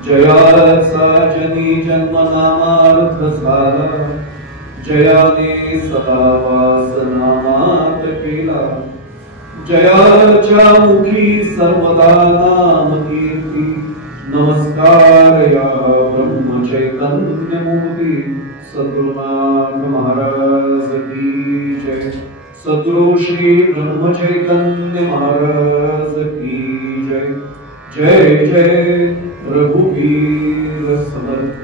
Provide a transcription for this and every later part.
जयाचा जनी जन्म नामार्थ झाला, जयाने सदा वास नामात केला, जयाच्या मुखी सर्वदा नाम कीर्ती, नमस्कार या ब्रह्म चैतन्य मूर्ती, सद्गुरुनाथ महाराज की जय, सद्गुरु श्री ब्रह्म चैतन्य महाराज की जय, जय जय रघुवीर समर्थ।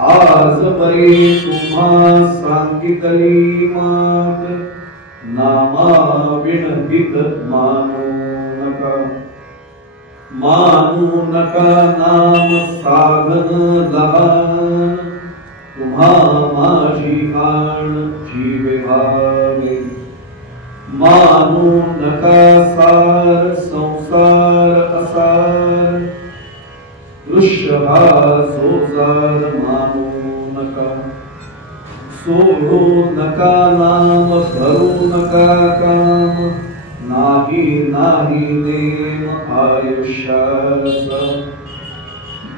आज परे तुम्हा सांगितली मात, नामा विनहित मानू नका नाम साधन लहान, तुम्हा माझी आण जीवे भावे, मानू नका सार संसार असार, दृश्य हा जोजार मानू नका, सोडू नका नाम धरू नका काम, नाही नाही नेम आयुष्याचा,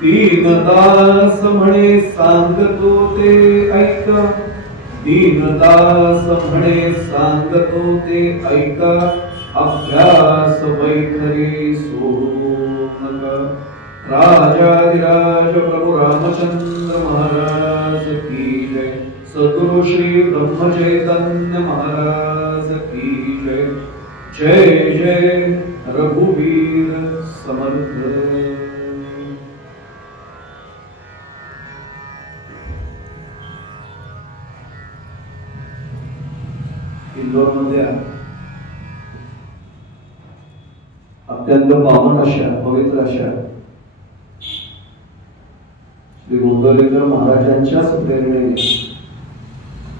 दीनदास म्हणे सांगतो ते ऐका, दीनदास म्हणे सांगतो ते ऐका, अभ्यास वैखरी सोडू नका। राजाधिराज प्रभु रामचंद्र महाराज की जय, सद्गुरु श्री ब्रह्म चैतन्य महाराज की जय, जय जय रघुवीर समर्थ। इंदोर मध्ये अत्यंत पावन अशा पवित्र अशा श्री गोंदवलेकर महाराजांच्याच प्रेरणेने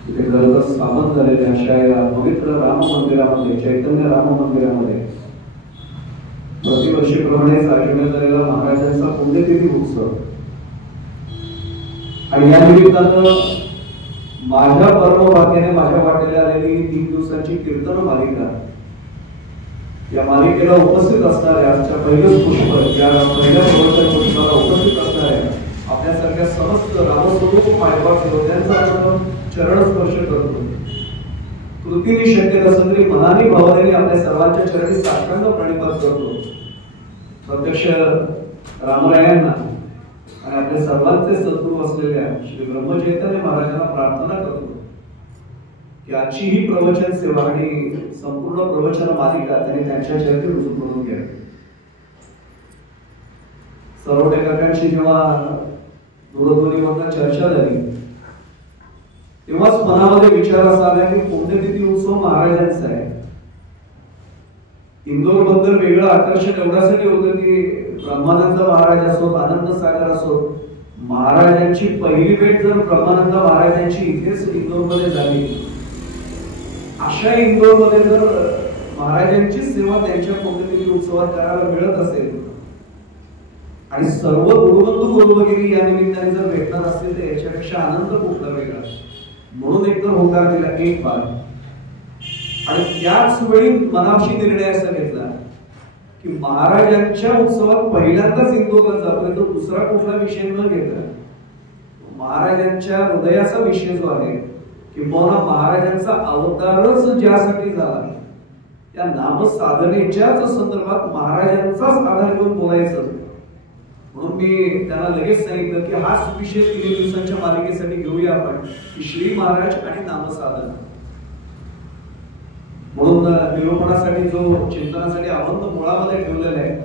तिथे गरज स्थापन झालेल्या अशा या पवित्र राम मंदिरामध्ये, चैतन्य राम मंदिरामध्ये प्रतिवर्षीप्रमाणे आयोजित झालेला महाराजांचा पुण्यतिथी उत्सव, आणि या निमित्तानं माझ्या परमभाग्याने माझ्या वाटेला आलेली 3 दिवसांची कीर्तन मालिका, या मालिकेला उपस्थित असणाऱ्या आजच्या पहिल्याच पुष्प, या पहिल्या प्रवचन पुष्पाला उपस्थित असणाऱ्या आपल्यासारख्या समस्त रामस्वरूप मायबाप योद्ध्यांचा आपण चरणस्पर्श करतो। कृतीने शक्य नसेल तरी मनाने भावनेने आपल्या सर्वांच्या चरणी साष्टांग प्रणिपात करतो। प्रत्यक्ष रामरायांना आणि आपल्या सर्वांचे सद्गुरू असलेल्या श्री ब्रह्मचैतन्य महाराजांना प्रार्थना करतो की आजची ही प्रवचन सेवा आणि संपूर्ण प्रवचन मालिका त्यांनी त्यांच्या चरणी रुजू करून घ्या। सर्व टेकाकांची जेव्हा दूरध्वनीवरून चर्चा झाली तेव्हाच मनामध्ये विचार असा आला की पुण्यतिथी उत्सव महाराजांचा आहे। इंदोर बद्दल वेगळं आकर्षण एवढ्यासाठी होतं की ब्रह्मानंद महाराज असो, आनंद सागर असो, महाराजांची पहिली भेट जर ब्रह्मानंद महाराजांची इथेच इंदोर मध्ये झाली, अशा इंदोर मध्ये जर महाराजांची सेवा त्यांच्या पुण्यतिथी उत्सवात करायला मिळत असेल आणि सर्व गुरुबंधू गुरुभगिनी या निमित्ताने जर भेटणार असतील तर याच्यापेक्षा आनंद कुठला वेगळा। म्हणून एकतर होकार दिला एक बार, आणि त्याच वेळी मनाशी निर्णय असा घेतला की महाराजांच्या उत्सवात पहिल्यांदाच इंदोरला जातोय तो दुसरा कुठला विषय न घेता महाराजांच्या हृदयाचा विषय जो आहे किंवा महाराजांचा अवतारच ज्यासाठी झाला त्या नामसाधनेच्याच संदर्भात महाराजांचाच आधार घेऊन बोलायचं। म्हणून मी त्यांना लगेच सांगितलं की हाच विषय 3 दिवसांच्या मालिकेसाठी घेऊया आपण, की श्री महाराज आणि नामसाधन। म्हणून निरूपणासाठी जो चिंतनासाठी अभंग मुळामध्ये ठेवलेला आहे,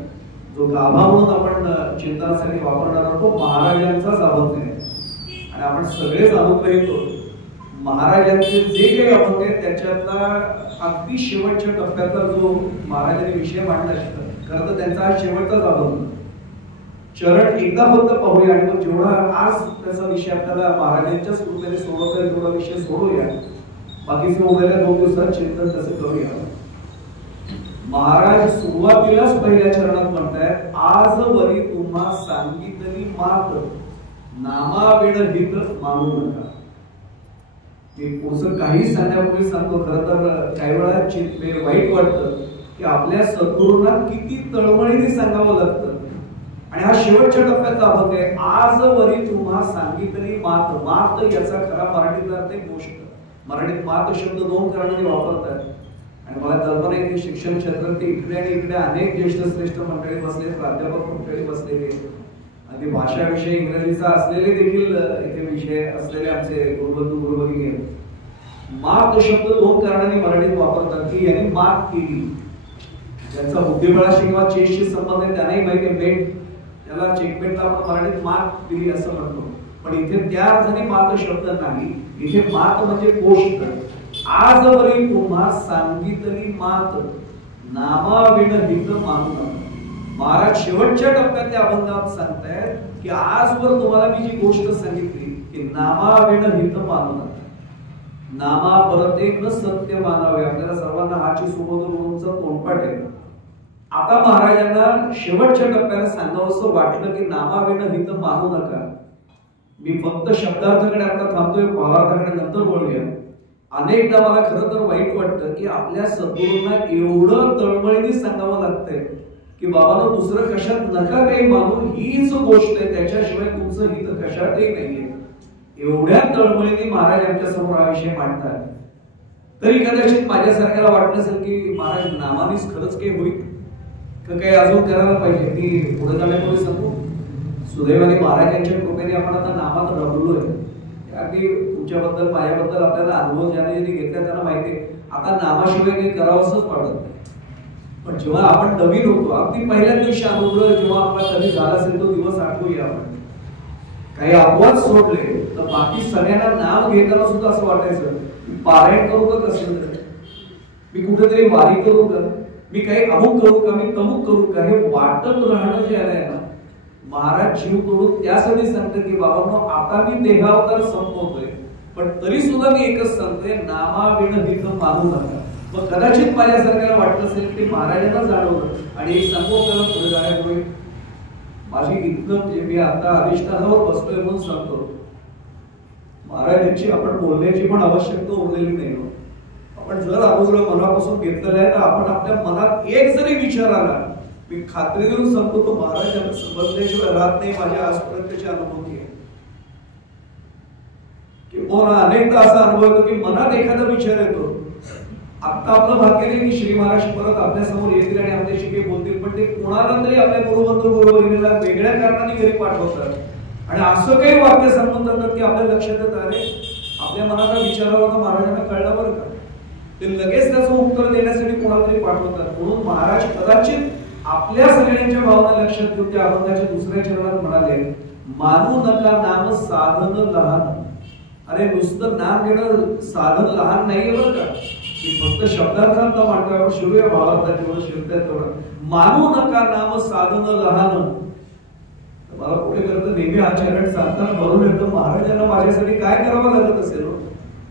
जो गाभा म्हणून आपण चिंतनासाठी वापरणार आहोत तो महाराजांचाच अभंग आहे। आणि आपण सगळेच अनुग्रहित होतो महाराजांचे जे काही अभंग आहेत त्याच्यातला अगदी शेवटच्या टप्प्यातला जो महाराजांनी विषय मांडला खरं तर त्यांचा हा शेवटचाच अभंग। चरण एकदा फक्त पाहूया आणि मग जेवढा आज त्याचा विषय आपल्याला महाराजांच्याच कृपेने सोडवता येईल तेवढा विषय सोडूया, बाकीचे उद्याला 2 दिवसात चिंतन तसे करूया। महाराज सुरुवातीलाच पहिल्या चरणात म्हणतायत, आज वरी तुम्हा सांगितली मात, नामाविण हित मानू नका। मी पुढचं काही सांगण्यापूर्वी सांगतो, खरं तर काही वेळा वाईट वाटतं की आपल्या सद्गुरूंना किती तळमळीने सांगावं लागतं आणि हा शेवटच्या टप्प्यातला अभंग आहे. आजवरी तुम्हा सांगितली मात. मात याचा खरा मराठीतला अर्थ आहे गोष्ट. मराठीत मात शब्द 2 कारणाने वापरतात आणि मला कल्पना आहे की शिक्षण क्षेत्रात ते इकडे आणि इकडे अनेक ज्येष्ठ श्रेष्ठ मंडळी बसले, प्राध्यापक मंडळी बसलेले, आणि भाषा विषय इंग्रजीचा असलेले देखील इथे विषय असलेले आमचे गुरुबंधू गुरुभगिनी आहेत. मात शब्द 2 कारणाने मराठीत वापरतात की यांनी मात केली. ज्यांचा बुद्धिबळाशी किंवा चेसशी संबंध आहे त्यांनाही माहिती आहे, बेट त्याला चेकमेटला आपण मराठीत मात दिली असं म्हणतो, पण इथे त्या अर्थाने मात शब्द नाही. इथे मात म्हणजे गोष्ट. आजवरी तुम्हा सांगितली मात, नामाविण हित मानू नका. महाराज शेवटच्या टप्प्यात त्या अभंगात सांगतायत की आजवर तुम्हाला मी जी गोष्ट सांगितली की नामाविण हित मानू नका. नामा परते न सत्य मानावे. आपल्याला सर्वांना हाची सुबोध गुरूंचा तोंडपाठ आहे. आता महाराजांना शेवटच्या टप्प्याला सांगावंसं वाटलं की नामाविण हित मानू नका. मी फक्त शब्दार्थाकडे आता थांबतोय, भावार्थाकडे नंतर बोलूया. अनेकदा मला खरं तर वाईट वाटतं की आपल्या सद्गुरूंना एवढं तळमळीने सांगावं लागतंय की बाबांनो दुसरं कशात नका काही मानू, हीच गोष्ट आहे, त्याच्याशिवाय तुमचं हित कशातही नाहीये. एवढ्या तळमळीने महाराज आमच्या समोर हा विषय मांडतात. तरी कदाचित माझ्यासारख्याला वाटलं असेल की महाराज नामानेच खरंच काही होईल का, काही अजून करायला पाहिजे. मी पुढे जाण्यापूर्वी सांगू, सुदैवाने महाराजांच्या कृपेने आपण आता नामात रमलोय. अगदी तुमच्याबद्दल माझ्याबद्दल आपल्याला अनुभव ज्याने घेतला त्यांना माहिती आहे आता नामाशिवाय काही करावंसंच वाटत नाही. पण जेव्हा आपण नवीन होतो, अगदी पहिल्या दिवशी अनुभव जेव्हा आपला कधी झाला असेल तो दिवस आठवूया आपण. काही अपवाद सोडले तर बाकी सगळ्यांना नाम घेताना सुद्धा असं वाटायचं मी पारायण करू का, कसं मी कुठेतरी वारी करू का, मी काही अमुक करू का, मी तमुक करू का, हे वाटत राहणं जे आहे ना, महाराज जीव तोडून त्यासाठी सांगतात की बाबांनो आता मी देहावतार संपवतोय, पण तरी सुद्धा मी एकच सांगतोय नामाविण हित मानू नका. मग कदाचित माझ्यासारख्याला वाटलं असेल की महाराजांना जाणवलं आणि एक सांगू आपल्याला पुढे जाण्यापूर्वी माझी इथनं म्हणजे मी आता अधिष्ठानावर बसलोय म्हणून सांगतो, महाराजांची आपण बोलण्याची पण आवश्यकता उरलेली नाही. आपण जर अगोदर मनापासून घेतलेलं आहे तर आपण आपल्या मनात एक जरी विचार आला, मी खात्री देऊन सांगतो तो महाराजांना समजल्याशिवाय राहत नाही. माझ्या आजपर्यंतची अनुभूती आहे की अनेकदा असा अनुभव येतो की मनात एखादा विचार येतो, आता आपलं भाग्य नाही की श्री महाराज परत आपल्या समोर येतील आणि आपल्याशी काही बोलतील, पण ते कोणाला तरी आपल्या गुरुबंधू गुरुभगिनीला वेगळ्या कारणाने घरी पाठवतात आणि असं काही वाक्य सांगून जातात की आपल्या लक्षात येत अरे आपल्या मनाचा विचार होता महाराजांना कळला बरं का. ते लगेच त्याचं उत्तर देण्यासाठी कोणाला तरी पाठवतात. म्हणून महाराज कदाचित आपल्या सगळ्यांच्या भावना लक्षात घेऊन त्या अभंगाच्या दुसऱ्या चरणात म्हणाले मानू नका नाम साधन लहान. अरे नुसतं नाम घेणं साधन लहान नाहीये बरं का, फक्त शब्दार्थांत मांडतो आपण शिवूया भावार्थ जेवढं शिवतात तेवढं. मानू नका नाम साधन लहान. मला पुढे करत नेहमी हा चरण सांगताना भरून येतं महाराजांना माझ्यासाठी काय करावं लागत असेल.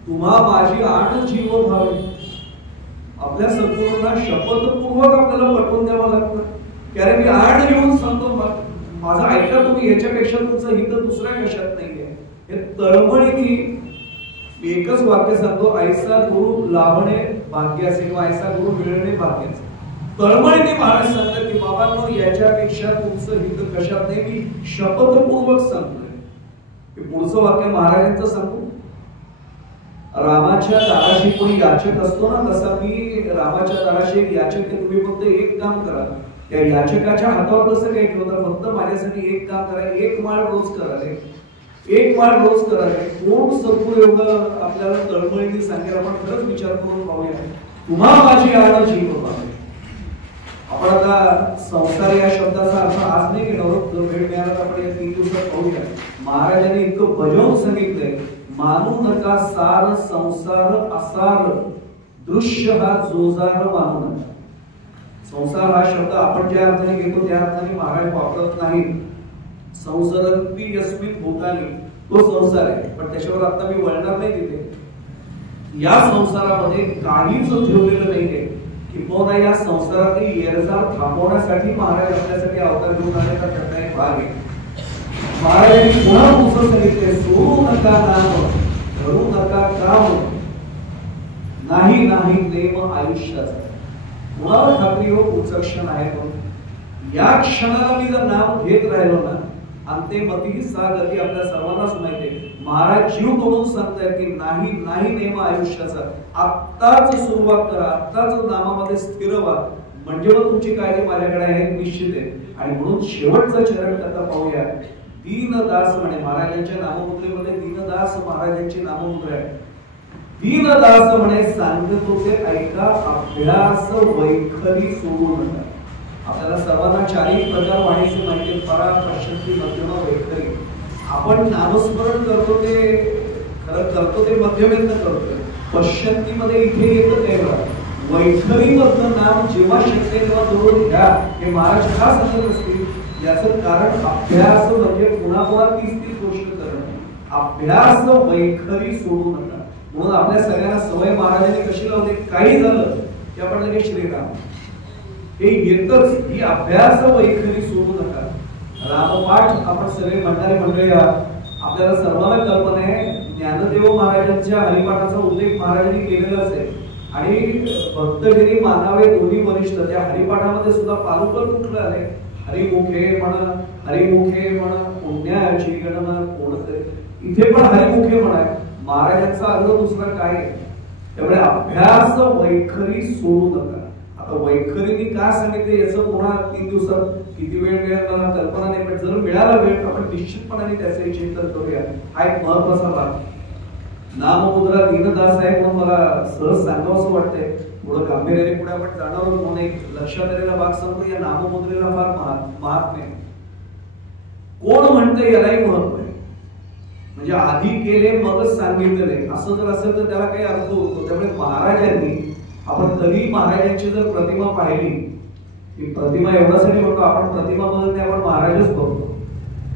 तुम्हा माझी आठ जीव भावे. आपल्या सद्गुरूंना शपथपूर्वक आपल्याला पटवून द्यावं लागतं की अरे मी आठ घेऊन सांगतो माझं ऐका तुम्ही, याच्यापेक्षा तुमचं हित दुसऱ्या कशात नाहीये. हे तळमळीने एकच वाक्य सांगतो, ऐसा गुरु लाभणे भाग्याचे किंवा ऐसा गुरु मिळणे भाग्याचे. तळमळीने महाराज सांगतात की बाबांनो याच्यापेक्षा तुमचं हित कशात नाही, मी शपथपूर्वक सांगतोय. पुढचं वाक्य महाराजांचं सांगू, रामाच्या दाराशी कोणी याचक असतो ना, तसा मी रामाच्या दाराशी एक याचक आहे. तुम्ही फक्त एक काम करा, त्या याचकाच्या हातावर कसं काही ठेवता, फक्त माझ्यासाठी एक काम करा, एक माळ रोज करा, एक माळ रोज करा. कोण सद्गुरू एवढं आपल्याला तळमळीने सांगेल. आपण खरंच विचार करून पाहूया. तुम्हा माझी आड जीव भावे. आपण आता संसार या शब्दाचा अर्थ आज नाही घेणार, जर वेळ मिळाला तर आपण या 3 दिवसात पाहूया. महाराजांनी इतकं बजावून सांगितलंय मानू नका सार संसार असार दृश्य हा जोजार मानू नका. संसार हा शब्द आपण ज्या अर्थाने घेतो त्या अर्थाने महाराज वापरत नाही. संसारंती यस्मिन भूतानी तो संसार आहे, पण त्याच्यावर आता मी वळणार नाही. तिथे या संसारामध्ये काहीच ठेवलेलं नाहीये. किंबहुना या संसारातील येरजार थांबवण्यासाठी महाराज आपल्यासाठी अवतार घेऊन आल्याचा त्याचा एक भाग आहे. महाराजांनी पुन्हा पुस्तक सांगितले सोडू नका नाम धरू नका काम नाही नाही नेम आयुष्याचा. कुणाला खात्री हो पुढचं क्षण आहे तो या क्षणाला मी जर नाव घेत राहिलो ना, अंते मती सा गती आपल्या सर्वांनाच माहितीये. महाराज जीव तोडून सांगतायत की नाही नाही नेम आयुष्याचा, आत्ताच सुरुवात करा, आत्ताच नामामध्ये स्थिर व्हा, म्हणजे मग तुमची काळजी माझ्याकडे आहे निश्चित आहे. आणि म्हणून शेवटचं चरण कथा पाहूया. दीनदास म्हणे, महाराजांच्या नाममुद्रेमध्ये दीनदास महाराजांची नाममुद्रा आहे. दीनदास म्हणे सांगत होते ऐका, अभ्यास वैखरी सोडू नका. आपल्याला सर्वांना चारही प्रकार वाणीचे माहिती, परा पश्चिम मध्यमा वैखरी. आपण नामस्मरण करतो ते खरं करतो ते मध्यमेंत करतोय, पश्चिमतीमध्ये इथे येतं तेव्हा वैखरी मधलं नाम जेव्हा शक्य तेव्हा जोडून घ्या. हे महाराज का सांगत असतील, याचं कारण अभ्यास म्हणजे पुन्हा पुन्हा तीच गोष्ट करणं. अभ्यास वैखरी सोडू नका. म्हणून आपल्या सगळ्यांना सवय महाराजांनी कशी लावते, काही झालं की आपण लगेच श्रीराम हे येतच. ही अभ्यास वैखरी सोडू नका. रामपाठ आपण सगळे म्हणणारे मंडळी आपल्याला सर्वांना कल्पना आहे, ज्ञानदेव महाराजांच्या हरिपाठाचा उल्लेख महाराजांनी केलेलाच आहे. आणि भक्तगिरी मानावे दोन्ही वरिष्ठ त्या हरिपाठामध्ये सुद्धा पालुपल कुठलं आले, हरिमुखे म्हणा, हरिमुखे म्हणा, पुण्याची गणना कोणते, इथे पण हरिमुखे म्हणा. महाराजांचा अर्थ दुसरा काय आहे. त्यामुळे अभ्यास वैखरी सोडू नका. आता वैखरीने का सांगितले याचं पुन्हा 3 दिवसात किती वेळ मिळेल मला कल्पना नाही, पण जर मिळाला वेळ आपण निश्चितपणाने त्याचे चिंतन करूया. हा एक महत्वाचा भाग. नाममुद्रा दीनदास आहे म्हणून मला सहज सांगावं असं वाटतंय. पुढे गांभीर्याने पुढे आपण जाणार आहोत म्हणून एक लक्षात आलेला भाग सांगतो. या नाममुद्रेला फार महात्म्य आहे. कोण म्हणतं यालाही महत्व आहे. म्हणजे आधी केले मगच सांगितले असं जर असेल तर त्याला काही अर्थ होतो. त्यामुळे महाराजांनी, आपण कधी महाराजांची जर प्रतिमा पाहिली, ही प्रतिमा एवढ्यासाठी म्हणतो आपण प्रतिमा बघत नाही, आपण महाराजच बघतो.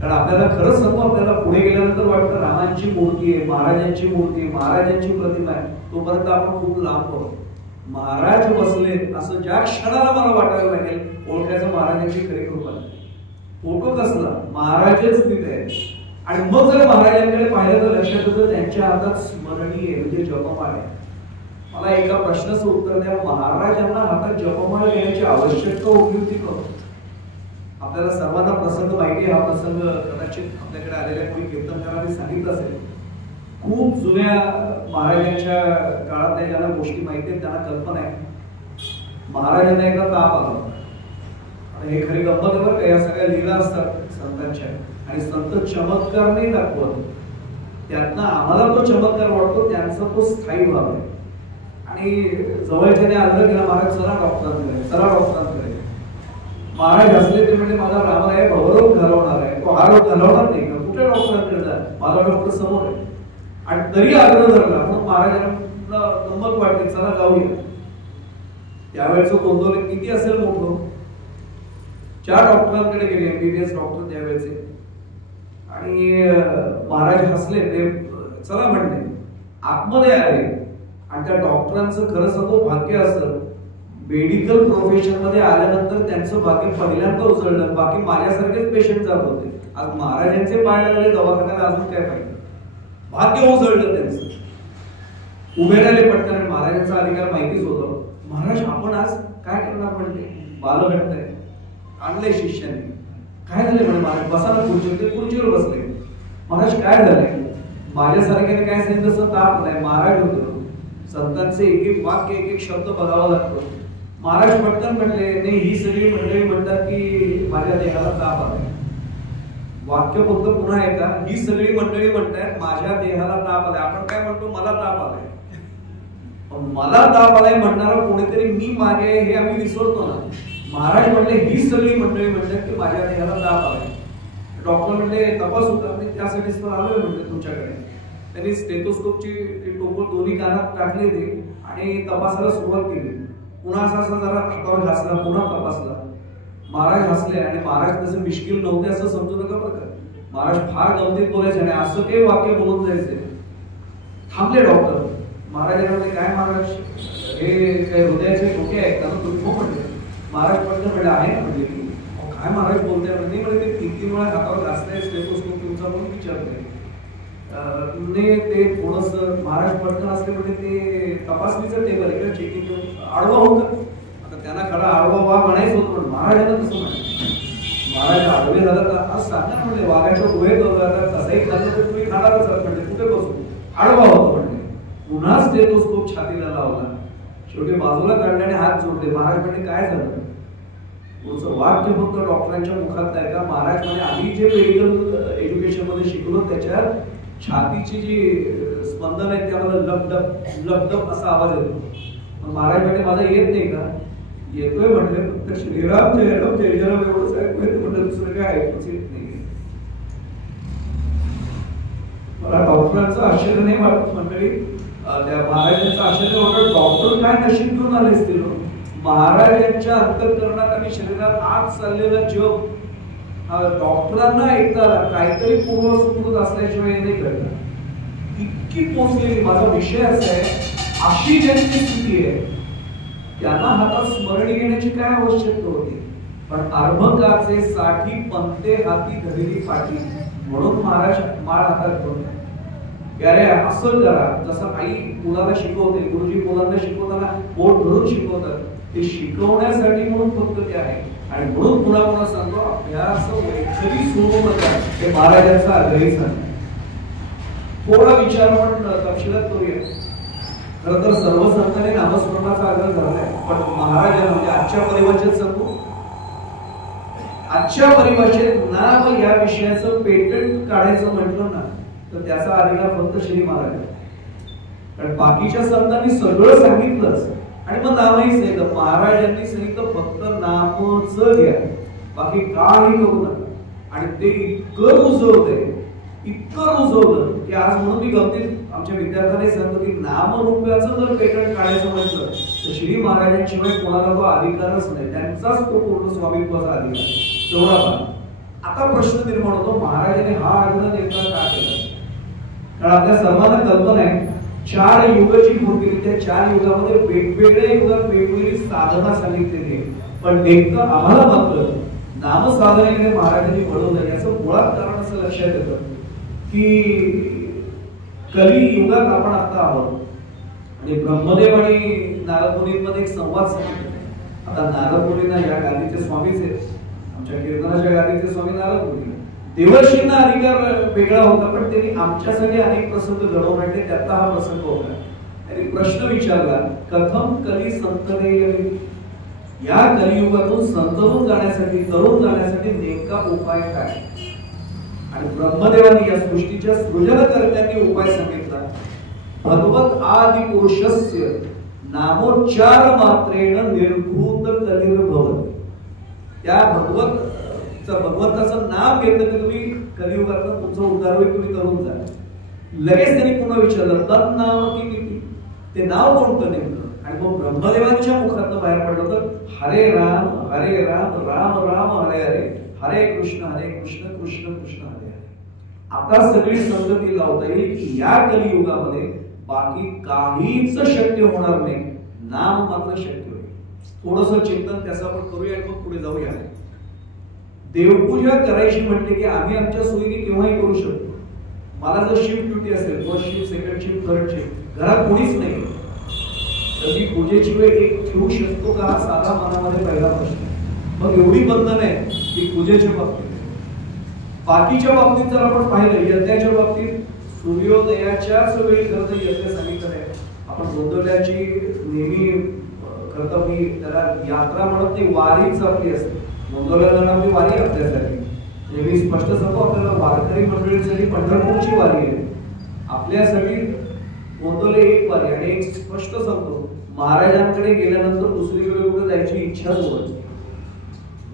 कारण आपल्याला खरंच सांगू, आपल्याला पुढे गेल्यानंतर वाटतं रामांची मूर्ती आहे, महाराजांची मूर्ती आहे, महाराजांची प्रतिमा आहे, तोपर्यंत आपण खूप लांब पडतो. महाराज बसले असं ज्या क्षणाला मला वाटायला लागेल ओळखायचं महाराजांची खरी कृपा. फोटो कसला, महाराजच तिथे आहे. आणि मग जर महाराजांकडे पाहिलं तर लक्षात येतं त्यांच्या हातात स्मरणीय म्हणजे जपमाळ आहे. मला एका प्रश्नाचं उत्तर द्या, महाराजांना हातात जपमाळ घेण्याची आवश्यकता उभी होती का? आपल्याला सर्वांना प्रसंग माहिती. हा प्रसंग कदाचित आपल्याकडे आलेल्या कोणी कीर्तनकारांनी सांगितलं असेल. खूप जुन्या महाराजांच्या काळातल्या ज्यांना गोष्टी माहिती आहेत त्यांना कल्पना आहे. महाराजांना एकदा ताप आला होता. आणि हे खरी गंमत आहे बरं का, या सगळ्या लीला असतात संतांच्या, आणि संत चमत्कार नाही दाखवत, त्यातनं आम्हाला तो चमत्कार वाटतो, त्यांचा तो स्थायी भाव आहे. आणि जवळच्याने आग्रह केला, महाराज चला डॉक्टरांकडे, चला डॉक्टरांकडे. महाराज असले ते म्हणजे माझा रामराय भवरोग घालवणार आहे, तो हा रोग घालवणार नाही का, कुठल्या डॉक्टरांकडे जा, माझा डॉक्टर समोर आहे. आणि तरी आग्रह धरला. म्हणून महाराजांना गंमत वाटली, चला जाऊया. त्यावेळेचं गोंधळ किती असेल मोठं. 4 डॉक्टरांकडे गेले, MBBS डॉक्टर त्यावेळेचे. आणि महाराज हसले, ते चला म्हणले, आतमध्ये आले. आणि त्या डॉक्टरांचं खरं सांगतो भाग्य असं, मेडिकल प्रोफेशन मध्ये आल्यानंतर त्यांचं भाग्य पहिल्यांदा उचललं. बाकी माझ्यासारखेच पेशंट जात होते. आज महाराजांचे पाय लागले दवाखान्याला, अजून काय पाहिजे. भाग्य उचललं त्यांचं. उभे राहिले पटकन. महाराजांचा अधिकार माहितीच होतं. महाराज आपण आज काय करणार म्हणले, बालघट्ट आहे, आणलंय शिष्यांनी. काय झाले म्हणे, महाराज बसा ना खुर्चीवर. खुर्चीवर बसले. महाराज काय झालंय, माझ्यासारख्याने काय सांगितलं तसं ताप नाही. महाराज होतो, संतांचे एक एक वाक्य एक एक शब्द बघावा लागतो. महाराज पटकन म्हणले, नाही ही सगळी मंडळी म्हणतात की माझ्या देहाला ताप आलाय. वाक्य फक्त पुन्हा एकदा, ही सगळी मंडळी म्हणतात माझ्या देहाला ताप आलाय. आपण काय म्हणतो, मला ताप आलाय. मला ताप आलाय म्हणणारा कोणीतरी मी मागे हे आम्ही विसरतो ना. महाराज म्हणले ही सगळी मंडळी म्हणतात की माझ्या देहाला ताप आलाय. डॉक्टर म्हणले तपास होता, त्यासाठीच तर आलोय म्हणले तुमच्याकडे. त्यांनी स्टेथोस्कोपची टोपण दोन्ही कानात टाकले ते आणि तपासाला सुरुवात केली. पुन्हा असा जरा हातावर घासला, पुन्हा तपासला. महाराज हसले. आणि महाराज तसे मिश्किल नव्हते असं समजू नका बरं का. महाराज फार गमतीत बोलायचे आणि असं काही वाक्य बोलून जायचे. थांबले डॉक्टर. महाराजांना म्हणले, काय महाराज हे काय हृदयाचे डोके आहेत का तुम्ही म्हणले. महाराज पटकन म्हणले, आहे ना म्हणजे. काय महाराज बोलताय म्हणजे, म्हणजे ते 3-3 वेळा हातावर घासताय स्टेथोस्कोप तुमचा म्हणून विचारतोय. ते थोडस महाराज पटकन असले म्हणजे ते तपासणीचं टेबल आहे, चेकिंग आडवा होतं. आता त्यांना खरा आडवा वा म्हणायचं होतं, पण महाराजांना तसं म्हणायचं. महाराज आडवे झाला तर आज सांगा ना म्हणजे वाघाच्या गुहेत कसंही खाल्लं तर तुम्ही खाणारच म्हणजे कुठे बसू आडवा होतो म्हणजे पुन्हा स्टेथोस्कोप छातीला लावला शेवटी बाजूला काढल्याने हात जोडले महाराज म्हणजे काय झालं तुमचं वाक्य फक्त डॉक्टरांच्या मुखात नाही का महाराज म्हणजे आम्ही जे मेडिकल एज्युकेशन मध्ये शिकलो त्याच्या छातीची जी स्पंदन आहे त्यामध्ये लपडप लपडप असा आवाज येतो महाराज म्हणजे माझा येत नाही का येतोय म्हटलं फक्त श्रीराम जय राम जय जय राम एवढंच ऐकू येतं म्हटलं दुसरं काय ऐकूच येत नाही मला डॉक्टरांचं आश्चर्य नाही वाटत मंडळी त्या महाराजांचं आश्चर्य वाटत डॉक्टर काय नशीब घेऊन आले असतील महाराजांच्या अंतःकरणात आणि शरीरात आत चाललेला जग डॉक्टरांना एकदा काहीतरी पूर्वसुकृत असल्याशिवाय नाही कळलं इतकी पोचलेली माझा विषय असा आहे अशी ज्यांची स्थिती आहे त्यांना हातात स्मरण घेण्याची काय आवश्यकता होती पण अर्भकाचे साठी पंते हाती धरलेली पाठी म्हणून महाराज माळ हातात घेऊन अरे असं करा जसं आई मुलाला शिकवते गुरुजी मुलांना शिकवताना बोट धरून शिकवतात ते शिकवण्यासाठी म्हणून फक्त ते आहे आणि म्हणून पुन्हा पुन्हा सांगतो अभ्यास वैखरी सोडू नका हे महाराजांचा आग्रही सांग थोडा विचार पण तपशिलात करूया खरं तर सर्व संतांनी नामस्मरणाचा आग्रह झालाय पण महाराजांना म्हणजे आजच्या परिभाषेत सांगू आजच्या परिभाषेत नाम या विषयाचं पेटंट काढायचं म्हटलं ना तर त्याचा अधिकार फक्त श्री महाराज कारण बाकीच्या संतांनी सगळं सांगितलंच आणि मग नामही सांगितलं महाराजांनी सांगितलं फक्त नामच घ्या बाकी काही करू नका आणि ते इतकं रुजवलं की आज म्हणून मी गमतीत आमच्या विद्यार्थ्यांनी सांगतो की नामरूपाचं जर पेटंट काढायचं म्हटलं तर श्री महाराजांशिवाय कोणाला तो अधिकारच नाही त्यांचाच तो पूर्ण स्वामित्वाचा अधिकार तेवढा भाग आता प्रश्न निर्माण होतो महाराजांनी हा आग्रह नेमका का केला कारण आपल्या सर्वांना कल्पना आहे 4 युगाची पूर्ती त्या 4 युगामध्ये वेगवेगळ्या युगात वेगवेगळी साधना सांगितलेली आहे पण नेमकं आम्हाला मात्र नामसाधनेकडे महाराजांनी वळवलं याचं मुळात कारण असं लक्षात येतं की कली युगात आपण आता आहोत आणि ब्रह्मदेव आणि नारद मुनींमध्ये एक संवाद सांगितला आता नारद मुनींना या गादीचे स्वामीच आहेत आमच्या कीर्तनाच्या गादीचे स्वामी नारद मुनी देवर्षींना अधिकार वेगळा होता पण त्यांनी आमच्यासाठी अनेक प्रसंग घडवून आणले त्यातला हा प्रसंग होता त्यांनी प्रश्न विचारला कथम कली संतने या कलियुगातून संतरून जाण्यासाठी तरुण जाण्यासाठी नेमका उपाय काय आणि ब्रह्मदेवानी या सृष्टीच्या सृजनकर्त्यांनी उपाय सांगितला भगवत आदि कोशस्य नामोच्चार मात्रेण निर्भूत कलिर्भवत त्या भगवंताचं नाम घेतलं की तुम्ही कलियुगातून तुमचं उद्धार होईल तुम्ही तरुण जा लगेच त्यांनी पुन्हा विचारलं तत् नाम किती ते नाव कोणतं नेमकं आणि मग ब्रह्मदेवांच्या मुखातनं बाहेर पडलं तर हरे राम राम राम हरे हरे हरे कृष्ण कृष्ण कृष्ण हरे हरे आता सगळी संगती लावता येईल की या कलियुगामध्ये बाकी काहीच शक्य होणार नाही नाम मात्र शक्य होईल थोडंसं चिंतन त्याचं आपण करूया आणि मग पुढे जाऊया देवपूजा करायची म्हटले की आम्ही आमच्या सोयीने केव्हाही करू शकतो मला जर शिफ्ट ड्युटी असेल first shift second shift third shift घरात कोणीच नाही तर मी पूजेची वेळ एक ठेवू शकतो का हा साधा मनामध्ये पहिला प्रश्न मग एवढी बंधन आहे की पूजेच्या बाबतीत बाकीच्या बाबतीत जर आपण पाहिलं यज्ञाच्या बाबतीत सूर्योदयाच्याच वेळी खरं तर यज्ञ सांगितलं आहे आपण गोंधळ्याची नेहमी खरं तर मी त्याला यात्रा म्हणत नाही वारीच आपली असते गोंधळ्याला आपली वारी आपल्यासाठी मी स्पष्ट सांगतो आपल्याला वारकरी मंडळीसाठी पंढरपूरची वारी आहे आपल्यासाठी गोंधळे एक वारी आणि एक स्पष्ट सांगतो महाराजांकडे गेल्यानंतर दुसरीकडे कुठे जायची इच्छाच होत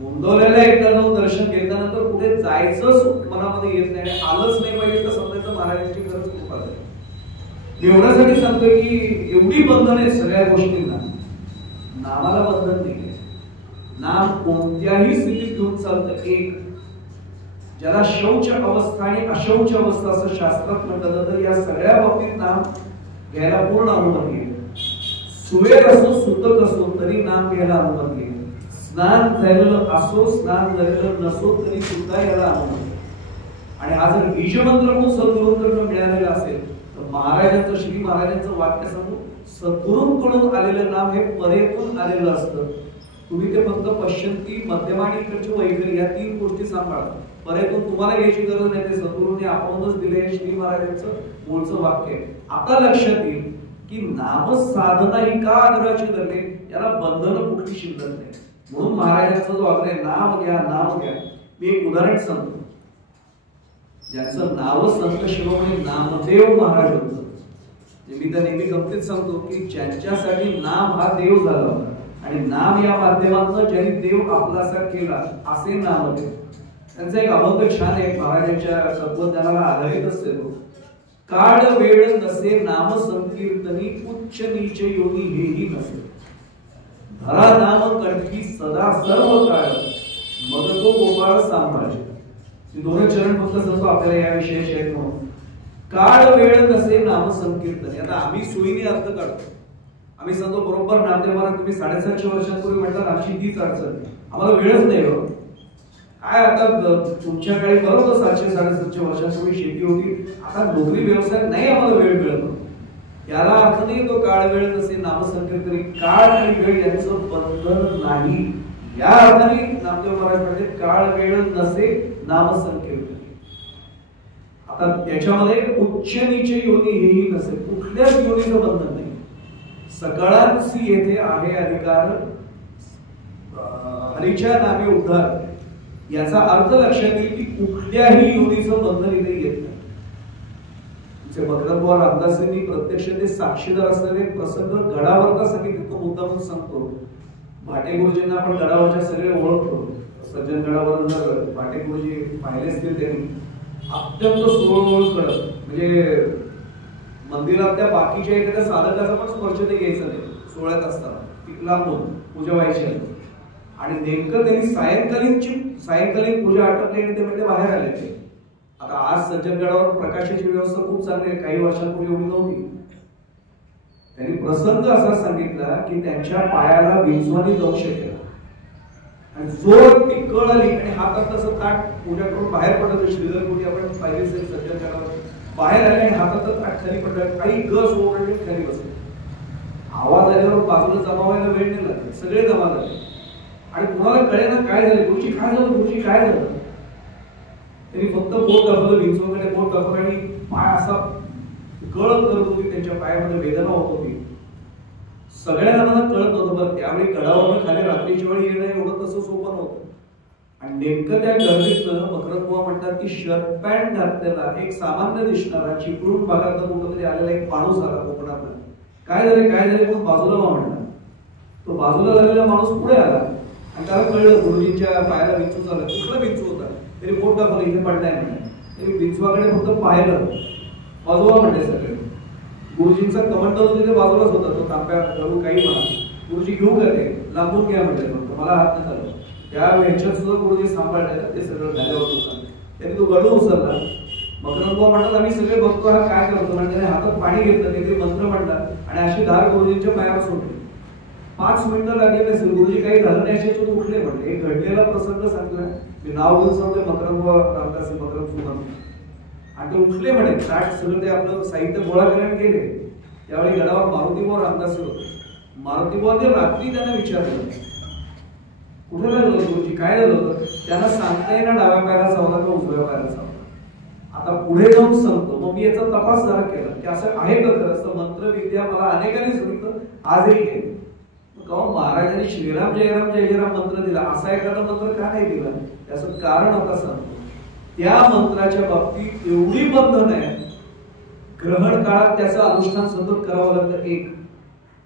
गोंधळ्याला एकदा जाऊन दर्शन घेतल्यानंतर कुठे जायचंच मनामध्ये येत नाही आलंच नाही पाहिजे तर समजायचं महाराजांची खरंच कृपा आहे एवढ्यासाठी सांगतोय की एवढी बंधन आहेत सगळ्या गोष्टींना नामाला बंधन नाही नाम कोणत्याही स्थितीत घेऊन चालतं एक ज्याला शौच अवस्था आणि अशौच अवस्था असं शास्त्रात म्हटलं जातं या सगळ्या बाबतीत नाम घ्यायला पूर्ण अनुमती आहे सुवेर असो सुतक असो तरी नाम घ्यायला अनुमती आहे स्नान झालेलं असो स्नान झालेलं नसो तरी सुद्धा याला अनुमती आणि हा जर बीजमंत्र म्हणून सद्गुरूंकडून मिळालेला असेल तर महाराजांचं श्री महाराजांचं वाक्य सांगू सद्गुरूंकडून आलेलं नाम हे परेतून आलेलं असतं तुम्ही ते फक्त पश्चिंती मध्यम आणि इकडची वैखरी या 3 गोष्टी सांभाळा. पर्यातून तुम्हाला यायची गरज नाही. ते सद्गुरूंनी आपणच दिले हे श्री महाराजांचं मूळचं वाक्य आहे. आता लक्षात येईल की नामसाधना ही का आग्रहाची धरली, याला बंधनं कुठली शिल्लक नाही. म्हणून महाराजांचा जो आग्रह आहे, नाम घ्या नाम घ्या. मी एक उदाहरण सांगतो. ज्याचं नाव संत शिरोमणी नामदेव महाराज होतं. मी तर नेहमी गमतीत सांगतो की ज्यांच्यासाठी नाम हा देव झाला होता आणि नाम या माध्यमातून ज्यांनी देव आपलासा केला असे नामदेव. त्यांचा एक अभंग छान आहे, महाराजांच्या तत्वज्ञानाला आधारित असते तो. काळ वेळ नसे नाम संकीर्तनी उच्च नीच योगी हेही नसे. धरा नाम कंठी सदा सर्व काळ मग तो गोपाळ सांभाळे. दोन चरण फक्त सांगतो आपल्याला या विषयाशी आहेत म्हणून. काळ वेळ नसे नाम संकीर्तन. आता आम्ही सोयीने अर्थ काढतो. आम्ही सांगतो बरोबर नामदेव महाराज तुम्ही 750 वर्षांपूर्वी म्हटलं आमची तीच अडचण, आम्हाला वेळच नाही हो. काय आता तुमच्या काळी बरोबर 700-750 वर्षांपूर्वी शेती होती, आता नोकरी व्यवसाय नाही आम्हाला वेळ मिळतो. याला अर्थ नाही तो काळ वेळ नसे नाम संकीर्तन. काळ आणि वेळ यांचं बंधन नाही. या अर्थाने नामदेव महाराज म्हणते काळ वेळ नसे नाम संकीर्तन. आता त्याच्यामध्ये उच्च नीच योनी हेही नसे. कुठल्याच योनीचं बंधन नाही. सकाळांसी येथे आहे अधिकार हरीच्या नामे उद्धार. याचा अर्थ लक्षात येईल की कुठल्याही योनीचं बंधन इथे येत नाही. तुमचे भगतबुवा रामदासांनी प्रत्यक्ष ते साक्षीदार असलेले प्रसंग गडावरचा सांगितले. तो मुद्दा म्हणून सांगतो. भाटे गुरुजींना आपण गडावरच्या सगळे ओळखतो. सज्जन गडावर जर भाटे गुरुजी पाहिले असतील त्यांनी अत्यंत सुरळीत कडक, म्हणजे मंदिरात त्या बाकीच्या एखाद्या साधकाचा पण स्पर्श ते घ्यायचा नाही. सोहळ्यात असताना तिथला पूजा व्हायची आणि नेमकं त्यांनी सायंकालीन पूजा आटपली आणि ते म्हणजे बाहेर आले. ते आता आज सज्जनगडावर प्रकाशाची व्यवस्था खूप चांगली आहे, काही वर्षांपूर्वी एवढी नव्हती. त्यांनी प्रसंग असा सांगितला की त्यांच्या पायाला विंचवानी दंश केला आणि जोर ती कळ आली आणि हातात तसं ताट पूजा करून बाहेर पडत. श्रीधर गुरुजी आपण पाहिले असेल सज्जनगडावर बाहेर आले आणि हातात ताट खाली पडलं. काही गस ओरडले खाली बसले. आवाज आल्यावर बाजूला जमा व्हायला वेळ नाही लागला. सगळे जमा झाले आणि तुम्हाला कळेना काय झालं. गुरुजी काय झालं, गुरुजी काय झालं. त्यांनी फक्त बोट दाखवलं, विंचवाकडे बोट दाखवलं आणि पाय असा कळत करत होती. त्यांच्या पायामध्ये वेदना होत होती. सगळ्या जणांना कळत नव्हतं. बरं त्यावेळी गडावर खाली रात्रीच्या वेळी येणं एवढं तसं सोपं नव्हतं. आणि नेमकं त्या गर्दीतनं मकरंदबुवा म्हणतात की शर्ट पॅन्ट घातलेला एक सामान्य दिसणारा चिपळूण भागातला कुठंतरी आलेला एक माणूस आला कोकणातला. काय झाले पण बाजूला व्हा म्हणला. तो बाजूला झालेला माणूस पुढे आला आणि त्याला कळलं गुरुजींच्या पायाला विंचू झाला. कुठला विंचू होता. तरी बोट दाखवलं इथे पडलाय म्हणा. तरी विंचवाकडे फक्त पाहिलं. बाजूला म्हणले सगळे. गुरुजींचा कमंडल तिथे बाजूलाच होता. तो तांब्या घालून काही म्हणा. गुरुजी घेऊ का ते लांबून घ्या म्हटले. फक्त मला हात नाही झालं. त्या ह्याच्यात सुद्धा गुरुजी सांभाळले. ते सगळं झाल्यावर होता. त्यांनी तो गडू उचलला. मकरंदबुवा म्हणतात आम्ही सगळे बघतो हा काय करतो. म्हणजे त्याने हातात पाणी घेतलं, काहीतरी मंत्र म्हणला आणि अशी धार गुरुजींच्या पायावर सोडली. 5 मिनिटं लागले नसेल. गुरुजी काही झालं नाही असे तो उठले म्हणले. एक घडलेला प्रसंग सांगतोय मी. नाव घेऊन सांगतोय मकरंदबुवा रामदास मकरंद सुमन. आणि ते उठले म्हणे. ताट सगळं ते आपलं साहित्य गोळा करायला गेले. त्यावेळी गडावर मारुतीबुवा रामदास होते. मारुतीबुवा ते रात्री त्यांना विचारलं कुठे झालं गुरुजी, काय झालं होतं. त्यांना सांगता येईना डाव्या पायाला चावला का उजव्या पायाला चावला. आता पुढे जाऊन सांगतो. मग मी याचा तपास जरा केला की असं आहे का खरं. असं मंत्र विद्या मला अनेकांनी सांगितलं, आजही आहे. महाराजांनी श्रीराम जयराम जय जयराम मंत्र दिला, असा एखादा मंत्र का नाही दिला. त्याचं कारण आता सांगतो. त्या मंत्राच्या बाबतीत एवढी बंधन आहे. ग्रहण काळात त्याचं अनुष्ठान सतत करावं लागतं. एक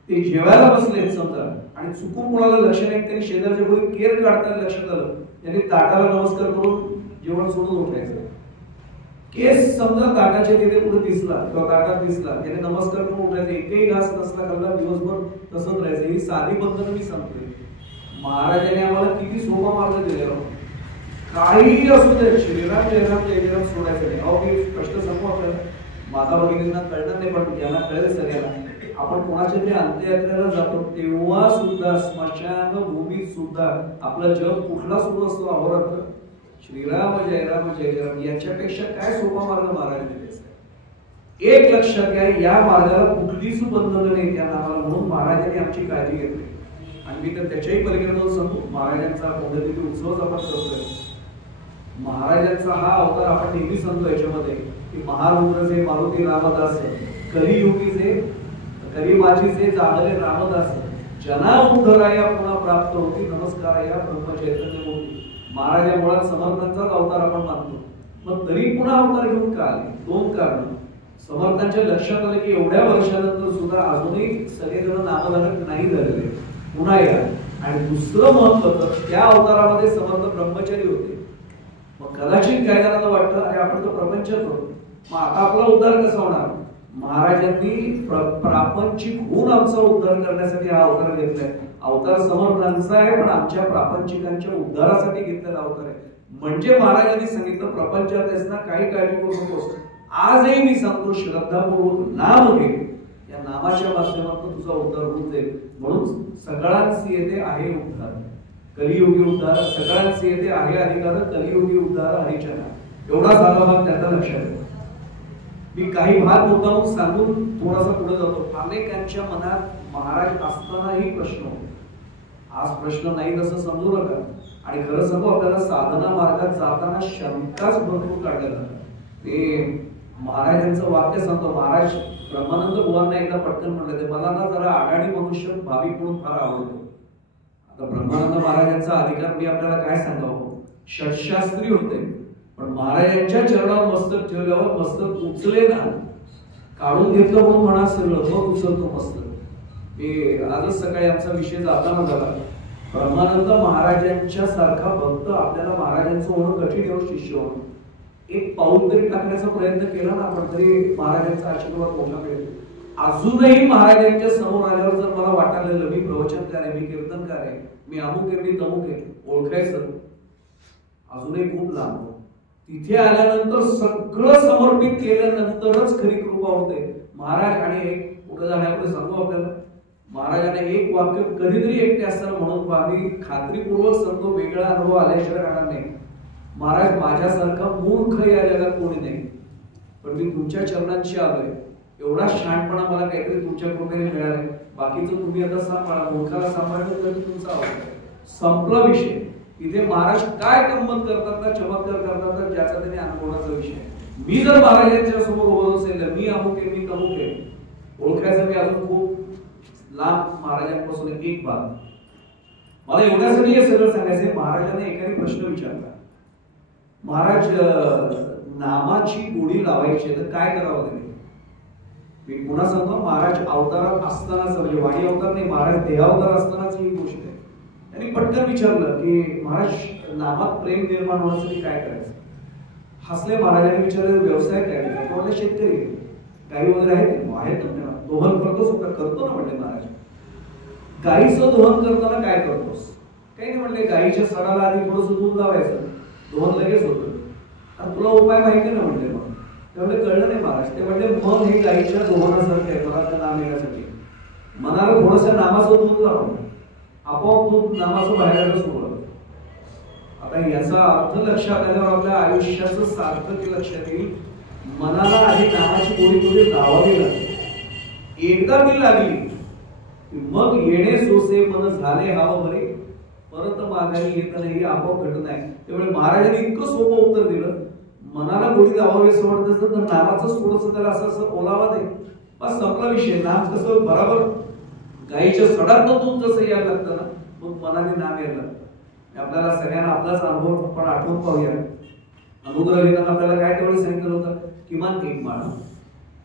ते जेवायला बसलेत समजा आणि चुकून कोणाला लक्ष नाही. त्यांनी शेजारच्या खोलीत केर काढताना लक्षात आलं. त्यांनी ताटाला नमस्कार करून जेवण सोडून उठायचं. केस समजा ताटाच्या तिथे पुढे दिसला किंवा ताटात दिसला, त्याने नमस्कार करून उठायचं. एकही घास नसला खाल्ला दिवसभर तसंच राहायचं. ही साधी बंधनं मी सांगतोय. महाराजांनी आम्हाला किती सोपा मार्ग दिलेला. काही असू दे श्रीराम जयराम जय जयराम सोडायचं नाही. अहो मी स्पष्ट सांगू आपल्याला. माता भगिनींना कळणार नाही पण ज्यांना कळेल सगळ्याला. आपण कोणाच्या तरी अंत्ययात्रेला जातो तेव्हा सुद्धा स्मशान भूमीत सुद्धा आपला जग कुठला सुरू असतो अहोरात्र. श्रीराम जयराम जय जयराम याच्यापेक्षा काय सोपा मार्ग महाराजांनी दिला. एक लक्षात घ्या, या मार्गाला कुठलीच बंधनं नाही त्या नावाला. म्हणून महाराजांनी आमची काळजी घेतली आणि मी तर त्याच्याही पलीकडे जाऊन सांगू, महाराजांचा पद्धतीने उत्सवच आपण करतोय. महाराजांचा हा अवतार आपण नेहमी सांगतो याच्यामध्ये की महारुद्रचे मारुती रामदास, कलियुगीचे कलिमाचीचे जागले रामदास, जना उद्धराया पुन्हा प्राप्त होती, नमस्काराया ब्रह्मचैतन्य मूर्ती. महाराज या मुळात समर्थांचाच अवतार आपण मानतो, मग तरी पुन्हा अवतार घेऊन का आले? दोन कारण. समर्थांच्या लक्षात आलं की एवढ्या वर्षानंतर सुद्धा अजूनही सगळेजण नामधारक नाही झालेले, पुन्हा या. आणि दुसरं महत्त्वाचं, त्या अवतारामध्ये समर्थ ब्रह्मचारी होते. मग कदाचित काय जणांना वाटतं अरे आपण तर प्रपंचच होतो, मग आता आपला उद्धार कसा होणार? महाराजांनी प्रापंचिक होऊन आमचा उद्धार करण्यासाठी हा अवतार घेतलाय. अवतार समर्थांचा आहे, पण आमच्या प्रापंचिकांच्या उद्धारासाठी घेतलेला अवतार आहे. म्हणजे महाराजांनी सांगितलं प्रपंचात असताना काही काळजी करू नकोस, आजही मी सांगतो श्रद्धापूर्वक नाम घे, या नामाच्या माध्यमातून तुझा उद्धार होऊन जाईल. म्हणून सगळ्यांची येथे आहे उद्धार, कलियुगी उद्धार सगळ्यांची येथे आहे अधिकार, कलियुगी उद्धार हरिचरण. एवढा झाला भाग त्यांना लक्षात येतो. मी काही भाग मुद्दामून सांगून थोडासा पुढे जातो. अनेकांच्या मनात महाराज असतानाही प्रश्न होते. आज प्रश्न नाही तसं समजू नका. आणि खरं सांगू, आपल्याला साधना मार्गात जाताना शंकाच भरपूर काढल्या जातात. ते महाराजांचं वाक्य सांगतो, महाराज ब्रह्मानंद बुवांना एकदा पटकन म्हणले, ते मला ना जरा आडाणी मनुष्य भाविक म्हणून फार आवडतो. आता ब्रह्मानंद महाराजांचा अधिकार मी आपल्याला काय सांगावं, षटशास्त्री होते, पण महाराजांच्या चरणावर मस्तक ठेवल्यावर मस्तक उचले ना, काढून घेतलं म्हणून म्हणा सगळं मग उचलतो मस्तक. हे आजच सकाळी आमचा विषय जाताना झाला. ब्रह्मानंद महाराजांच्या सारखा भक्त आपल्याला महाराजांचं होणं कठीण आहे. शिष्य होणं एक पाऊल तरी टाकण्याचा प्रयत्न केला ना आपण, तरी महाराजांचा आशीर्वाद मोठा मिळेल. अजूनही महाराजांच्या समोर आल्यावर जर मला वाटायला मी प्रवचनकार आहे, मी कीर्तनकार आहे, मी अमुक आहे, मी तमुक आहे, ओळखायचं अजूनही खूप लांब. तिथे आल्यानंतर सगळं समर्पित केल्यानंतरच खरी कृपा होते महाराज. आणि एक पुढे जाण्यापुढे सांगू आपल्याला, महाराजांना एक वाक्य कधीतरी एकटे असताना म्हणून आम्ही खात्रीपूर्वक सांगतो, वेगळा अनुभव आल्याशिवाय राहणार नाही. महाराज माझ्यासारखा मूर्ख या जगात कोणी नाही, पण मी तुमच्या चरणांशी आलोय. एवढा शहाणपणा मला काहीतरी तुमच्या कृपेने मिळालाय. बाकीचं तुम्ही आता सांभाळा, मूर्खाला सांभाळणं तरी तुमचा आवड. संपला विषय. इथे महाराज काय गंमत करतात ना, चमत्कार करतात ना, ज्याचा त्यांनी अनुभवाचा विषय. मी जर महाराजांच्या समोर उभं असेल, मी अमुक आहे, मी तमुक आहे, ओळखायचं मी अजून खूप लांब महाराजांपासून. एक भाग मला एवढ्यासाठी हे सगळं सांगायचंय. महाराजांनी एकाने प्रश्न विचारला, महाराज नामाची गोडी लावायची तर काय करावं लागेल? मी पुन्हा सांगतो, महाराज अवतारात असतानाच, म्हणजे वाणी अवतार नाही, महाराज देहावतार असतानाच ही गोष्ट आहे. त्यांनी पटकन विचारलं की महाराज नामात प्रेम निर्माण होण्यासाठी काय करायचं? हसले. महाराजांनी विचारलं व्यवसाय काय करायचा? तो शेतकरी, गाई वगैरे आहेत ना, दोहन करतोस का? करतो ना म्हणले महाराज. गाईचं दोहन करताना काय करतोस? काही नाही म्हणले, गाईच्या सडाला आधी थोडंसं दूध लावायचं, दोहन लगेच होतं. आणि तुला उपाय माहिती ना म्हणले. मग त्यामुळे कळलं नाही महाराज. ते म्हणले मग हे गाईच्या दोहनासारखं आहे, मनाचं नाम येण्यासाठी मनाला थोडंसं नामाचं दूध लावून आपोआप दूध नामाचं बाहेर सुरू होतं. आता याचा अर्थ लक्षात आल्यावर आपल्या आयुष्याचं सार्थक लक्षात येईल. मनाला आधी नामाची गोडी थोडी लावावी लागते. एकदा ती लागली मग येणे सोसे मन झाले हाव बरे, परत माघारी येत नाही, आपोआप घटना आहे. त्यामुळे महाराजांनी इतकं सोपं उत्तर दिलं, मनाला गोडी लावावी असं वाटत असतं तर नामाचं थोडंसं त्याला असं असं ओलावा दे, बस संपला विषय. नाम कसं बरोबर गाईच्या सडातनं दूध कसं यायला लागतं ना, मग मनाने नाम यायला लागतं. आपल्याला सगळ्यांना आपलाच अनुभव आपण आठवून पाहूया. अनुग्रह घेताना आपल्याला काय तेवढं सांगितलं होतं, किमान एक माळ.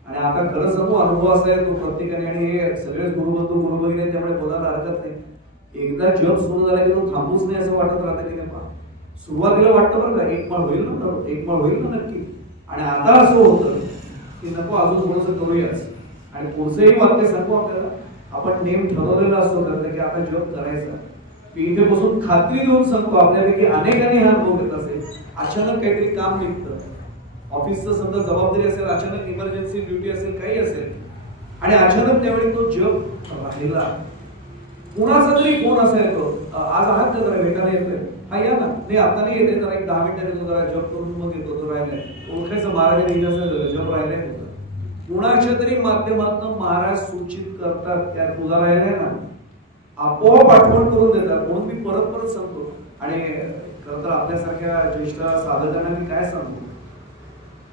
आणि आता खरं सांगू, अनुभव असा आहे तो प्रत्येकाने, आणि हे सगळेच गुरुबंधू गुरुभगिनी त्यामुळे बोलायला हरकत नाही. एकदा जप सुरू झाला की तो थांबूच नाही असं वाटत राहतं की नाही. सुरुवातीला वाटतं बरं का, एक माळ होईल ना, एक माळ होईल ना नक्की. आणि आता असं होतं की नको अजून थोडंसं करूयाच. आणि पुढचंही वाक्य सांगू आपल्याला, आपण नेम ठरवलेला असतो करता की आता जप करायचा. मी इथे बसून खात्री देऊन सांगतो, आपल्यापैकी अनेकांनी हा अनुभव घेत असेल. अचानक काहीतरी काम निघतं, ऑफिसचं समजा जबाबदारी असेल, अचानक इमर्जन्सी ड्युटी असेल, काही असेल, आणि अचानक त्यावेळी तो जप राहिला. कुणाचा तरी फोन असा येतो, आज आहात का, जरा भेटायला येतोय? हा या ना. नाही आता नाही येते, जरा एक 10 मिनिटात येतो, जरा जप करून मग येतो. तो राहिलाय, ओळखायचं महाराजांनी जप राहिलाय होतं. कुणाच्या तरी माध्यमातून महाराज सूचित करतात, त्या तुझा राहिलाय ना, आपोआप आठवण करून देतात. म्हणून मी परत परत सांगतो. आणि खरं तर आपल्यासारख्या ज्येष्ठ साधकांना मी काय सांगतो,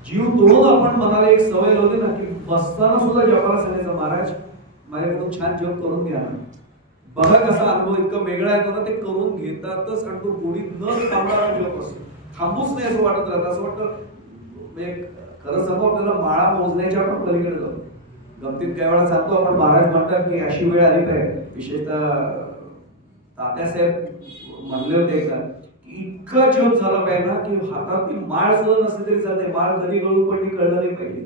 जीव तोडून आपण मनाला एक सवय लावली ना की बसताना सुद्धा जपाला सांगायचं, महाराज माझ्याकडून छान जप करून घ्या ना. बघा कसा अनुभव इतका वेगळा येतो ना, ते करून घेतातच आणि तो गोडी न थांबणारा जप असतो. थांबूच नाही असं वाटत राहतं. असं वाटतं म्हणजे खरं सांगू, आपल्याला माळा मोजण्याच्या आपण पलीकडे जातो. गमतीत काही वेळा सांगतो आपण, महाराज म्हणतात की अशी वेळ आली पाहिजे, विशेषतः तात्यासाहेब म्हणले होते का, इतका जप झाला पाहिजे ना की हातात ती माळ सुद्धा नसली तरी चालते, माळ कधी गळून पडली कळलं नाही पाहिजे.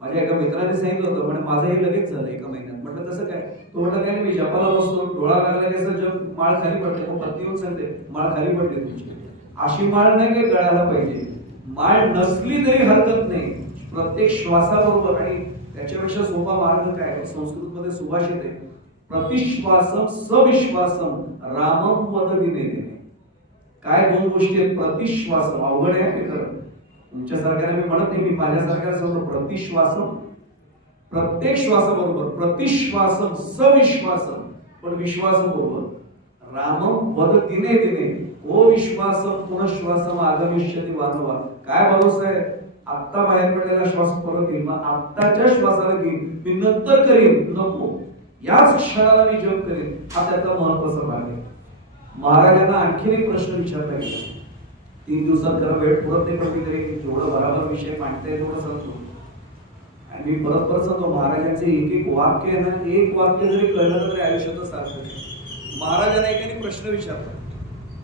माझ्या एका मित्राने सांगितलं होतं, म्हणजे माझं हे लगेच झालं एका महिन्यात. म्हटलं कसं काय? तो म्हटलं काय, मी जपाला बसतो, डोळा लागला की असं जप माळ खाली पडते. मग पत्नी येऊन सांगते, माळ खाली पडली तुमची. अशी माळ नाही काही गळायला पाहिजे, माळ नसली तरी हरकत नाही, प्रत्येक श्वासाबरोबर. आणि त्याच्यापेक्षा सोपा मार्ग काय, संस्कृत मध्ये सुभाषित आहे, प्रतिश्वासम सविश्वासम रामम वद दिने दिने. काय दोन गोष्टी आहेत, प्रतिश्वासम अवघड आहे हे खरं, तुमच्यासारख्याने मी म्हणत नाही, मी माझ्यासारख्या सांगतो, प्रतिश्वासम प्रत्येक श्वासाबरोबर, प्रतिश्वासम सविश्वासम पण विश्वासाबरोबर, रामम वद दिने दिने ओ विश्वासम पुनश्वासम आगमिष्यति मानवा. काय भरोसा आहे, आत्ता बाहेर पडलेला श्वास परत येईल, मग आत्ताच्या श्वासाला घेईन, मी नंतर करीन नको, याच क्षणाला मी जप करेन. हा त्याचा महत्वाचा भाग आहे. महाराजांना आणखी एक प्रश्न विचारला गेला. 3 दिवसात खरं वेळ पुरत नाही, पण मी तरी जेवढं बराबर विषय मांडताय तेवढं सांगतो. आणि मी परत परत सांगतो, महाराजांचे एक एक वाक्य आहे ना, एक वाक्य जरी कळलं तरी आयुष्यातच सार्थक आहे. महाराजांना एकाने प्रश्न विचारला,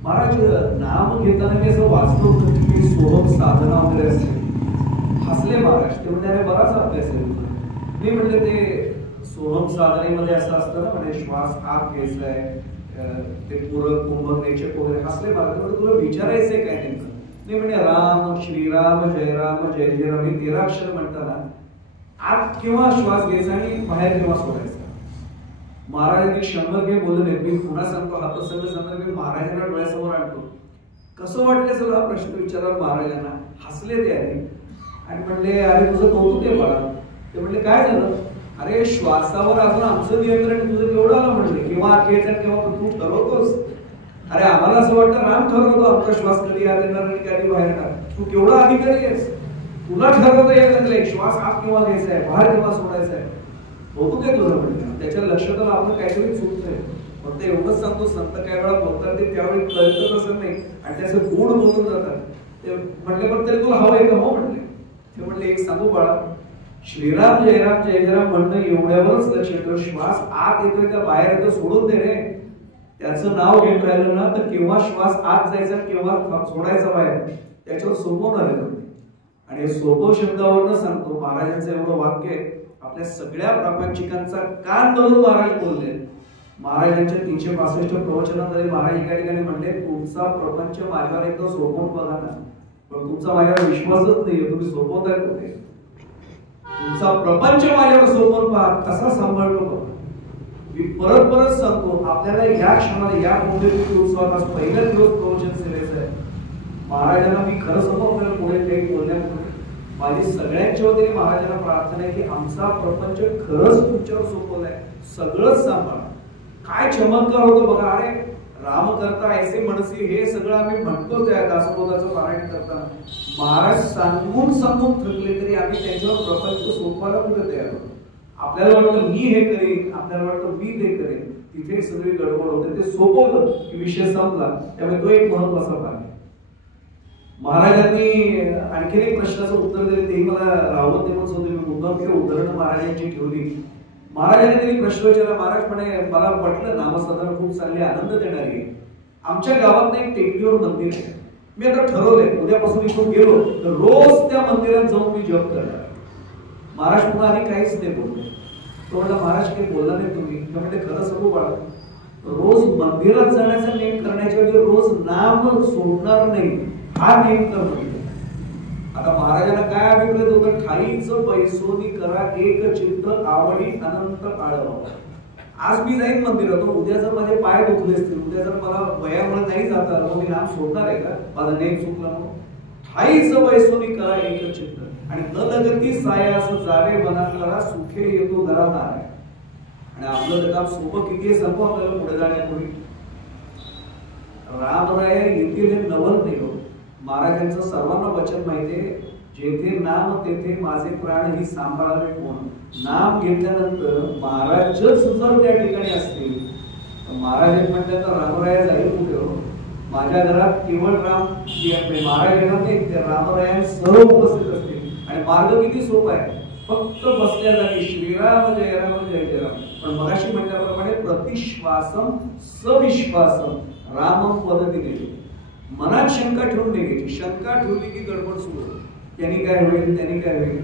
महाराज नाम घेताना मी असं वाचतो की सोहम साधना वगैरे असते. हसले महाराज. ते म्हणजे बराच अभ्यास आहे. मी म्हटलं ते सोहम साधनेमध्ये असं असतं ना, म्हणजे श्वास आत घ्यायचाय, ते पूरक कुंभक रेचक वगैरे. हसले महाराज. तुला विचारायचंय काय नेमकं? नाही म्हणजे राम श्रीराम जय राम जय जय राम हे 13 अक्षर म्हणताना आत केव्हा श्वास घ्यायचा आणि बाहेर केव्हा सोडायचा? महाराजांनी 100 काही बोलले. मी पुन्हा सांगतो, हा प्रसंग सांगतो, मी महाराजांना डोळ्यासमोर आणतो. कसं वाटलं सगळा प्रश्न विचारला महाराजांना. हसले ते आणि म्हणले, अरे तुझं कौतुक आहे बाळा. ते म्हणले काय झालं? अरे श्वासावर अजून आमचं नियंत्रण तुझं केवढं आलं म्हणले. केव्हा आत घ्यायचं केव्हा तू ठरवतोस? अरे आम्हाला असं वाटतं राम ठरवतो आमचा श्वास कधी आत येणार आणि कधी बाहेर येणार. तू केवढा अधिकारी आहेस, तुला ठरवता येत नाही श्वास आत केव्हा घ्यायचा आहे बाहेर केव्हा सोडायचा आहे. कौतुक आहे तुझं म्हणलं. त्याच्या लक्षात आलं आपण काहीतरी चुकतोय. फक्त एवढंच सांगतो, संत काही वेळा बोलतात ते त्यावेळी कळतच असं नाही आणि त्याचं गोड बोलून जातात. ते म्हटले पण तरी तुला हवंय का? हो म्हटले. ते म्हटले एक सांगू बाळा, श्रीराम जय राम म्हणणं एवढ्यावरच लक्ष ठेव. श्वास आत येतोय का बाहेर येतो सोडून दे रे. त्याचं नाव घेत राहिलं ना तर केव्हा श्वास आत जायचा केव्हा सोडायचा बाहेर त्याच्यावर सोपवून आलेलं. आणि सोपव शब्दावरनं सांगतो, महाराजांचं एवढं वाक्य आपल्या सगळ्या प्रापंचिकांचा कान धरून महाराज बोलले. महाराजांच्या 365 प्रवचनात महाराज एका ठिकाणी म्हणले, तुमचा प्रपंच माझ्यावर एकदा सोपवून बघा ना, पण तुमचा माझ्यावर विश्वासच नाहीये, तुम्ही सोपवताय कुठे? तुमचा प्रपंच माझ्यावर सोपवून पहा, कसा सांभाळलो बघा. मी परत परत सांगतो, आपल्याला या क्षणाला या पद्धतीने उत्सवात पहिल्या दिवस प्रवचन सेवेचं आहे. महाराजांना मी खरं सांगतो, आपल्याला पुढे काही बोलण्यापूर्वी माझी सगळ्यांच्या वतीने महाराजांना प्रार्थना आहे की आमचा प्रपंच खरंच तुमच्यावर सोपवलाय, सगळंच सांभाळा. काय चमत्कार होतो बघा. अरे राम करता ऐसे मनसी हे सगळं आम्ही म्हणतोच आहे दासबोधाचं पारायण करताना. महाराज सांगून सांगून थकले तरी आम्ही त्यांच्यावर प्रपंच सोपवायला कुठे तयार होतो. आपल्याला वाटतं मी हे करेन, आपल्याला वाटतं मी ते करेन, तिथे सगळी गडबड होते. ते सोपवलं की विषय संपला. त्यामुळे तो एक महत्वाचा भाग आहे. महाराजांनी आणखी एक प्रश्नाचं उत्तर दिले, ते मला राहत नाही होते. मी मुद्दाम ते उदाहरण महाराजांची ठेवली. महाराजांनी त्यांनी प्रश्न विचारला. महाराज म्हणे, मला पटलं नामसाधना खूप चांगली आनंद देणारी आहे. आमच्या गावात एक टेकडीवर मंदिर आहे. मी आता ठरवलंय उद्यापासून इथून गेलो तर रोज त्या मंदिरात जाऊन मी जप करणार. महाराज पुन्हा आधी काहीच नाही बोलले. तो म्हटला, महाराज काही बोलला नाही तुम्ही? म्हणजे खरं सांगू बाळा, रोज मंदिरात जाण्याचा नेम करण्याच्या वेळी रोज नाम सोडणार नाही हा नेम कर. आता महाराजांना काय अभिप्रेत होतं? ठाईच बैसोनी करा एक चित्त आवडी अनंत आळवा. आज मी जाईन मंदिरात, उद्या जर माझे पाय दुखले असतील, उद्या जर मला वयामुळे नाही जाता आलं, मी नाम सोडणार आहे का? माझा नेम चुकला म्हणून. ठाईच बैसोनी करा एक चित्त आणि न लगती सायास जावे वनातला सुखे येतो घरात आहे. आणि आपलं ते काम सोपं किती आहे सांगू आपल्याला पुढे जाण्यापूर्वी. रामराय येथील हे नवल नाही हो. महाराजांचं सर्वांना वचन माहितीये, जेथे नाम तेथे माझे प्राण ही सांभाळावे कोण. नाम घेतल्यानंतर महाराजच जर त्या ठिकाणी असतील तर महाराज म्हणतात तर रामराया जाईल कुठे हो. माझ्या घरात केवळ राम महाराज येणार नाही, रामरायांसह उपस्थित असतील. आणि मार्ग किती सोपा आहे, फक्त बसल्या जागी श्रीराम जय राम जय जय राम. पण मगाशी म्हटल्याप्रमाणे प्रतिश्वासम सविश्वासम रामम वदति नेते. मनात शंका ठेवून नाही घ्यायची. शंका ठेवली की गडबड सुरू होते. त्यांनी काय होईल त्यांनी काय होईल.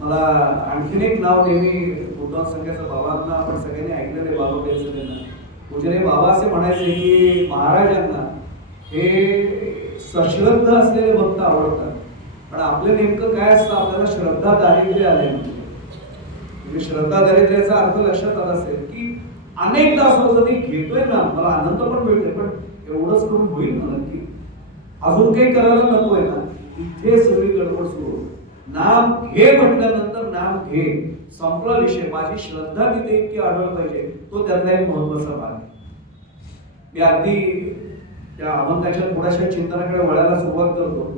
मला आणखीन एक नाव नेहमी उद्धव संघाचा बाबांना आपण सगळ्यांनी ऐकलेले बाबा त्यांना पूजने बाबा असे म्हणायचे की महाराजांना हे सश्रद्ध असलेले भक्त आवडतात. पण आपलं नेमकं काय असतं, आपल्याला श्रद्धा दारिद्र्य आले. म्हणजे श्रद्धा दारिद्र्याचा अर्थ लक्षात आला असेल की अनेकदा असं होतं मी घेतोय ना, मला आनंद पण मिळतोय, पण एवढंच करून होईल ना नक्की, अजून काही करायला नकोय ना. इथे सगळी गडबड सुरू होते. नाम घे म्हटल्यानंतर नाम घे, संपला विषय. माझी श्रद्धा तिथे इतकी आढळ पाहिजे, तो त्यातला एक महत्वाचा भाग आहे. मी अगदी त्या अभंगाच्या थोड्याशा चिंतनाकडे वळायला सुरुवात करतो.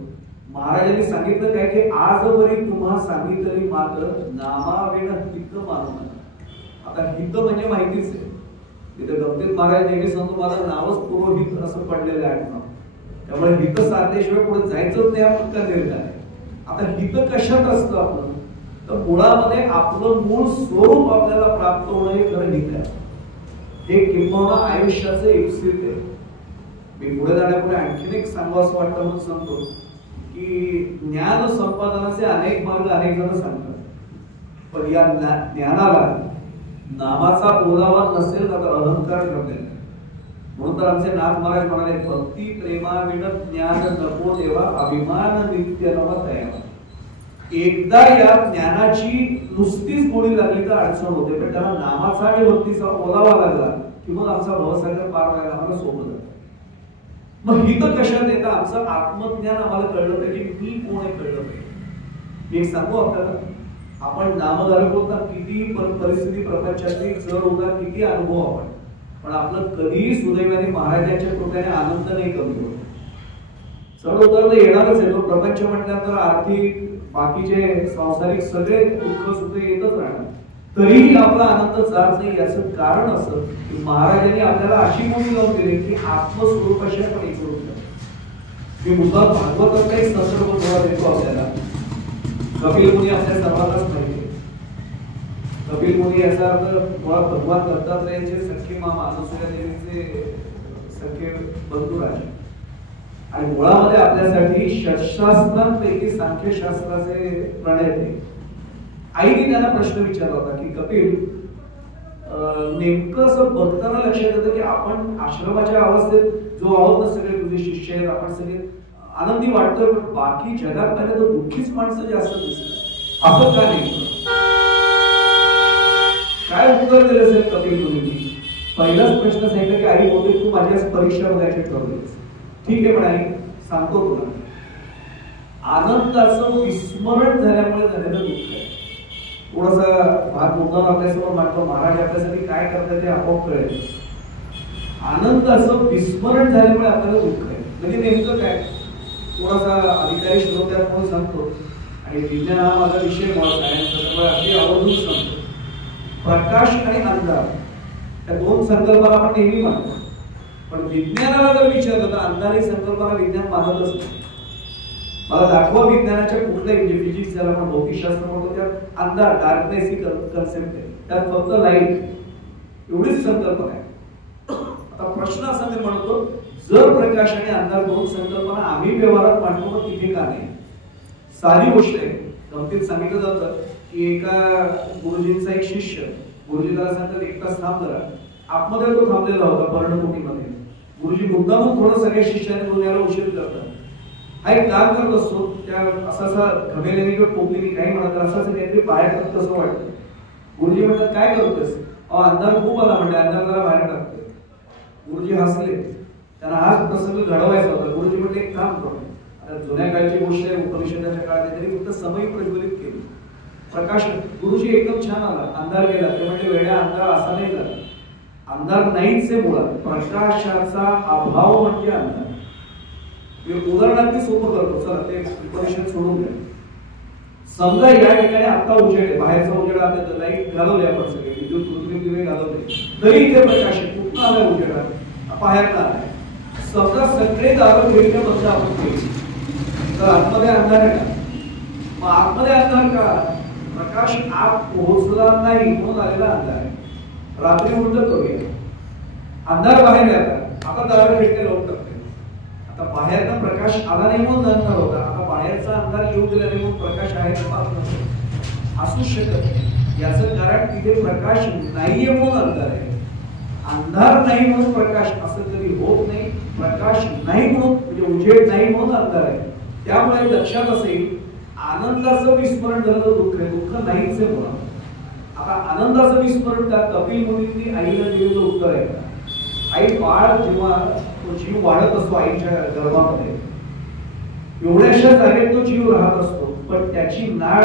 महाराजांनी सांगितलं काय की आजवरी तुम्हा सांगितली मात्र नामाविण हित मानू नका. आता हित म्हणजे माहितीच आहे. तिथे गमतीत महाराज नेहमी सांगतो माझं नावच पुरोहित असं पडलेलं आहे ना, त्यामुळे हित साधल्याशिवाय पुढे जायचंच नाही हा पक्का निर्णय आहे. आता हित कशात असतं आपलं, तर मुळामध्ये आपलं मूळ स्वरूप आपल्याला प्राप्त होणं हे खरं हित आहे. हे किंबहुना आयुष्याचं युक्तित आहे. मी पुढे जाण्यापूर्वी आणखीन एक सांगावं असं वाटतं म्हणून सांगतो की ज्ञान संपादनाचे अनेक मार्ग अनेक जण सांगतात, पण या ज्ञानाला नामाचा बोलावा नसेल तर अहंकार ठरलेला. म्हणून तर आमचे नाथ महाराज म्हणाले भक्ती प्रेमाविण ज्ञान नको देवा अभिमान नित्य नवतया. एकदा या ज्ञानाची नुसतीच गोडी लागली तर अडचण होते, पण त्याला नामाचा आणि भक्तीचा ओलावा लागला की मग आमचा भवसागर पार व्हायला आम्हाला सोपं जातं. मग हित कशात येतं, आमचं आत्मज्ञान आम्हाला कळलं पाहिजे, मी कोण आहे कळलं पाहिजे. एक सांगू आपल्याला, आपण नामधारक होता किती परिस्थिती प्रपंचातली चढ उतार किती अनुभव आपण, पण आपलं कधीही सुदैवाने महाराजांच्या कृपेने आनंद नाही कमी होत. चढ उतार तर येणारच आहे. तो प्रपंच म्हटल्यानंतर आर्थिक बाकीचे सांसारिक सगळे दुःख सुख येतच राहणार, तरीही आपला आनंद जात नाही. याचं कारण असं की महाराजांनी आपल्याला अशी मोठी लावून दिली की आत्मस्वरूपाशी आपण एकरूप झालो. मी मुद्दा भागवतात काही संदर्भ थोडा देतो आपल्याला. कपिल मुनी आपल्या सर्वांनाच माहिती आहे. कपिल मुनी याचा अर्थ मुळात भगवान दत्तात्रयांचे सख्खे मामा अनुसूया देवीचे सख्खे बंधू आहे. आणि मुळामध्ये आपल्यासाठी षटशास्त्रांपैकी सांख्यशास्त्राचे प्रणेते. आईने त्यांना प्रश्न विचारला होता की कपिल नेमकं असं बघताना लक्षात येतं की आपण आश्रमाच्या अवस्थेत जो आहोत ना सगळे तुझे शिष्य आहेत, आपण सगळे आनंदी वाटतोय, पण बाकी जगात पाहिलं तर दुःखीच माणसं जास्त दिसतात, असं का नाही. काय उत्तर दिलं असेल कपिल मुनींनी. पहिलाच प्रश्न सांगितलं की आई बोलते तू माझ्या परीक्षा बघायची ठरवलीस. ठीक आहे पण आई सांगतो तुला, आनंदाचं विस्मरण झाल्यामुळे झालेलं दुःख आहे. थोडासा भाग मुद्दाम आपल्यासमोर मांडतो. महाराज आपल्यासाठी काय करतात ते आपोआप कळेल. आनंदाचं विस्मरण झाल्यामुळे आपल्याला दुःख आहे म्हणजे नेमकं काय, थोडासा अधिकारी श्रोत्यात सांगतो. आणि विज्ञान हा माझा विषय मुळात आहे, त्यामुळे अगदी आवर्जून सांगतो. प्रकाश आणि अंधार या दोन संकल्पना आपण नेहमी मानतो, पण विज्ञानाला जर विचारलं तर अंधार ही संकल्पना विज्ञान मानतच नाही. मला दाखवा विज्ञानाच्या कुठल्याही म्हणजे फिजिक्स ज्याला आपण भौतिकशास्त्र म्हणतो त्यात अंधार डार्कनेस ही कन्सेप्ट आहे, त्यात फक्त लाईट एवढीच संकल्पना आहे. आता प्रश्न असा मी म्हणतो, जर प्रकाश आणि अंधार दोन संकल्पना आम्ही व्यवहारात मांडतो तर तिथे का नाही. साधी गोष्ट आहे. गमतीत सांगितलं जातं की एका गुरुजींचा एक शिष्य गुरुजी त्याला सांगतात एक तास थांब जरा. आतमध्ये तो थांबलेला होता पर्णकुटीमध्ये. गुरुजी मुद्दामून थोडं सगळ्या शिष्याने बोल याला उशीर करतात. हा एक काम करत असतो, त्या असा घमेलेने किंवा टोपलीने काही म्हणतात असं काहीतरी बाहेर टाकत असं वाटतं. गुरुजी म्हणतात काय करतोस. अंधार खूप आला म्हणते, अंधार जरा बाहेर टाकतोय. गुरुजी हसले. त्यांना हाच प्रसंग घडवायचा होता. गुरुजी म्हणले एक काम करू, आता जुन्या काळची गोष्ट आहे, उपनिषदाच्या काळात तरी फक्त समय प्रज्वलित केली. प्रकाश गुरुजी एकदम छान आला, अंधार गेला. ते म्हणजे वेळा अंधार असा नाही झाला, अंधार नाहीच आहे मुळात. प्रकाशाचा अभाव म्हणजे अंधार. उदाहरणार्थी सोपं करतो, चला ते परिषद सोडून द्या. समजा या ठिकाणी आता उजेड आहे, बाहेरचा उजेड आता लाईट घालवले आपण सगळे, विद्युत कृत्रिम दिवे घालवले, तरी इथे प्रकाश आहे. कुठं आलाय उजेड? बाहेरला आलाय. समजा सगळे दारू खिडक्या बंद आपण केली, तर आतमध्ये अंधार आहे का? मग आतमध्ये अंधार का? प्रकाश आत पोहोचला नाही म्हणून आलेला अंधार आहे. रात्री उलट करूया, अंधार बाहेर आला, आता दारू खिडक्या लावून टाकते. आता बाहेरचा प्रकाश आला नाही म्हणून अंधार होता, आता बाहेरचा अंधार येऊ दिला नाही म्हणून प्रकाश आहे असू शकत नाही. याचं कारण तिथे प्रकाश नाहीये म्हणून अंधार आहे. अंधार नाही म्हणून प्रकाश असं कधी होत नाही. प्रकाश नाही म्हणून म्हणजे उजेड नाही म्हणून अंधार आहे. त्यामुळे लक्षात असेल, आनंदाचं विस्मरण झालं तर दुःख आहे, दुःख नाहीच आहे म्हणून. आता आनंदाचं विस्मरण का? कपिल मुनींनी आईला दिलेलं उत्तर आहे. आई बाळ जेव्हा तो जीव वाढत असतो आईच्या गर्भामध्ये, एवढ्याशा जागेत तो जीव राहत असतो, पण त्याची नाळ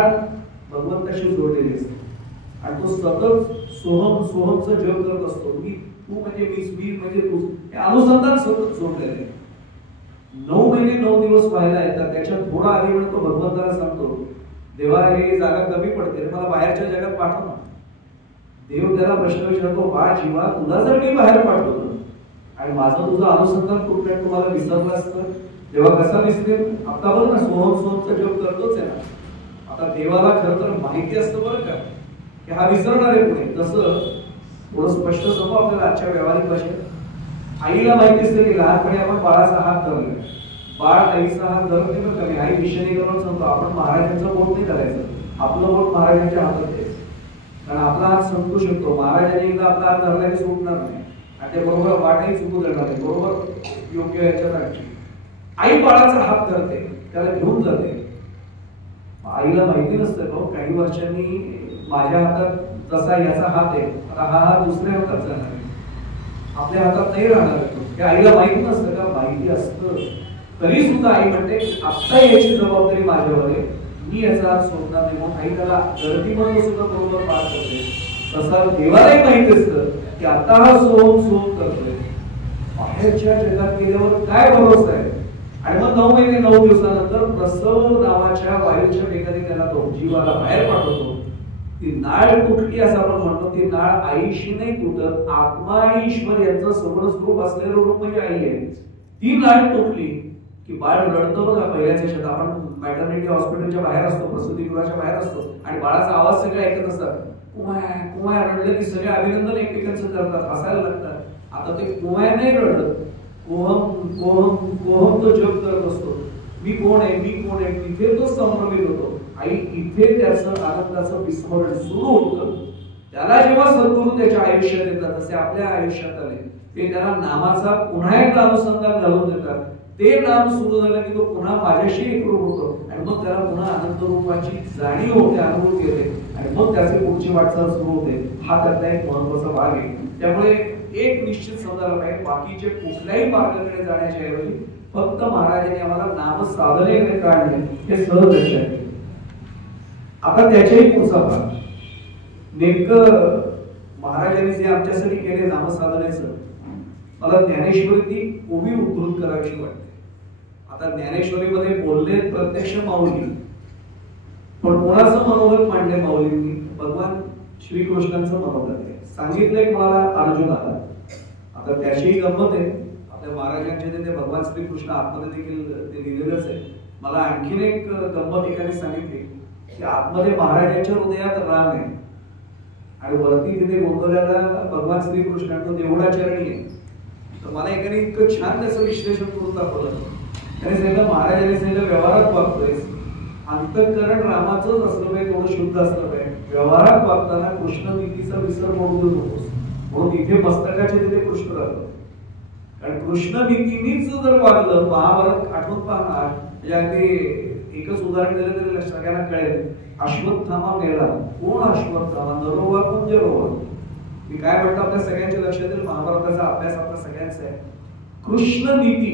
भगवंताशी जोडलेली असते आणि तो सतत सोहम सोहमचं जप करत असतो. मी तू म्हणजे मी म्हणजे तू, हे अनुसंधान सतत जोडलेले. 9 महिने 9 दिवस व्हायला येतात. त्याच्यात थोडा आधी वेळ तो भगवंताला सांगतो, देवा हे जागा कमी पडते, मला बाहेरच्या जगात पाठव ना. देव त्याला प्रश्न विचारतो, बा जीवा तुला जर मी बाहेर पाठवतो आणि माझं तुझं अनुसंधान कुठल्या तुम्हाला विसरलं असतं, तेव्हा कसा विसरेल? आता बघ ना, सोहम सोहमचा जप करतोच आहे ना. आता देवाला खरं तर माहिती असतं बरं का की हा विसरणार आहे पुढे. तसं थोडं स्पष्ट समोर आपल्याला आजच्या व्यावहारिक भाषेत आईला माहिती असते की लहानपणी आपण बाळाचा हात धरला, बाळ आईचा हात धरत नाही. बरं का, आई विषय करून सांगतो, आपण महाराजांचा बोट नाही करायचं, आपलं बोट महाराजांच्या हातात आहे. कारण आपला हात संपू शकतो. महाराजांनी एकदा आपला हात धरला की सुटणार नाही आणि ते बरोबर वाटही चुकू देणार नाही, बरोबर योग्य याच्यात आणखी. आई बाळाचा हात धरते, त्याला घेऊन जाते. आईला माहिती नसतं का काही वर्षांनी माझ्या हातात जसा याचा हात आहे, आता हा हात दुसऱ्या हातात जाणार आहे, आपल्या हातात नाही राहणार. हे आईला माहिती नसतं का? माहिती असतं. तरी सुद्धा आई म्हणते आता याची जबाबदारी माझ्यावर आहे, मी याचा हात सोडणार नाही. म्हणून आई त्याला गर्दीमध्ये सुद्धा बरोबर पार करते. तसा देवालाही माहिती असतं की आता हा सोहम सोहम करतोय, बाहेरच्या जगात गेल्यावर काय भरोसा आहे. आणि मग 9 महिने 9 दिवसानंतर प्रसव नावाच्या वायूच्या वेगाने त्याला तो जीवाला बाहेर पाठवतो. ती नाळ तुटली असं आपण म्हणतो. ती नाळ आईशी नाही तुटत, आत्मा आणि ईश्वर यांचं समरस्वरूप असलेलं रूप म्हणजे आई आहे. ती नाळ तुटली की बाळ रडतं बघा. पहिल्याच याच्यात आपण मॅटर्निटी हॉस्पिटलच्या बाहेर असतो, प्रसूतिगृहाच्या बाहेर असतो आणि बाळाचा आवाज सगळे ऐकत असतात. कुमाय रडलं की सगळे अभिनंदन एकमेकांचं करतात, हसायला लागतात. आता ते कुमाय नाही रडत, कोहम कोहम कोहम तो जप करत असतो. मी कोण आहे, मी कोण आहे, तिथे तो संभ्रमित होतो. आई इथे त्याचं आनंदाचं विस्मरण सुरू होतं. त्याला जेव्हा सद्गुरू त्याच्या आयुष्यात येतात, तसे आपल्या आयुष्यात आले, ते त्याला नामाचा पुन्हा एकदा अनुसंधान घालून देतात. ते नाम सुरू झालं की तो पुन्हा माझ्याशी एकरूप होतो आणि मग त्याला पुन्हा आनंद रूपाची जाणीव होते, अनुभूती येते आणि मग त्याची पुढची वाटचाल सुरू होते. हा त्यातला एक महत्वाचा भाग आहे. त्यामुळे एक निश्चित समजायला पाहिजे, बाकीचे कुठल्याही मार्गाकडे जाण्याच्या ऐवजी फक्त महाराजांनी आम्हाला नाम साधनेकडे काढले हे सहज लक्षात आहे. आता त्याच्याही पुढचा भाग नेमकं महाराजांनी जे आमच्यासाठी केले नामसाधनेचं, मला ज्ञानेश्वरी ओवी उद्धृत करावीशी वाटते. आता ज्ञानेश्वरीमध्ये बोलले प्रत्यक्ष माऊली, पण कोणाचं मनोगत मांडले माऊलींनी? भगवान श्रीकृष्णांचं मनोगत आहे. सांगितलं एक मला अर्जुन आला. आता त्याची गंमत आहे, आपल्या महाराजांच्या तिथे भगवान श्रीकृष्ण आतमध्ये देखील ते लिहिलेलंच आहे. मला आणखीन एक गंमत एकाने सांगितली की आतमध्ये महाराजांच्या हृदयात राम आहे आणि वरती तिथे गोंधळाला भगवान श्रीकृष्णांचं देवळाचरणी आहे. तर मला एकाने इतकं छान त्याचं विश्लेषण करून दाखवलं. त्याने सांगितलं महाराजांनी सांगितलं व्यवहारात वागतोय, अंतःकरण रामाचंच असलं पाहिजे, थोडं शुद्ध असलं पाहिजे. व्यवहारात वागताना कृष्ण नीतीचा विसर पडू देऊ नकोस. म्हणून इथे मस्तकाच्या तिथे कृष्ण राहतो. कारण कृष्ण नीतीनीच जर वागलं, महाभारत आठवून पाहणार म्हणजे अगदी एकच उदाहरण दिलं तरी सगळ्यांना कळेल. अश्वत्थामा मेला. कोण अश्वत्थामा? नरोवा कुंजरोवा. मी काय म्हणतो आपल्या सगळ्यांच्या लक्षात येईल, महाभारताचा अभ्यास आपला सगळ्यांचा आहे. कृष्ण नीती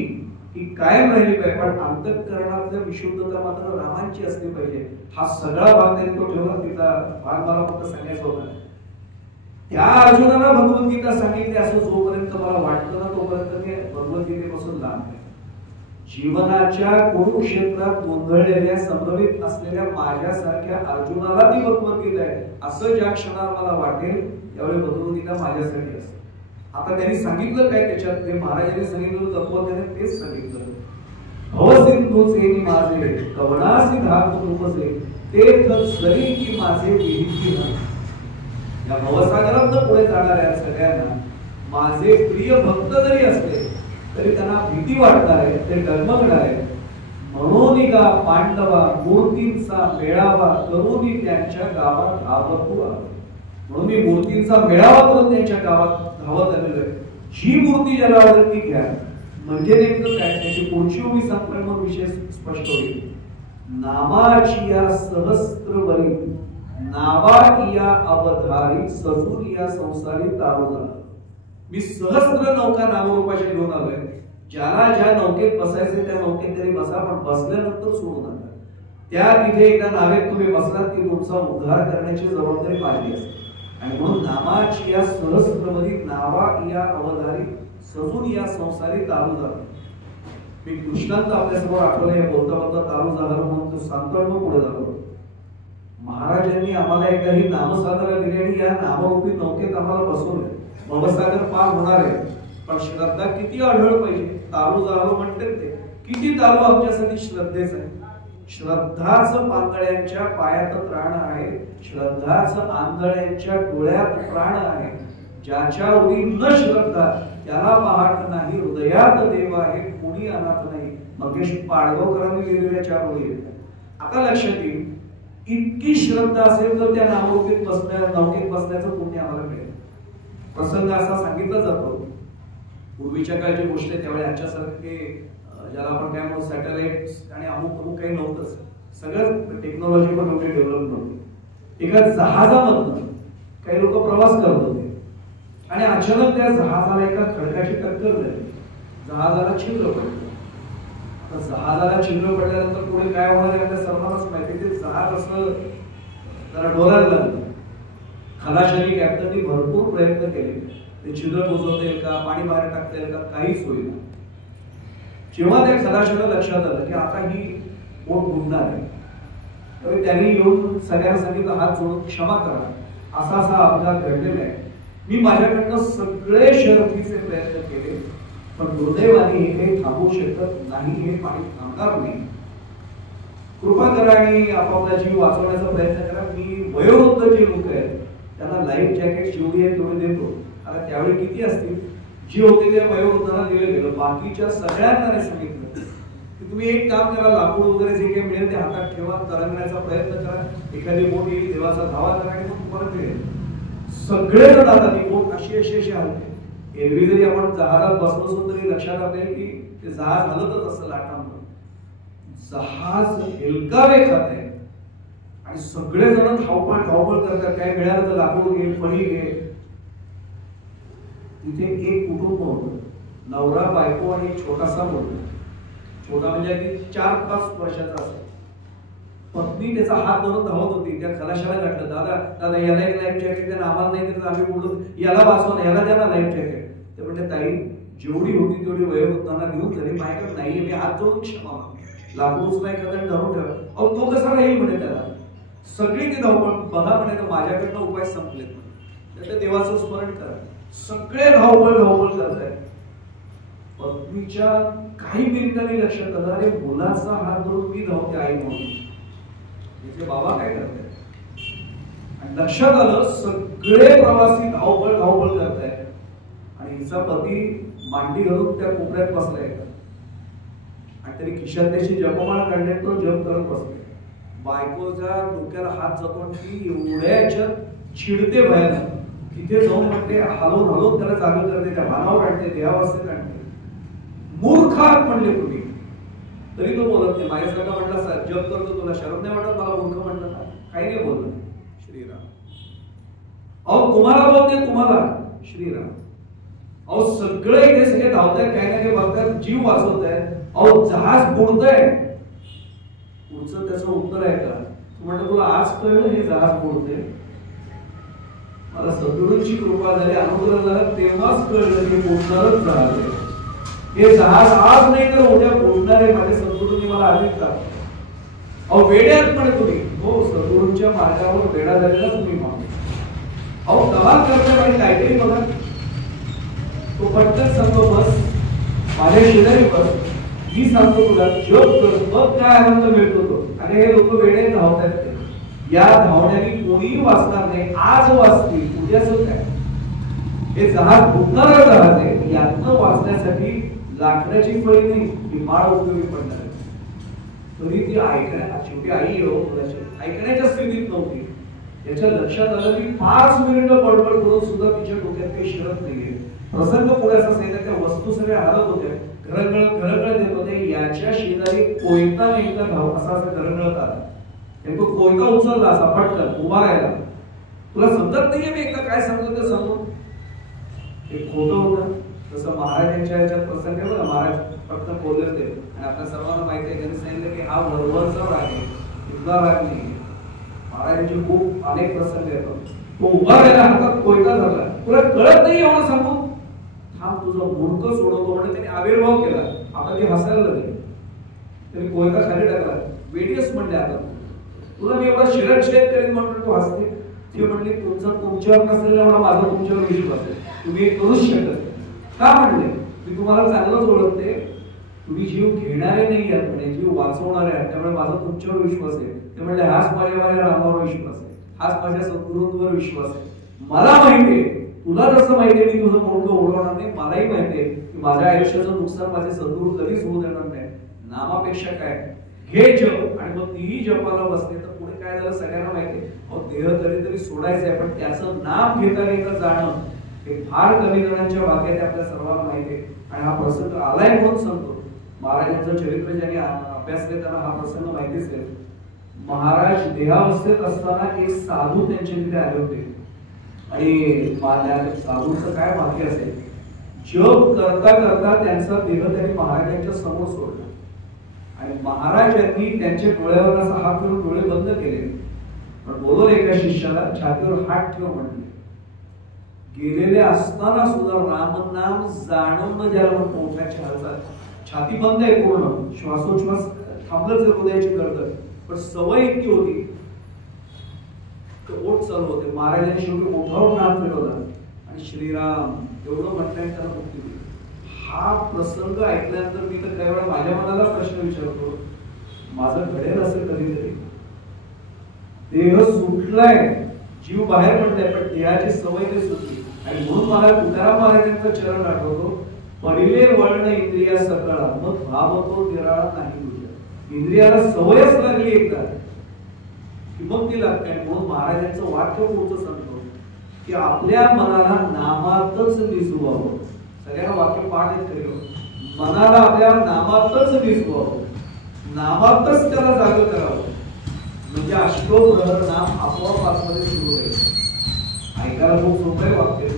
ही कायम राहिली पाहिजे, पण अंतःकरणातल्या विशुद्धता मात्र रामांची असली पाहिजे. हा सगळा भाग त्यांनी तो ठेवला. तिचा भाग मला फक्त सांगायचा होता. त्या अर्जुनाला भगवद्गीता सांगितली असं जोपर्यंत मला वाटतं ना तोपर्यंत मी भगवद्गीतेपासून लांब आहे. जीवनाच्या कुरुक्षेत्रात गोंधळलेल्या संभ्रमित असलेल्या माझ्यासारख्या अर्जुनाला ती भगवद्गीता आहे असं ज्या क्षणाला मला वाटेल त्यावेळी भगवद्गीता माझ्यासाठी असते. आता त्यांनी सांगितलं काय त्याच्यात, ते महाराजांनी सांगितलं तत्त्वज्ञाने तेच सांगितलं. भवसिंधूचे माझे कवनासी धाक तुमचे ते सरी की माझे विहिती ना. या भवसागरात पुढे जाणाऱ्या सगळ्यांना माझे प्रिय भक्त जरी असले तरी त्यांना भीती वाटणार आहे, ते डगमगणार आहे. म्हणून का पांडवा मूर्तींचा मेळावा करून त्यांच्या गावात धावत उभा. म्हणून मी मूर्तींचा मेळावा करून त्यांच्या गावात धावत आलेलो आहे. जी मूर्ती ज्याला आवडेल ती घ्या. म्हणजे नेमकं काय, त्याची पुढची उभी सांगताना मग विषय स्पष्ट होईल. नामाची या सहस्त्रवरी नावा या अवधारी सजून या संसारी तारुणा. मी सहस्त्र नौका नामरूपाच्या घेऊन आलोय. ज्याला ज्या नौकेत बसायचे त्या नौकेत तरी बसा, पण बसल्यानंतर सोडू नका. त्या तिथे एका नावेत तुम्ही बसलात की तुमचा उद्धार करण्याची जबाबदारी माझी असते. आणि म्हणून नामाची या सहस्त्रवरी नावा या अवधारी सजून या संसारी तारू झाला. मी कृष्णांत आपल्यासमोर आठवलं हे बोलता बोलता तारू झालं म्हणून तो सांगतो मग पुढे जातो. महाराजांनी आम्हाला एकदा ही नामसाधना दिली आणि या नामरूपी नौकेत आम्हाला बसवलं. भवसागर पार होणार आहे, पण श्रद्धा किती आढळ पाहिजे. तारू झालो म्हणते ते किती तारू आमच्यासाठी श्रद्धेच आहे. श्रद्धाच पांगळ्यांच्या पायात प्राण आहे, श्रद्धाच आंधळ्यांच्या डोळ्यात प्राण आहे. ज्याच्या उरी न श्रद्धा त्याला पहाट नाही, हृदयात देव आहे कोणी अनाथ नाही. मगेश पाडगावकरांनी लिहिलेल्या 4 ओळी. आता लक्षात येईल, इतकी श्रद्धा असेल तर त्या नामरूपीत नौकेत बसण्याचं पुण्य आम्हाला मिळेल. प्रसंग असा सांगितला जातो, पूर्वीच्या काळची गोष्ट आहे, त्यावेळी आजच्यासारखे ज्याला आपण काय म्हणतो सॅटेलाइट आणि अमुक काही नव्हतंच. सगळं टेक्नॉलॉजी पण एवढी डेव्हलप नव्हती. एका जहाजामधून काही लोक प्रवास करत होते आणि अचानक त्या जहाजाला एका खडकाची टक्कर झाली. जहाजाला छिद्र पडलं. तर जहाजाला छिद्र पडल्यानंतर पुढे काय होणार आहे आपल्या सर्वांनाच माहिती. ते जहाज असं जरा डोलायला लागलं. खलाशांनी कॅप्टननी भरपूर प्रयत्न केले, ते छिद्र बुजवता येईल का, पाणी बाहेर टाकता येईल का, काहीच होईना. जेव्हा त्या खलाशाला लक्षात आलं की आता ही बोट बुडणार आहे, तर त्यांनी येऊन सगळ्यांना सांगितलं हात जोडून क्षमा करा, असा असा अपघात घडलेला आहे. मी माझ्याकडनं सगळे शर्थीचे प्रयत्न केले, पण दुर्दैवाने हे काही थांबवू शकत नाही, हे पाणी थांबणार नाही. कृपा करा आणि आपापला जीव वाचवण्याचा प्रयत्न करा. मी वयोवृद्ध जे लोक आहेत त्यांना लाईफ जॅकेट जेवढी आहे तेवढे देतो. आता त्यावेळी किती असतील, जी होते त्या वयोवृद्धांना दिलं गेलं. बाकीच्या सगळ्यांना सांगितलं की तुम्ही एक काम करा, लाकूड वगैरे जे काही मिळेल ते हातात ठेवा, तरंगण्याचा प्रयत्न करा, एखादी बोट येईल देवाचा धावा करा आणि मग तुम्हाला मिळेल. सगळे जण आता ती बोट अशी अशी अशी हलते. एरवी जरी आपण जहाजात बसलो असतो तरी लक्षात आपल्याला की ते जहाज हलतच असतं लाटांवर. जहाज हेलकावे खात आहे आणि सगळे जण धावपळ करतात. काय मिळालं तर लाकूड घे, फळी घे. तिथे एक कुटुंब होतं, नवरा बायको आणि एक छोटासा मुलगा. छोटा म्हणजे अगदी 4-5 वर्षाचा असेल. पत्नी त्याचा हात धरून धावत होती. त्या खलाशाला घातलं, दादा दादा याला एक लाईफ जॅकेट द्या, आम्हाला नाही तर आम्ही बोललो याला वाचवा ना, याला द्या ना लाईफ जॅकेट. ते म्हणजे ताई जेवढी होती तेवढी वयोवृद्धांना देऊन तरी माझ्याकडे नाहीये, मी हात जोडून क्षमा लाकूड उचला एखाद्या धरून ठेवा. अहो तो कसा राहील म्हणे त्याला. सगळी ती धावपळ बघा म्हणे, तर माझ्याकडनं उपाय संपलेत म्हणे. त्याच्या देवाचं स्मरण करा. सगळे धावपळ करतायत. पत्नीच्या काही मिनिटांनी लक्षात आलं, अरे मुलाचा हात धरून मी धावते आई म्हणून, याचे बाबा काय करतायत. आणि लक्षात आलं सगळे प्रवासी धावपळ करतायत आणि हिचा पती मांडी घालून त्या कोपऱ्यात बसलाय आणि तरी खिशात त्याची जपमाळ काढले, तो जप करत बसले. बायकोच्या डोक्याला हात जातो आणि ती एवढ्या चिडते भयानक. तिथे जाऊन म्हणते हलवून त्याला जागा करते, त्या भानावर आणते, देहावस्थेत आणते. मूर्खात म्हणले तुम्ही, तरी तो बोलत नाही. माझ्यासारखा म्हटला सर जप करतो, तुला शरम नाही वाटत मला मूर्ख म्हणलं ना, काही नाही बोललं. श्रीराम अहो तुम्हाला बोलते, तुम्हाला श्रीराम. अहो सगळे इथे सगळे धावतायत, काही ना काही बघतायत, जीव वाचवत आहेत. अहो जहाज बुडतंय, पुढचं त्याचं उत्तर आहे का? म्हणलं तुला आज कळलं हे जहाज बुडतंय? मला सद्गुरूंची कृपा झाली, अनुग्रह झाला, तेव्हाच कळलं की बुडणारच जहाज आहे. हे जहाज आज नाही तर उद्या बुडणार आहे. माझ्या सद्गुरूंनी मला आधीच सांगितलं. अहो वेड्यात म्हणे तुम्ही, हो सद्गुरूंच्या मार्गावर वेडा झालेला तुम्ही माणूस. अहो कमाल करता पाहिजे काहीतरी बघा. तो पटकन सांगतो बस माझ्या शेजारी बस, मी सांगतो तुला जप कर, बघ काय आनंद मिळतो तो. आणि हे लोक वेळे धावतात. या धावण्याने कोणीही वाचणार नाही. आज वाचतील उद्याच काय. हे जहाज बुडणारं जहाज आहे. यातनं वाचण्यासाठी लाकडाची फळी नाही, ही माळ उपयोगी पडणार आहे. तरी ती शेवटी आई ऐकण्याच्या स्थितीत नव्हती. याच्या लक्षात आलं की 5 मिनिटं बडबड करून सुद्धा तिच्या डोक्यात काही शिरत नाहीये. प्रसंग पुढ्याचा सांगितलं, त्या वस्तू सगळ्या हालत होत्या, घरंगळ देत होते. याच्या शेजारी कोयता नेमका धाव असा घरंगळत आला. तो कोयता उचलला असा पटकन उभा राहिला. तुला समजत नाहीये मी एकदा काय सांगतो ते सांगू. हे खोटं होतं. जसं महाराजांच्या याच्यात प्रसंग आहे बघा, महाराज फक्त बोलले होते आणि आपल्या सर्वांना माहिती आहे, त्यांनी सांगितलं की हा वरवरचा राग आहे, इथला राग नाही. महाराजांचे खूप अनेक प्रसंग येतात. तो उभा राहिला, हातात कोयता धरला. तुला कळत नाही एवढं सांगून, थांब तुझं मूर्ख सोडवतो म्हणजे त्यांनी आविर्भाव केला. आता ते हसायला लागले. त्यांनी कोयता खाली टाकला. वेडियस म्हणले, आता तुला मी एवढा शिरच्छेद करीन म्हणून तू हसते. ती म्हणली तुमच्यावर नसलेला एवढा माझा तुमच्यावर विश्वास आहे, तुम्ही हे करूच शकत. का म्हणले? मी तुम्हाला चांगलंच ओळखते, तुम्ही जीव घेणारे नाही आहात म्हणे, जीव वाचवणारे आहात, त्यामुळे माझा तुमच्यावर विश्वास आहे. ते म्हणले हाच माझ्या रामावर विश्वास आहे, हाच माझ्या सद्गुरूंवर विश्वास आहे. मला माहितीये, तुला जसं माहितीये मी तुझं मोठं ओढवणार नाही, मलाही माहितीये की माझ्या आयुष्याचं नुकसान माझे सद्गुरू कधीच होऊ देणार नाही. नामापेक्षा काय घे जप. आणि मग तीही जपाला बसले तर पुढे काय झालं सगळ्यांना माहितीये. देह कधीतरी सोडायचंय, पण त्याचं नाम घेता घेता जाणं हे फार कमी जणांच्या भाग्यात आपल्या सर्वांना माहिती आहे. आणि हा प्रसंग आलाय म्हणून सांगतो. महाराजांचं चरित्र ज्यांनी अभ्यासले त्यांना हा प्रसंग माहितीच आहे. महाराज देहावस्थेत असताना एक साधू त्यांच्या तिथे आले होते. आणि साधूचं काय वाक्य असेल, जप करता करता त्यांचा देह त्यांनी महाराजांच्या समोर सोडला. आणि महाराजांनी त्यांच्या डोळ्यावर असा हात ठेवून डोळे बंद केले. पण बोलवले एका शिष्याला, छातीवर हात ठेव म्हटले. गेलेले असताना सुद्धा राम नाम जाणवणं ज्याला मोठ्याची हालचाल, छाती बंद आहे पूर्ण, श्वासोच्छ्वास थांबलंच हृदयाची गडगड, पण सवय इतकी होती ओठ चालू होते. महाराजांनी शेवटी मोठावर नाम फिरवला आणि श्रीराम एवढं म्हटल्याने त्याला मुक्ती दिली. हा प्रसंग ऐकल्यानंतर मी तर काही वेळा माझ्या मनाला प्रश्न विचारतो, माझं घडेल असेल कधीतरी. देह सुटलाय, जीव बाहेर पडलाय, पण देहाची सवय ते सुटली. आणि म्हणून मला तुकाराम महाराजांचं चरण आठवतो, पहिले वळण इंद्रिया सकळा, मग भाव तो निराळा नाही तुझ्या. इंद्रियाला सवयच लागली एकदा की मग ती लागते. आणि म्हणून महाराजांचं वाक्य पुढचं सांगतो की आपल्या मनाला नामातच निजवावं. सगळ्यांना वाक्य पाठ येत करेल. मनाला आपल्या नामातच निजवावं, नामातच त्याला जाग करावं. म्हणजे अष्टोप्रहर नाम आपोआप आतमध्ये सुरू होईल. ऐकायला खूप सोपं आहे वाक्य.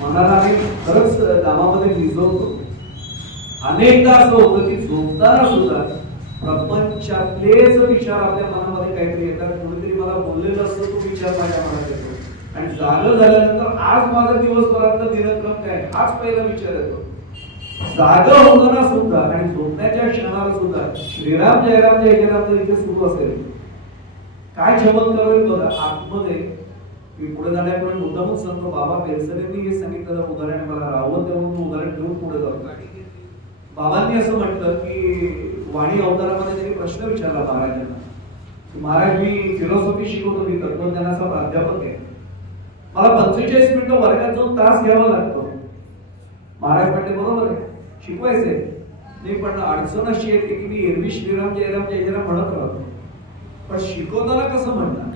मनाला आम्ही खरंच नामामध्ये निजवतो. अनेकदा असं होतं की झोपताना सुद्धा प्रपंचातलेच विचार आपल्या मनामध्ये काहीतरी येतात. कोणीतरी मला बोललेलं असतं, तो विचार माझ्या मनात येतो. आणि जागं झाल्यानंतर आज माझा दिवसभरातला दिनक्रम काय हाच पहिला विचार येतो. जागं होताना सुद्धा आणि झोपण्याच्या क्षणाला सुद्धा श्रीराम जयराम जय जयराम जर इथे सुरू असेल, काय चमत्कार होईल बघा. आतमध्ये मी पुढे जाण्यापूर्वी मुद्दामच सांगतो, बाबा बेलसरेंनी हे सांगितलेलं उदाहरण मला रावत देऊन उदाहरण घेऊन पुढे जातो. बाबांनी असं म्हटलं की वाणी अवतारामध्ये त्यांनी प्रश्न विचारला महाराजांना, महाराज मी फिलॉसॉफी शिकवतो, मी तत्वज्ञानाचा प्राध्यापक आहे, मला 45 मिनिटं वर्गात जाऊन तास घ्यावा लागतो. महाराज म्हटले बरोबर आहे, शिकवायचंय नाही, पण अडचण अशी येते की मी एरवी श्रीराम जयराम जय जयराम म्हणत राहतो, पण शिकवताना कसं म्हणणार.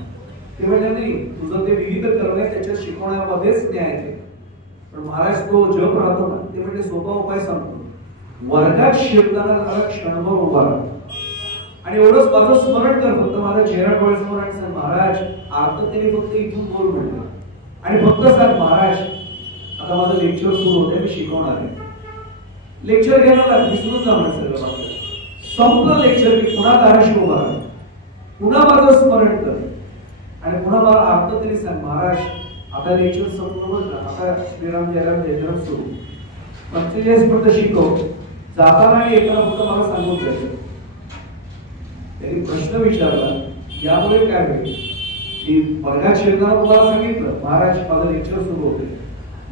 ते म्हणजे नाही, तुझं ते विविध करणं त्याच्या शिकवण्यामध्येच न्याय आहे. पण महाराज तो जप राहतो ना, ते म्हणजे सोपा उपाय सांगतो. वर्गात शिरताना त्याला क्षणभर उभा राहतो आणि एवढंच माझं स्मरण कर, फक्त माझ्या चेहरा डोळ्यासमोर आणि सांग महाराज आर्ततेने फक्त इथून बोल म्हणलं. आणि फक्त सांग महाराज आता माझं लेक्चर सुरू होते, मी शिकवणार आहे. लेक्चर घ्यायला विसरून जाणार सगळं बाकी. संपलं लेक्चर की पुन्हा दाराशी उभा राहा, पुन्हा माझं स्मरण कर आणि पुन्हा मला अर्थ तरी सांग. महाराज आता लेक्चर संपलं, आता श्रीराम जयराम जयराम सुरू 45 मिनिटं शिकव, जाताना आणि येताना फक्त मला सांगून जायचं. त्यांनी प्रश्न विचारला, यामुळे काय होईल? मी वर्गात शिकताना तुम्हाला सांगितलं महाराज माझं लेक्चर सुरू होते,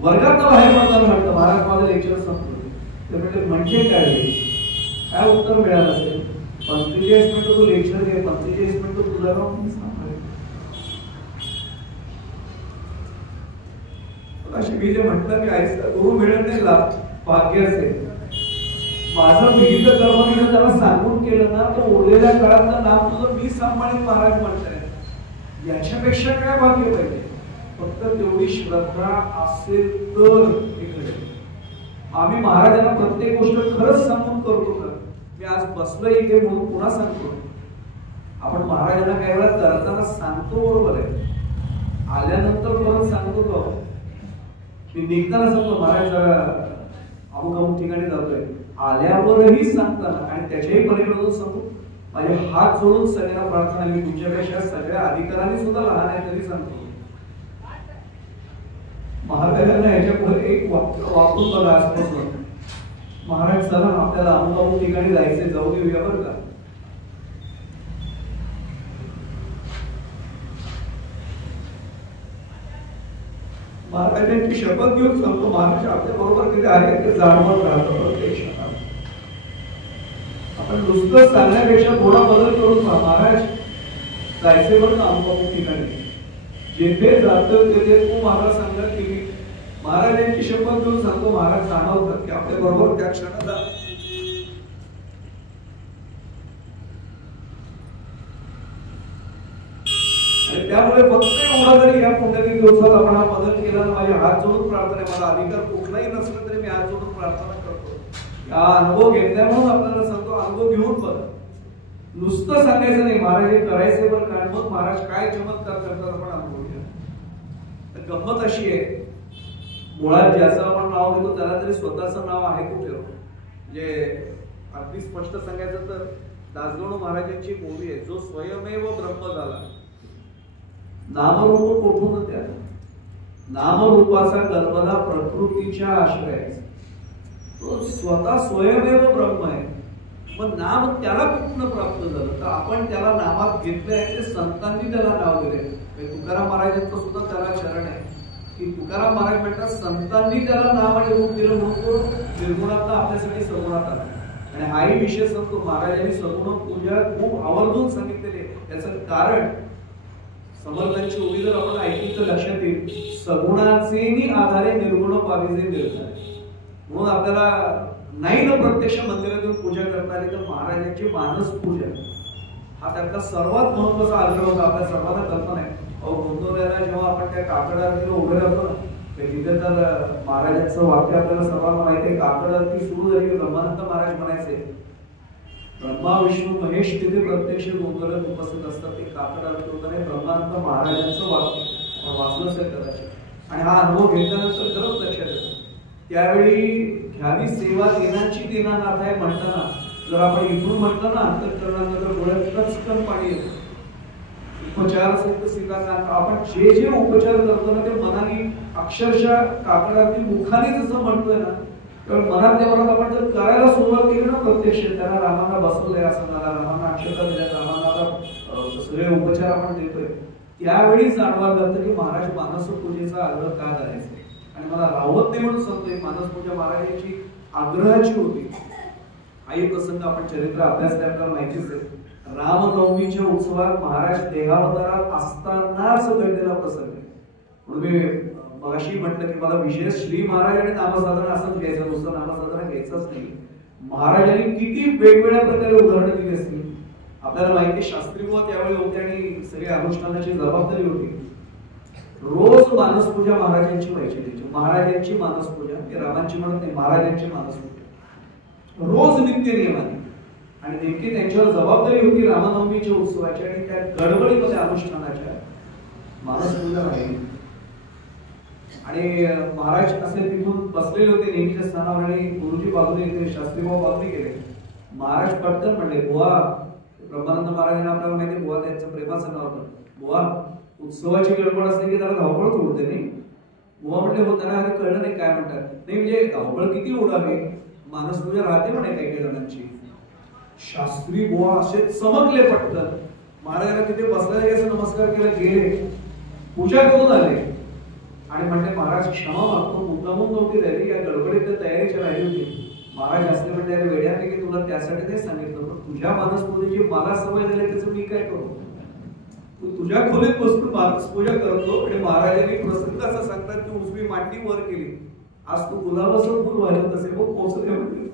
वर्गात बाहेर पडताना म्हटलं महाराज माझं लेक्चर संपलं. ते म्हटले म्हणजे काय होईल? काय उत्तर मिळालं असेल? 45 मिनिटं तू लेक्चर घे, 45 मिनिटं तुझा नाव सांभाळ. अशी मी जे म्हटलं की आईचा गुरु मिळणे भाग्य असेल. माझं विहित कर्म त्याला सांगून केलं ना, तर उरलेल्या काळातलं नाव तुझं मी सांभाळेन महाराज म्हणताय. याच्यापेक्षा काय भाग्य पाहिजे? फक्त तेवढी श्रद्धा असेल तर हे घडेल. आम्ही महाराजांना प्रत्येक गोष्ट खरंच सांगून करतो का? मी आज बसलोय इथे म्हणून पुन्हा सांगतो. आपण महाराजांना काही वेळा करताना सांगतो बरोबर आहे, आल्यानंतर परत सांगतो का? मी निघताना सांगतो महाराज अमुक अमुक ठिकाणी जातोय, आल्यावरही सांगताना आणि त्याच्याही पलीकडून सांगतो. माझे हात जोडून सगळ्यांना प्रार्थना, मी तुमच्यापेक्षा सगळ्या अधिकारांनी सुद्धा लहान आहे तरी सांगतो. महाराजांना याच्या पुढे एक वाक्य वापरून बघा आजपासून, महाराज चला आपल्याला अमुक अमुक ठिकाणी जायचे, जाऊ देऊया बरं का. महाराजांची शपथ घेऊन सांगतो, महाराज आपल्या बरोबर तिथे आहे ते जाणवत राहतं प्रत्येक क्षणात. आपण नुसतं सांगण्यापेक्षा थोडा बदल करून महाराज जायचे बरं का अमुक अमुक ठिकाणी, जेथे जातं तेथे तू मला सांगा की महाराजांची शपथ घेऊन सांगतो, महाराज जाणवतात की आपल्या बरोबर त्या क्षणाला. आणि त्यामुळे फक्त एवढा जरी या पुण्यतिथी दिवसात आपण हा बदल केला, माझे हात जोडून प्रार्थना, मला अधिकार कुठलाही नसला तरी मी हात जोडून प्रार्थना करतो. हा अनुभव घेतल्यामुळे आपल्याला सांगतो, अनुभव घेऊन बघा. नुसतं सांगायचं नाही, महाराज हे करायचे बरं का, मग महाराज काय चमत्कार करतात आपण अनुभव घ्या. गंमत अशी आहे, मुळात ज्याचं आपण नाव घेतो त्याला तरी स्वतःचं नाव आहे कुठे? म्हणजे अगदी स्पष्ट सांगायचं तर दासगणू महाराजांची मूवी आहे, जो स्वयमेव ब्रह्म झाला. नामरूप कुठून? त्या नामरूपाचा कल्पना प्रकृतीच्या आश्रयाचा, तो स्वतः स्वयमेव ब्रह्म आहे. मग नाम त्याला कुठून प्राप्त झालं? तर आपण त्याला नामात घेतलंय, ते संतांनी त्याला नाव दिले. तुकाराम महाराजांचं सुद्धा त्याला चरण आहे की तुकाराम महाराज म्हणतात संतांनी त्याला नाम आणि रूप दिलं म्हणून तो निर्गुणातला आपल्यासाठी सगुणात आला. आणि हाही विषय सांगतो, महाराजांनी सगुण पूजा खूप आवर्जून सांगितलेले. त्याचं कारण समर्थांची ओळी जर आपण ऐकली तर लक्षात येईल, सगुणाचेही आधारे निर्गुण पाविजे निर्धार. म्हणून आपल्याला नाही ना प्रत्यक्ष मंदिरात येऊन पूजा करता आली तर महाराजांची मानस पूजा हा त्यातला सर्वात महत्वाचा आग्रह होता. आपल्या सर्वांना कल्पना आहे, गोंदवल्याला जेव्हा आपण त्या काकड आरतीला उभे राहतो ना, तिथे तर महाराजांचं वाक्य आपल्याला सर्वांना माहिती आहे. काकड आरती सुरू झाली की ब्रह्मानंद महाराज म्हणायचे, ब्रह्मा विष्णू महेश तिथे प्रत्यक्ष गोंदवल्यात उपस्थित असतात. ते काकड आरती होताना ब्रह्मानंद महाराजांचं वाक्य आपण वाचलं असेल कदाचित. आणि हा अनुभव घेतल्यानंतर खरंच लक्षात येतं, त्यावेळी घ्यावी सेवा देण्याची देनानाथ आहे म्हणताना जर आपण इथून म्हटलं ना अंतःकरणानंतर डोळ्यात कचकन पाणी येतं. उपचार सीताकांत आपण जे जे उपचार करतो ना ते मनाने अक्षरशः काकडावरती मुखाने जसं म्हणतोय ना, तेव्हा मनातल्या मनात आपण जर करायला सुरुवात केली ना प्रत्यक्ष, त्यांना रामांना बसवलंय आसनाला, रामांना अक्षता दिल्या, रामांना सगळे उपचार आपण देतोय, त्यावेळी जाणवायला लागतं की महाराज मानस पूजेचा आग्रह का करायचा. आणि मला राहत नाही म्हणून सांगतोय, मानस पूजा महाराजांची आग्रहाची होती. आई प्रसंग आपण चरित्र अभ्यासले, आपल्याला माहितीच आहे. रामनवमीच्या उत्सवात महाराज देहावतारात असतानाच घडलेला प्रसंग आहे. म्हणून मी मगाशी म्हटलं की मला विशेष श्री महाराज आणि नामसाधना असंच घ्यायचं, नुसतं नामसाधना घ्यायचंच नाही. महाराजांनी किती वेगवेगळ्या प्रकारे उदाहरणं दिली असतील. आपल्याला माहिती शास्त्री बुवा त्यावेळी होते आणि सगळ्या अनुष्ठानाची जबाबदारी होती. रोज मानसपूजा महाराजांची व्हायची. त्याची महाराजांची मानसपूजा, ते रामांची म्हणत नाही, महाराजांची मानसपूजा रोज नित्य नियमाने. आणि नेमकी त्यांच्यावर जबाबदारी होती रामनवमीच्या उत्सवाची आणि त्या गडबडीमध्ये अनुष्ठानाच्या मानसपूजा राहिली. आणि महाराज असे तिथून बसलेले होते नेहमीच्या स्थानावर आणि गुरुजी बाजूने शास्त्रीभाऊ बाजूने गेले. महाराज पटकन म्हणले, बुवा ब्रह्मानंद महाराजांना आपल्याला माहिती, बुवा त्यांचं प्रेमाचं नाव होतं. बुवा उत्सवाची गडबड असली की त्याला धावपळच उडते नाही. बुवा म्हटले, हो त्यांना अरे कळलं नाही काय म्हणतात. नाही म्हणजे धावपळ किती उडावे, मानसपूजा राहते म्हणे काही काही जणांची. शास्त्री बुवा असे चमकले पटकन. महाराजांना तिथे बसलेले असं नमस्कार केला, गेले पूजा करून आले आणि म्हणले, महाराज क्षमा मागतो, मुद्दामून नव्हती राहिली, या गडबडीत तयारीच्या राहिली होती. महाराज असले म्हणले, अरे वेड्याने की तुला त्यासाठी नाही सांगितलं, पण तुझ्या मानसपूजेची मला सवय झाली त्याचं मी काय करू. तू तुझ्या खोलीत बसून मानसपूजा करतो आणि महाराजांनी प्रसंग असं सांगतात की उजवी मांडी वर केली, आज तू गुलाबाचं फुल वाढत असे मग पोचले म्हणते.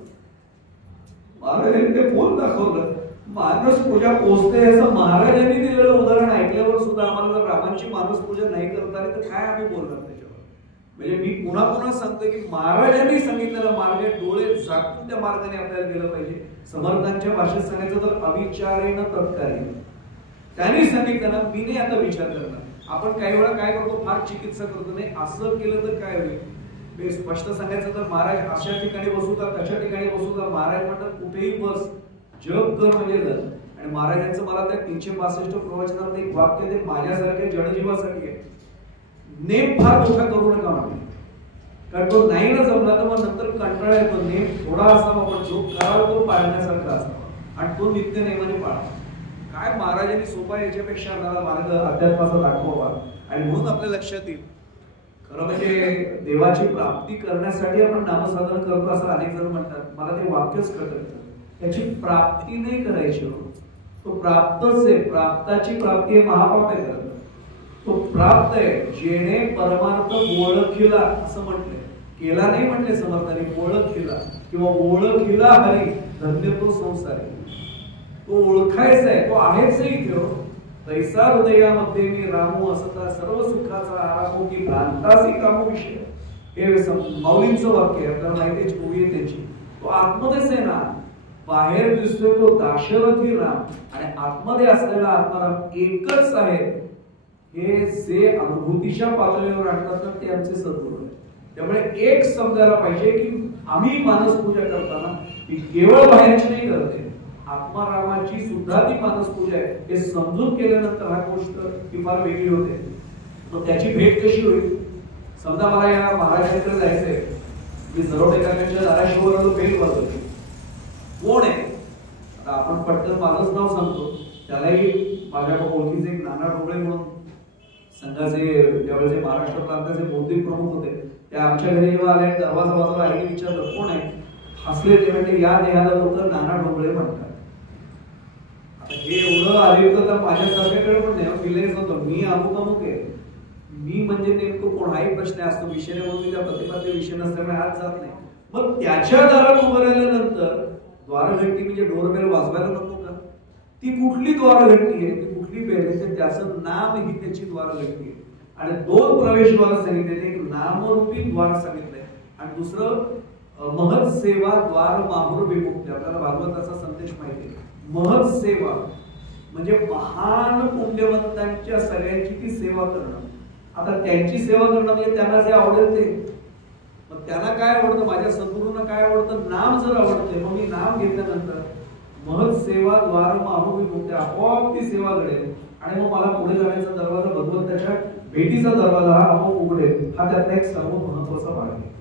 महाराजांनी ते फुल दाखवलं, मानसपूजा पोचते असं महाराजांनी दिलेलं उदाहरण ऐकल्यावर सुद्धा आम्हाला जर रामांची मानसपूजा नाही करता आली तर काय आम्ही बोलणार त्याच्यावर. म्हणजे मी पुन्हा पुन्हा सांगतो की महाराजांनी सांगितलेला मार्ग डोळे झाकून त्या मार्गाने आपल्याला गेलं पाहिजे. समर्थांच्या भाषेत सांगायचं तर अविचारेण तत्कार्य, त्यांनी सांगितलं, मी नाही आता विचार करणार. आपण काही वेळा काय करतो, फार चिकित्सा करतो, नाही असं केलं तर काय होईल. मी स्पष्ट सांगायचं तर महाराज अशा ठिकाणी बसूता तशा ठिकाणी बसूता, महाराज म्हणतात कुठेही बस, जप कर म्हणजे जर. आणि महाराजांचं मला त्या 365 प्रवचनामध्ये एक वाक्य ते माझ्यासारख्या जडजीवासाठी आहे, नेम फार मोठा करू नका म्हणजे. कारण तो नाही ना जमला तर मग नंतर कंटाळा येतो. नेम थोडा असावा पण जो करावा तो पाळण्यासारखा असावा आणि तो नित्य नेमाने पाळा. काय महाराजांनी सोपा याच्यापेक्षा आपल्याला मार्ग अध्यात्माचा दाखवावा. आणि म्हणून आपल्या लक्षात येईल खरं म्हणजे देवाची प्राप्ती करण्यासाठी आपण नामसाधन करतो असं अनेक जण म्हणतात. मला ते वाक्यच कळतं, त्याची प्राप्ती नाही करायची, तो प्राप्तच आहे. प्राप्ताची प्राप्ती आहे, महापाप आहे खरं. तो प्राप्त आहे जेणे परमार्थ ओळखिला असं म्हटलंय, केला नाही म्हटले समर्थांनी, ओळखिला किंवा ओळखिला हरी धन्य तो संसारी. तो ओळखायचा आहे, तो आहेच इथे. तैसा हृदयामध्ये मी रामू असता सर्व सुखाचा आरामो की भ्रांतासी कामो विषय. हे माऊलींचं वाक्य आहे, आपल्याला माहिती आहे ओवी आहे त्याची. तो आतमध्येच आहे ना, बाहेर दिसतोय तो दाशरथी राम आणि आतमध्ये असलेला आत्माराम एकच आहे. हे जे अनुभूतीच्या पातळीवर आणतात ना ते आमचे सद्गुरू आहेत. त्यामुळे एक समजायला पाहिजे की आम्ही मानसपूजा करताना ती केवळ बाहेरची नाही करते, आत्मारामाची सुद्धा ती मानसपूजा आहे हे समजून केल्यानंतर हा गोष्ट ही फार वेगळी होते. मग त्याची भेट कशी होईल. समजा मला या महाराजांकडे जायचंय, मी जरोडेकरांच्या दाराशिवार भेट वाजवली, कोण आहे आता आपण पटकन माझंच नाव सांगतो. त्यालाही माझ्या ओळखीचे एक नाना डोबळे म्हणून संघाचे त्यावेळेचे महाराष्ट्र प्रांताचे बौद्धिक प्रमुख होते, ते आमच्या घरी जेव्हा आले दरवाजा वाजवला आणि विचारलं कोण आहे, हसले. ते म्हणजे या देहाला लोक नाना डोबळे म्हणतात. हे एवढं आलेलं तर माझ्यासारख्याकडे पण नाही फिलायच होतं, मी अमुक अमुक आहे, मी म्हणजे नेमकं कोण हाही प्रश्न असतो. विषय म्हणून त्या प्रतिपाद्य विषय नसल्यामुळे आज जात नाही. मग त्याच्या दारात उभं राहिल्यानंतर द्वारघंटी म्हणजे डोरबेल वाजवायला नको का. ती कुठली द्वारघंटी आहे, ती कुठली बेल आहे, त्याचं नाम ही त्याची द्वारघंटी आहे. आणि 2 प्रवेशद्वार सांगितले, एक नामरूपी द्वार सांगितलंय आणि दुसरं महत् सेवा द्वार माहुर विमुक्ती. आपल्याला भागवताचा संदेश माहिती आहे. महत् सेवा म्हणजे महान पुण्यवंतांच्या सगळ्यांची ती सेवा करणं. आता त्यांची सेवा करणं म्हणजे त्यांना जे आवडेल ते. मग त्यांना काय आवडतं, माझ्या सद्गुरूंना काय आवडतं, नाम जर आवडते मग मी नाम घेतल्यानंतर महत् सेवा द्वार माहुर विमुक्ती, आपोआप ती सेवा घडेल आणि मग मला पुढे जाण्याचा दरवाजा भगवंताच्या भेटीचा दरवाजा हा आपोआप उघडेल. हा त्यातला एक सर्व महत्वाचा भाग आहे.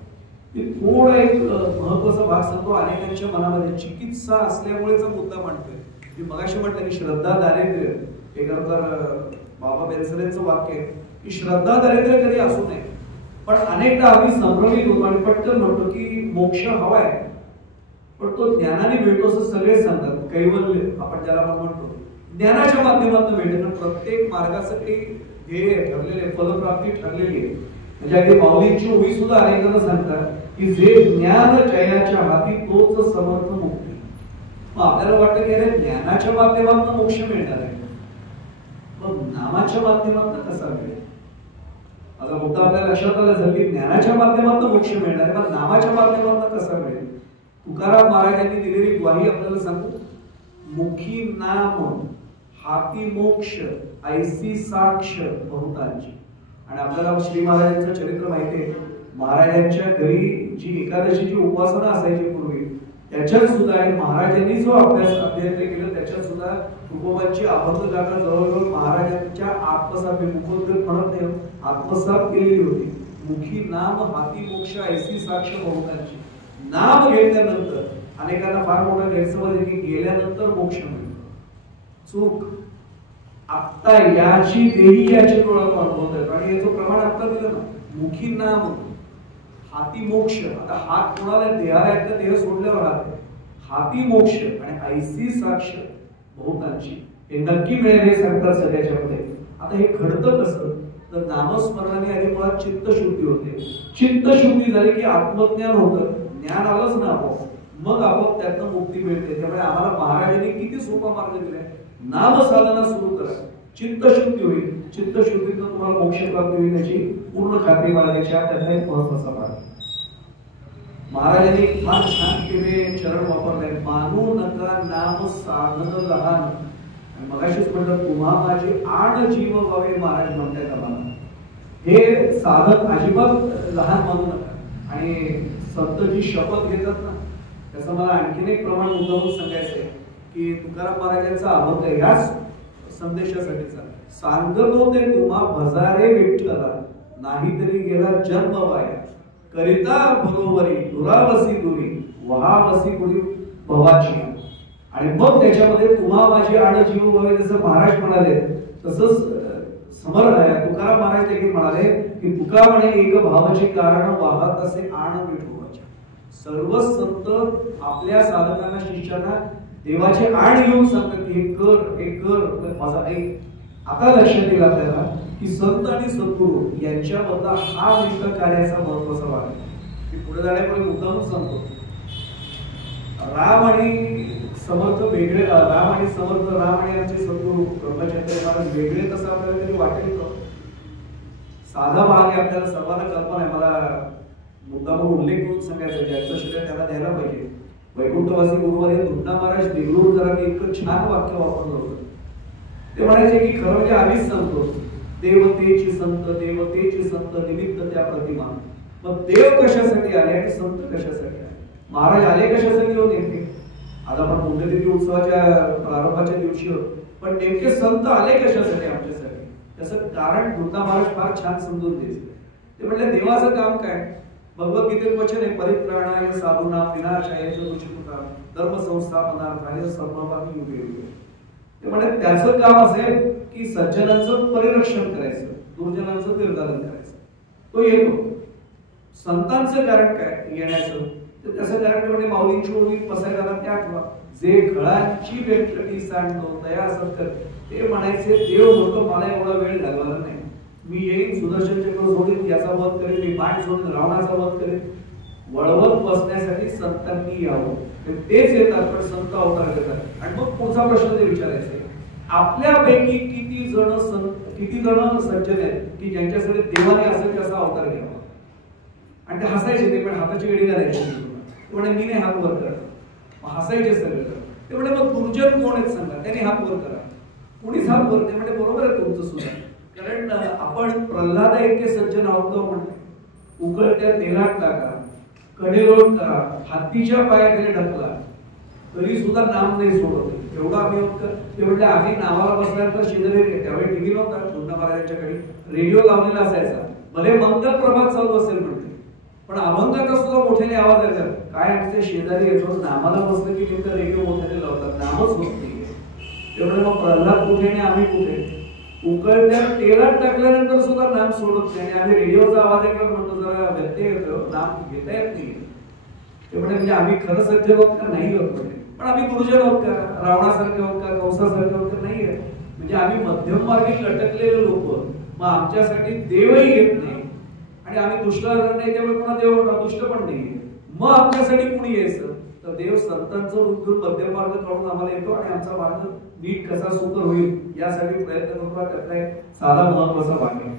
थोडा एक महत्वाचा भाग सांगतो. अनेकांच्या मनामध्ये चिकित्सा असल्यामुळेचा मुद्दा मांडतोय. मी मगाशी म्हटलं की श्रद्धा दारिद्र्य, एक बाबा बेलसरेंचं वाक्य आहे की श्रद्धा दारिद्र्य कधी असू नये. पण अनेकदा आम्ही संभ्रमित होतो आणि पटकन म्हणतो की मोक्ष हवाय, पण तो ज्ञानाने मिळतो असं सगळे सांगतात. कैवल्य आपण ज्याला आपण म्हणतो ज्ञानाच्या माध्यमातून मिळते. पण प्रत्येक मार्गासाठी ध्येय ठरलेले, फलप्राप्ती ठरलेली आहे. म्हणजे अगदी माऊलींची ओवी सुद्धा अनेक जण सांगतात की जे ज्ञान जयाच्या हाती तोच समर्थ मुक्ती. मग आपल्याला वाटतं की अरे ज्ञानाच्या माध्यमातून मोक्ष मिळणार आहे, मग नामाच्या माध्यमातून कसा मिळेल. आता मुद्दा आपल्या लक्षात आला जर की ज्ञानाच्या माध्यमातून मोक्ष मिळणार आहे, मग नामाच्या माध्यमातून कसा मिळेल. तुकाराम महाराजांनी दिलेली ग्वाही आपल्याला सांगू, मुखी नाम हाती मोक्ष ऐसी साक्ष बहुतांची. आणि आपल्याला श्री महाराजांचं चरित्र माहिती आहे. महाराजांच्या घरी जी एकादशीची उपासना असायची पूर्वी, त्याच्यात सुद्धा महाराजांनी जो अध्ययन केलं त्याच्यात सुद्धा तुकोबांची अभंग गाथा जवळजवळ महाराजांच्या आत्मसात मुखोद्गत म्हणत नाही, आत्मसात केलेली होती. मुखी नाम हाती मोक्ष ऐसी साक्ष बहुतांची. नाम घेतल्यानंतर अनेकांना फार मोठा गैरसमज आहे की गेल्यानंतर मोक्ष मिळतो. चूक. आता याची देही याची ओळख अनुभवत आणि याचं प्रमाण आता दिलं ना. मुखी नाम हाती मोक्ष. आता हात कोणाला देहाला आहे, देह सोडल्यावर हात. हाती मोक्ष आणि ऐसी साक्ष बहुतांची. हे नक्की मिळेल हे सांगतात सगळ्याच्या मध्ये. आता हे घडतं कसं तर नामस्मरणाने आधी मुळात चित्तशुद्धी होते. चित्तशुद्धी झाली की आत्मज्ञान होतं. ज्ञान आलंच ना आपोआप, मग आपोआप त्यातनं मुक्ती मिळते. त्यामुळे आम्हाला महाराजांनी किती सोपा मार्ग दिलाय. नाम साधना सुरू करा, चित्तशुद्धी होईल. चित्तशुद्धीतून तुम्हाला मोक्ष प्राप्ती होईल याची पूर्ण खात्री बाळगायची. त्यातला एक महत्वाचा भाग महाराजांनी फार छान केले चरण वापरले. मानू नका नाम साधन लहान. मगाशीच म्हटलं तुम्हा माझे आण जीव व्हावे महाराज म्हणतायत आम्हाला. हे साधन अजिबात लहान मानू नका. आणि संत जी शपथ घेतात ना, त्याचं मला आणखीन एक प्रमाण मुद्दामून सांगायचं आहे की तुकाराम महाराजांचा अभंग याच संदेशासाठीचा. सांगतो ते तुम्हा भजारे विठ्ठला, नाहीतरी गेला जन्म वाया. करिता बरोबरी दुरावसी दुरी, वहावसी पुरी भवाची. आणि मग त्याच्यामध्ये तुम्हा माझी आड जीव व्हावे जसं महाराज म्हणाले, तसंच तुकाराम महाराज देखील म्हणाले की तुका म्हणे एक भावाचे कारण वाहत असे आण विठोबाचे. सर्व संत आपल्या साधकांना शिष्यांना देवाचे आण घेऊन सांगतात की हे कर माझा ऐक. आता लक्षात येईल आपल्याला की संत आणि सद्गुरू यांच्यामधला हा नेमका कार्याचा महत्वाचा भाग आहे. मी पुढे जाण्यापूर्वी मुद्दामून सांगतो, राम आणि समर्थ वेगळे. राम आणि समर्थ, राम आणि आमचे सद्गुरू ब्रह्मचर्य महाराज वेगळे कसं आपल्याला तरी वाटेल का? साधा भाग आहे, आपल्याला सर्वांना कल्पना आहे. मला मुद्दामून उल्लेख करून सांगायचं, ज्यांचं श्रेय त्याला द्यायला पाहिजे. वैकुंठवासी गुरुवर धुंडा महाराज देगलूर जरा इतकं छान वाक्य वापरलं होतं. ते म्हणायचे की खरं म्हणजे आम्हीच सांगतो, देवतेची संत निमित्त त्या प्रतिमा. मग देव कशासाठी आले आणि संत कशासाठी आले? महाराज आले कशासाठी हो नेमके? आज आपण पुण्यतिथी उत्सवाच्या प्रारंभाच्या दिवशी होत, पण नेमके संत आले कशासाठी आमच्यासाठी? त्याचं कारण धुंडा महाराज फार छान समजून द्यायचे. ते म्हणले देवाचं काम काय? भगवद्गीतेत वचन आहे, परित्राणाय साधूनां विनाशाय च दुष्कृतां धर्म संस्थापनार्थाय सर्वभावी युगे युगे. ते म्हणजे त्याचं काम असेल की सज्जनांचं परिरक्षण करायचं, दुर्जनांचं निर्धारण करायचं. तो येतो. संतांचं कारण काय येण्याचं? तर त्याचं कारण म्हणजे माऊलींची ओळी पसायला त्या आठवा, जे घळांची वेटकटी सांडतो दया सत्कर. ते म्हणायचे देव म्हणतो मला एवढा वेळ घालवायला नाही, मी येईन सुदर्शन चक्र सोडीन, याचा वध करेन, मी बाण सोडून रावणाचा वध करेन. वळवत बसण्यासाठी संतांनी यावं. तेच येतात, पण संत अवतार घेतात. आणि मग पुढचा प्रश्न ते विचारायचा, आपल्यापैकी किती जण सज्जन आहेत की ज्यांच्यासाठी देवाने असं कसा अवतार घ्यावा? आणि ते हसायचे, ते पण हाताची वेळी घालायची. ते म्हणे मी नाही हात वर करा. हसायचे सगळे. ते म्हणे मग दुर्जन कोण आहेत सांगा, त्यांनी हात वर करा. कोणीच हात वर नाही. म्हणजे बरोबर आहे तुमचं सुद्धा. कारण आपण प्रल्हाद इतके सज्जन आहोत म्हणते, उकळत्या तेलात टाका, कडेलोट करा, हत्तीच्या पायाखाली ढकला, तरी सुद्धा नाम नाही सोडत. एवढा आम्ही ते म्हणले आम्ही नावाला बसल्यानंतर शेजारी, त्यावेळी टीव्ही नव्हता, धुंडा महाराजांच्याकडे रेडिओ लावलेला असायचा. भले मंगल प्रभात चालू असेल म्हणते, पण अभंगाचा सुद्धा मोठ्याने आवाज यायचा. काय आमचे शेजारी येतो, नामाला बसलं की नेमकं रेडिओ मोठ्याने लावतात, नामच होत नाही. त्यामुळे मग प्रल्हाद कुठे आणि आम्ही कुठे? उकळत्या तेलात टाकल्यानंतर सुद्धा नाम सोडत नाही. आणि आम्ही रेडिओचा आवाज ऐकला म्हणतो जरा व्यत्यय येतो, नाम घेता येत नाही. ते म्हणजे आम्ही खरं सज्जन आहोत का? नाही होत. पण आम्ही दुर्जन आहोत का? रावणासारखे आहोत का? कंसासारखे आहोत का? नाही आहे. म्हणजे आम्ही मध्यम मार्गी लटकलेले लोक. मग आमच्यासाठी देवही येत नाही आणि आम्ही दुष्ट नाही, त्यामुळे पुन्हा देव दुष्ट पण नाही. मग आमच्यासाठी कुणी यायचं? तर देव संतांचं रूप घेऊन मध्यम मार्ग काढून आम्हाला येतो आणि आमचा मार्ग नीट कसा सुकर होईल यासाठी प्रयत्न करतो. त्यातला एक साधा महत्वाचा भाग आहे.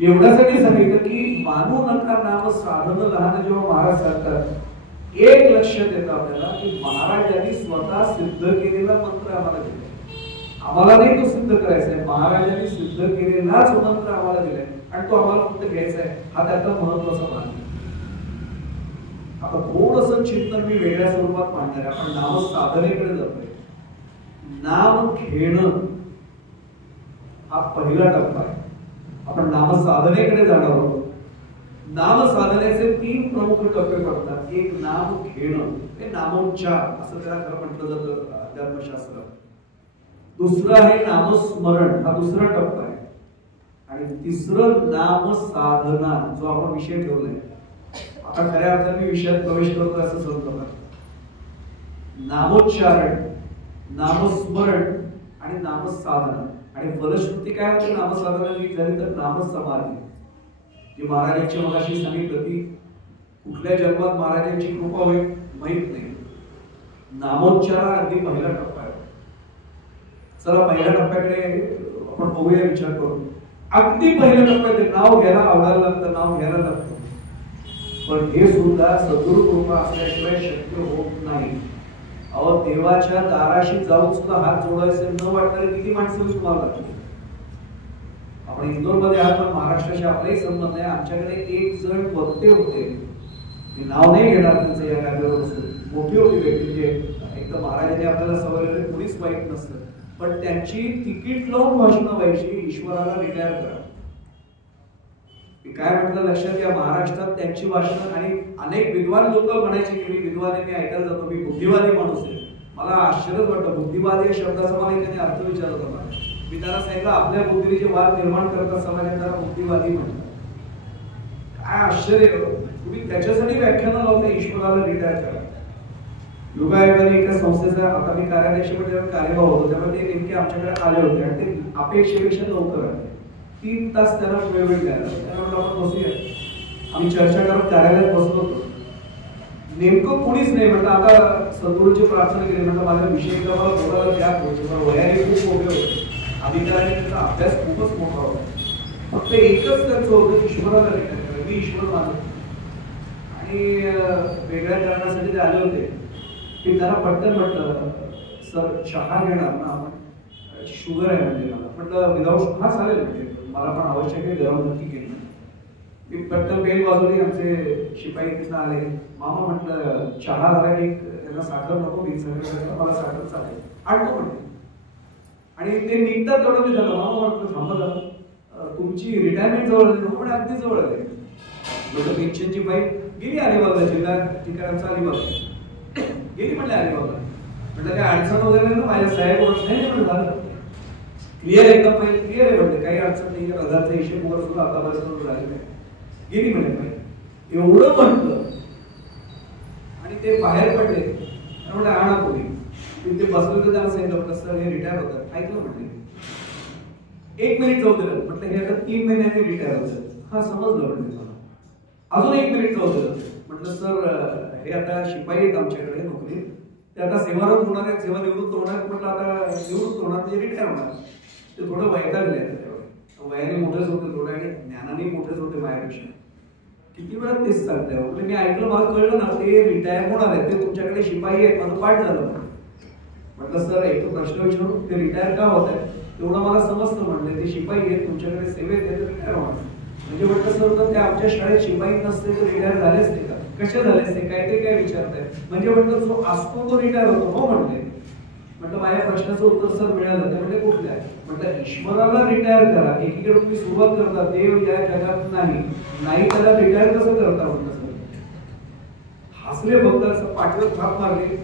एवढ्यासाठी सांगितलं की मानू नका नाम साधन लहान. जेव्हा महाराज सांगतात, एक लक्षात येतं आपल्याला की महाराजांनी स्वतः सिद्ध केलेला मंत्र आम्हाला दिला. आम्हाला नाही तो सिद्ध करायचा आहे, महाराजांनी सिद्ध केलेलाच मंत्र आम्हाला दिलाय आणि तो आम्हाला फक्त घ्यायचा आहे. हा त्याचा महत्वाचा भाग आहे. आता थोडंसं चिंतन मी वेगळ्या स्वरूपात मांडणार आहे. आपण नाम साधनेकडे जातोय. नाम घेणं हा पहिला टप्पा आहे. आपण नाम साधनेकडे जाणार आहोत. नाम साधनेचे 3 प्रमुख टप्पे पडतात. एक नाम घेणं, ते नामोच्चार असं त्याला खरं म्हटलं जातं अध्यात्मशास्त्रात. दुसरं आहे नामस्मरण, हा दुसरा टप्पा आहे. आणि तिसरं नाम साधना, जो आपण विषय ठेवलाय. आता खऱ्या अर्थाने मी विषयात प्रवेश करतो असं समजा. नामोच्चारण, नामस्मरण आणि नामसाधना. आणि फलश्रुती काय होते नामसाधना झाली तर नामसमाधी. जी महाराजांची मगाशी सांगितलं ती कुठल्या जन्मात महाराजांची कृपा होईल माहित नाही. नामोच्चार अगदी पहिला टप्पा आहे. चला पहिल्या टप्प्याकडे आपण बघूया, विचार करू. अगदी पहिल्या टप्प्यात नाव घ्यायला आवडायला लागतं, नाव घ्यायला लागतं. पण हे सुद्धा सद्गुरु कृपा असल्याशिवाय शक्य होत नाही. अहो, देवाच्या दाराशी जाऊन सुद्धा हात जोडायचे न वाटणारे किती माणसं तुम्हाला. आपण इंदोरमध्ये आहात पण महाराष्ट्राशी आपलाही संबंध आहे. आमच्याकडे एक जण वक्ते होते, मी नाव नाही घेणार त्यांचं या कार्यावर बसून, मोठी होती व्यक्ती. जे एक तर महाराजांनी आपल्याला सवय कुणीच वाईट नसतं, पण त्यांची तिकीट लावून भाषणं व्हायची, ईश्वराला रिटायर करा. काय म्हटलं लक्षात या, महाराष्ट्रात त्यांची भाषणं. आणि अनेक विद्वान लोक म्हणायचे की मी विद्वान आहे, मी ऐकायला जातो, मी बुद्धिवादी माणूस आहे. मला आश्चर्यच वाटतं, बुद्धिवादी या शब्दाचा मला त्यांनी अर्थ विचारत होता. मी त्याला सांगितलं आपल्या बुद्धीने जे वाद निर्माण करतात समाजात त्याला बुद्धिवादी म्हणतात. काय आश्चर्य, तुम्ही त्याच्यासाठी व्याख्यानं लावता ईश्वराला रिटायर करा. योगायोगाने एका संस्थेचा, आता मी कार्याध्यक्षपदी कार्यभाग होतो त्यामुळे ते नेमके आमच्याकडे आले होते आणि ते अपेक्षेपेक्षा लवकर आले. 3 तास त्याला वेळ द्यायला. त्यामुळे आपण बसूया, आम्ही चर्चा करत कार्यालयात बसलो होतो. नेमकं कोणीच नाही. म्हटलं आता सद्गुरूंची प्रार्थना केली, म्हटलं माझ्या विषय क्रमाला बोलायला गॅप होतो, वयाने खूप मोठे होते, अधिकाऱ्याने त्याचा अभ्यास खूपच मोठा होता. फक्त एकच त्यांचं होतं, ईश्वराला रिटायर करा. मी ईश्वर मानतो. आणि वेगळ्या कारणासाठी ते आले होते की त्यांना पटकन म्हटलं सर चहा घेणार ना आपण, शुगर आहे म्हणजे मला. म्हटलं विदाऊट, हा चालेल म्हणजे मला पण आवश्यक आहे, गरम नक्की केलं. मी पटकन बेल वाजवली, आमचे शिपाई तिथं आले. मामा म्हटलं चहा झाला, एक त्यांना साखर नको, मला साखर चालेल, आणतो म्हटलं. आणि ते निघतात तेवढं मी झालं. मामा म्हटलं थांबा, तुमची रिटायरमेंट जवळ आली. पण अगदी जवळ आले. लोक पेन्शनची फाईल गेली अलिबागला, जिल्हा ठिकाणचा अलिबाग गेली म्हणले अलिबागला. म्हटलं काय अडचण वगैरे नाही ना, माझ्या साहेब नाही म्हणून झालं क्लिअर, एकदम फाईल क्लिअर आहे म्हटलं, काही अडचण नाही. पगारचा हिशेब वगैरे सुद्धा आतापर्यंत झालेला आहे. गेली म्हणे फाईल. एवढं म्हटलं आणि ते बाहेर पडले. म्हटलं आणा तुम्ही. तिथे बसले तर त्यांना सांगितलं सर हे रिटायर होतात. ऐकलं म्हटलं 1 मिनिट जाऊ दिलं. म्हटलं हे आता 3 महिन्यांनी रिटायर होतं. हा समजलं म्हटलं मला. अजून 1 मिनिट जाऊ दिलं. म्हटलं सर हे आता शिपाई आहेत आमच्याकडे नोकरी, ते आता सेवारत होणार आहेत, सेवा निवृत्त होणार. म्हटलं आता निवृत्त होणार म्हणजे रिटायर होणार. ते थोडं वैतागले. वयाने मोठेच होते थोडे आणि ज्ञानाने मोठेच होते माझ्यापेक्षा. किती वेळा तेच सांगते. म्हणजे मी ऐकलं, मला कळलं ना ते रिटायर होणार आहेत, ते तुमच्याकडे शिपाई आहेत. माझं पाठ झालं. म्हटलं सर एक प्रश्न विचारू, ते रिटायर का होत आहे तेवढं मला समजतं. म्हटलं ते शिपाई आहेत तुमच्याकडे सेवेत आहेत, रिटायर होणार. म्हणजे म्हटलं सर तर ते आमच्या शाळेत शिपाई नसते तर रिटायर झालेच नाही का, कशा झालेच ते काय, ते काय विचारताय. म्हणजे म्हटलं जो असतो तो रिटायर होतो. हो म्हटले. म्हटलं माझ्या प्रश्नाचं उत्तर सर मिळालं. ते म्हणजे कुठल्या. म्हटलं ईश्वराला रिटायर करा. एकीकडे तुम्ही सुरुवात करता, देव या जगात नाही त्याला रिटायर कसं करता. म्हटलं सर हसले फक्त, असं पाठीवर थाप मारले.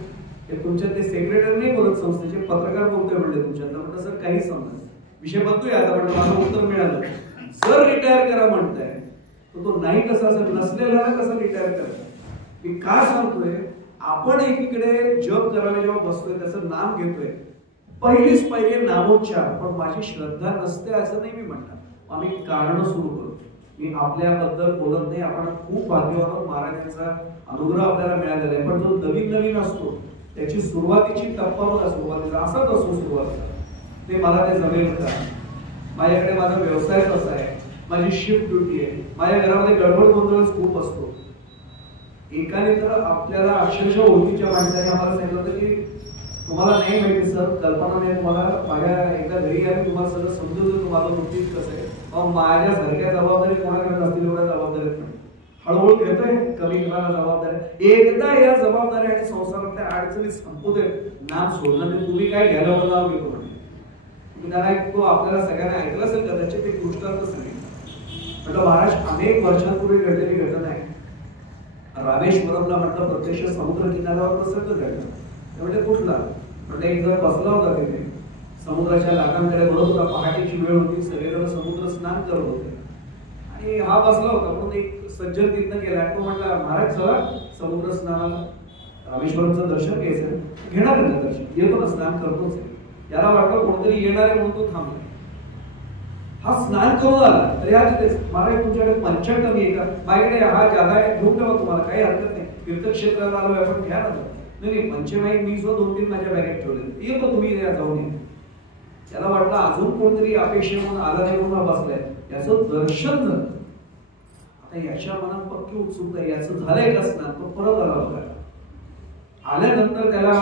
हे तुमच्या ते सेक्रेटरी नाही बोलत संस्थेचे, पत्रकार बोलतोय म्हणले तुमच्यात. म्हटलं सर काही समज विषय बदलूया आता. म्हटलं माझं उत्तर मिळालं. सर रिटायर करा म्हणताय, तो नाही कसा सर, नसलेला कसा रिटायर करा. मी का सांगतोय, आपण एकीकडे जप करायला जेव्हा बसतोय त्याचं नाम घेतोय, पहिलीच पाहिजे नामोच्चार. पण माझी श्रद्धा नसते असं नाही मी म्हणणार. आम्ही कारण सुरू करतो. मी आपल्याबद्दल बोलत नाही, आपण खूप भाग्यवान आहोत, महाराजांचा अनुग्रह आपल्याला मिळालेला आहे. पण जो नवीन नवीन असतो त्याची सुरुवातीची टप्पा बघा, सुरुवातीचा असाच असतो सुरुवातीचा. ते मला ते जमेल का, माझ्याकडे माझा व्यवसाय कसा आहे, माझी शिफ्ट ड्युटी आहे, माझ्या घरामध्ये गडबड गोंधळच खूप असतो. एकाने तर आपल्याला अक्षरशः ओळखीच्या माणसाने आम्हाला सांगितलं होतं की तुम्हाला नाही माहिती सर, कल्पना नाही तुम्हाला. माझ्या एकदा घरी आम्ही तुम्हाला सगळं समजून तुम्हाला नोटीस कसं आहे. माझ्यासारख्या जबाबदारी कोणाकडे असतील एवढ्या जबाबदारी नाही. हळूहळू घेतोय, कमी करायला जबाबदारी. एकदा या जबाबदारी आणि संसारातल्या अडचणी संपू दे, नाम सोडणं नाही. तुम्ही काय घ्यायला मला नाव घेतो म्हणे. तुम्ही त्यांना तो आपल्याला सगळ्यांना ऐकलं असेल कदाचित, एक दृष्टांत सांगितलं. म्हटलं महाराज, अनेक वर्षांपूर्वी घडलेली घटना आहे. रामेश्वरमला म्हटलं प्रत्यक्ष समुद्र किनाऱ्यावर प्रसंग घडला. म्हणजे कुठला म्हटलं, एक जण बसला होता तिथे, समुद्राच्या लाटांकडे बघत होता. पहाटेची वेळ होती, सगळेजण समुद्र स्नान करत होते आणि हा बसला होता. म्हणून एक सज्जन तिथनं गेला. तो म्हटला, महाराज चला समुद्र स्नानाला, रामेश्वरमचं दर्शन घ्यायचं. घेणार आहे दर्शन, येतो ना, स्नान करतोच. याला वाटलं कोणतरी येणार आहे म्हणून तो थांबला. हा स्नान करून आला तरी हा तिथेच. महाराज तुमच्याकडे पंचा कमी आहे का? माझ्याकडे हा जागा आहे, घेऊन ठेवा, तुम्हाला काही हरकत नाही. तीर्थक्षेत्राला आलो आपण, घ्या ना. नाही पंचमाई मी सुद्धा 2-3 माझ्या बॅगेत ठेवले, येतो तुम्ही जाऊन ये. त्याला वाटलं अजून कोणतरी अपेक्षा म्हणून आला नाही म्हणून बसलाय, याचं दर्शन झालं. आता याच्या मनात पक्की उत्सुकता, याचं झालंय का स्नान? तो परत आला होता. आल्यानंतर त्याला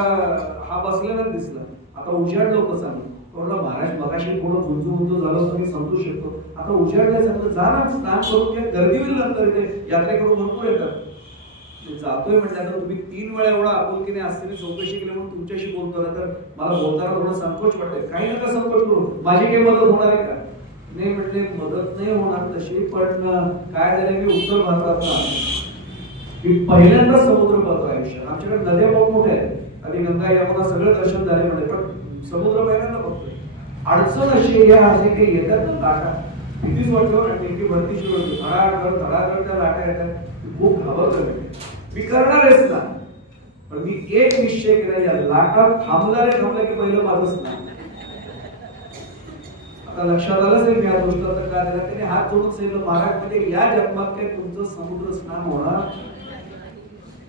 हा बसलेला दिसला. आता उजाडलं होतं चांगलं. म्हटलं महाराज मगाशी थोडं गुंजू झालं तुम्ही समजू शकतो, आता उजाडलं चांगलं, जा ना स्नान करून घ्या. गर्दी होईल नंतर, इथे यात्रेकडून भरपूर येतात. जातोय म्हटलं, आता तुम्ही 3 वेळा एवढा आपुलकीने असताना चौकशी केली म्हणून तुमच्याशी बोलतो ना, तर मला बोलताना थोडं संकोच वाटतंय. काही नका संकोच करू, माझी काही मदत होणार आहे का? नाही म्हटले, मदत नाही होणार तशी, पण काय झालं, मी उत्तर भारतातला मी पहिल्यांदा समुद्र पाहतो आयुष्यात. आमच्याकडे नद्या बहुत मोठ्या आहेत, आणि गंगा यमुना सगळं दर्शन झाले म्हणे, पण समुद्र पहिल्यांदा बघतोय. अडचण अशी या असे काही येतात ना लाटा, भीतीच वाटतो ना, नेमकी भरतीची होती, धडाधड धडाधड त्या लाटा येतात. खूप घाबरतो मी करणारच ना. पण मी एक निश्चय केला, या लाटा थांबला की पहिलं माझंच नाही. आता लक्षात आलं असेल या दृष्टांत काय झालं. त्याने हात जोडून सांगितलं, महाराज म्हणजे या जन्मात काय तुमचं समुद्र स्नान होणार.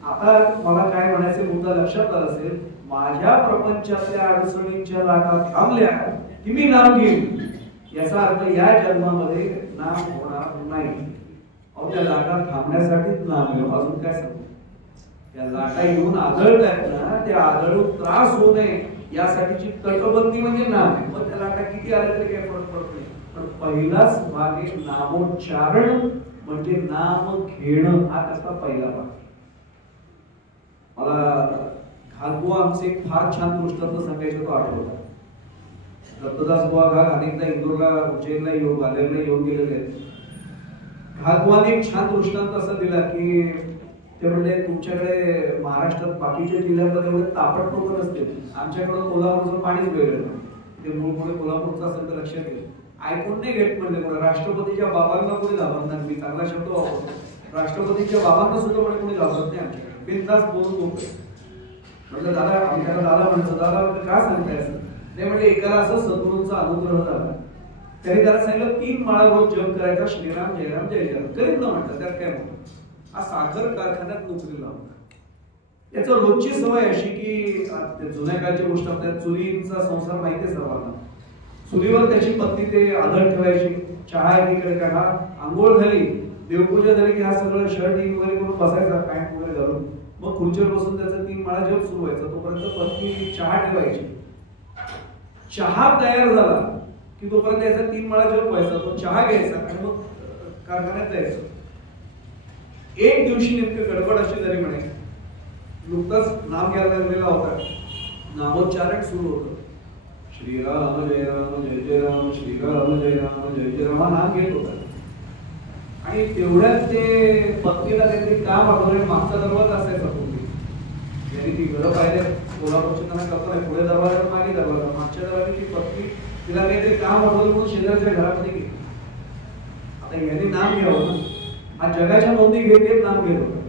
आता मला काय म्हणायचे मुद्दा लक्षात आला असेल, माझ्या प्रपंचातल्या अडचणींच्या लाटा थांबल्या की मी नाम घेईन. याचा अर्थ या जन्मामध्ये नाम होणार नाही. त्या लाटा थांबण्यासाठीच नाम घेऊ, अजून काय सांगू. त्या लाटा येऊन आदळतात ना, त्या आदळून त्रास होऊ नये यासाठीची तटबंदी म्हणजे नाम आहे. मग त्या लाटा किती आल्या तरी काही फरक पडत नाही. पण पहिलाच भाग आहे नामोच्चारण, म्हणजे नाम घेणं. हा त्याचा पहिला भाग. मला घालबुवा आमचे एक फार छान दृष्टांत सांगायचं, तो आठवला. दत्तदास बुवा घाल अनेकदा इंदोरला, उज्जैनला येऊन आलेला येऊन गेलेले आहेत. घालबुवाने एक छान दृष्टांत असा दिला की ते म्हणले, तुमच्याकडे महाराष्ट्रात बाकीच्या जिल्ह्यांमध्ये एवढे तापट लोक नसते, आमच्याकडून कोल्हापूरचं पाणीच वेगळं. ते मूळ पुढे कोल्हापूरचं असेल तर लक्षात घ्या. ऐकून नाही घेत म्हणले, राष्ट्रपतीच्या बाबांना कोणी घाबरणार. मी चांगला शब्द वापरतो, राष्ट्रपतीच्या बाबांना सुद्धा म्हणे कोणी घाबरत नाही. आमच्याकडे बिनधास्त बोलून बोलतोय. म्हटलं दादा, आमच्याकडे दादा म्हणायचं, दादा का सांगताय असं? नाही म्हटलं, एकाला असं सद्गुरूंचा अनुग्रह झाला, त्याने त्याला सांगितलं 3 माळा रोज जप करायचा, श्रीराम जयराम जय जयराम. करीत ना म्हटलं, त्यात काय म्हणतो. हा साखर कारखान्यात नोकरीला होता. त्याचं रोजची सवय अशी की जुन्या काळची गोष्ट, आपल्या चुलीचा संसार माहिती आहे सर्वांना. चुलीवर त्याची पत्नी ते आदळ ठेवायची, चहा एकीकडे काढा, आंघोळ झाली, देवपूजा झाली की हा सगळं शर्ट इन वगैरे करून बसायचा, पॅन्ट वगैरे घालून. मग खुर्चीवर बसून त्याचा 3 माळा जप सुरू व्हायचा. तोपर्यंत पत्नी चहा ठेवायची. चहा तयार झाला की तोपर्यंत त्याचा 3 माळा जप व्हायचा. तो चहा घ्यायचा आणि मग कारखान्यात जायचं. एक दिवशी नेमकी गडबड अशी झाली म्हणे, नुकताच नाम घ्यायला लागलेला होता, नामोच्चारण सुरू होतं. श्रीराम जय राम जय जय राम, श्रीराम जय राम जय जय राम हा नाम घेत होता. आणि तेवढ्यात ते पत्नीला काहीतरी काम आठवलं. मागचा दरवाजा असायचा पूर्वी, यांनी ती घरं पाहिजे कोल्हापूरची त्यांना कल्पना, पुढे दरवाजा मागे दरवाजा, मागच्या दरवाजाची पत्नी तिला काहीतरी काम आठवलं म्हणून शेजारच्या घरामध्ये गेली. आता यांनी नाम घ्यावं ना, हा जगाच्या नोंदी घेत नाम घेत होता.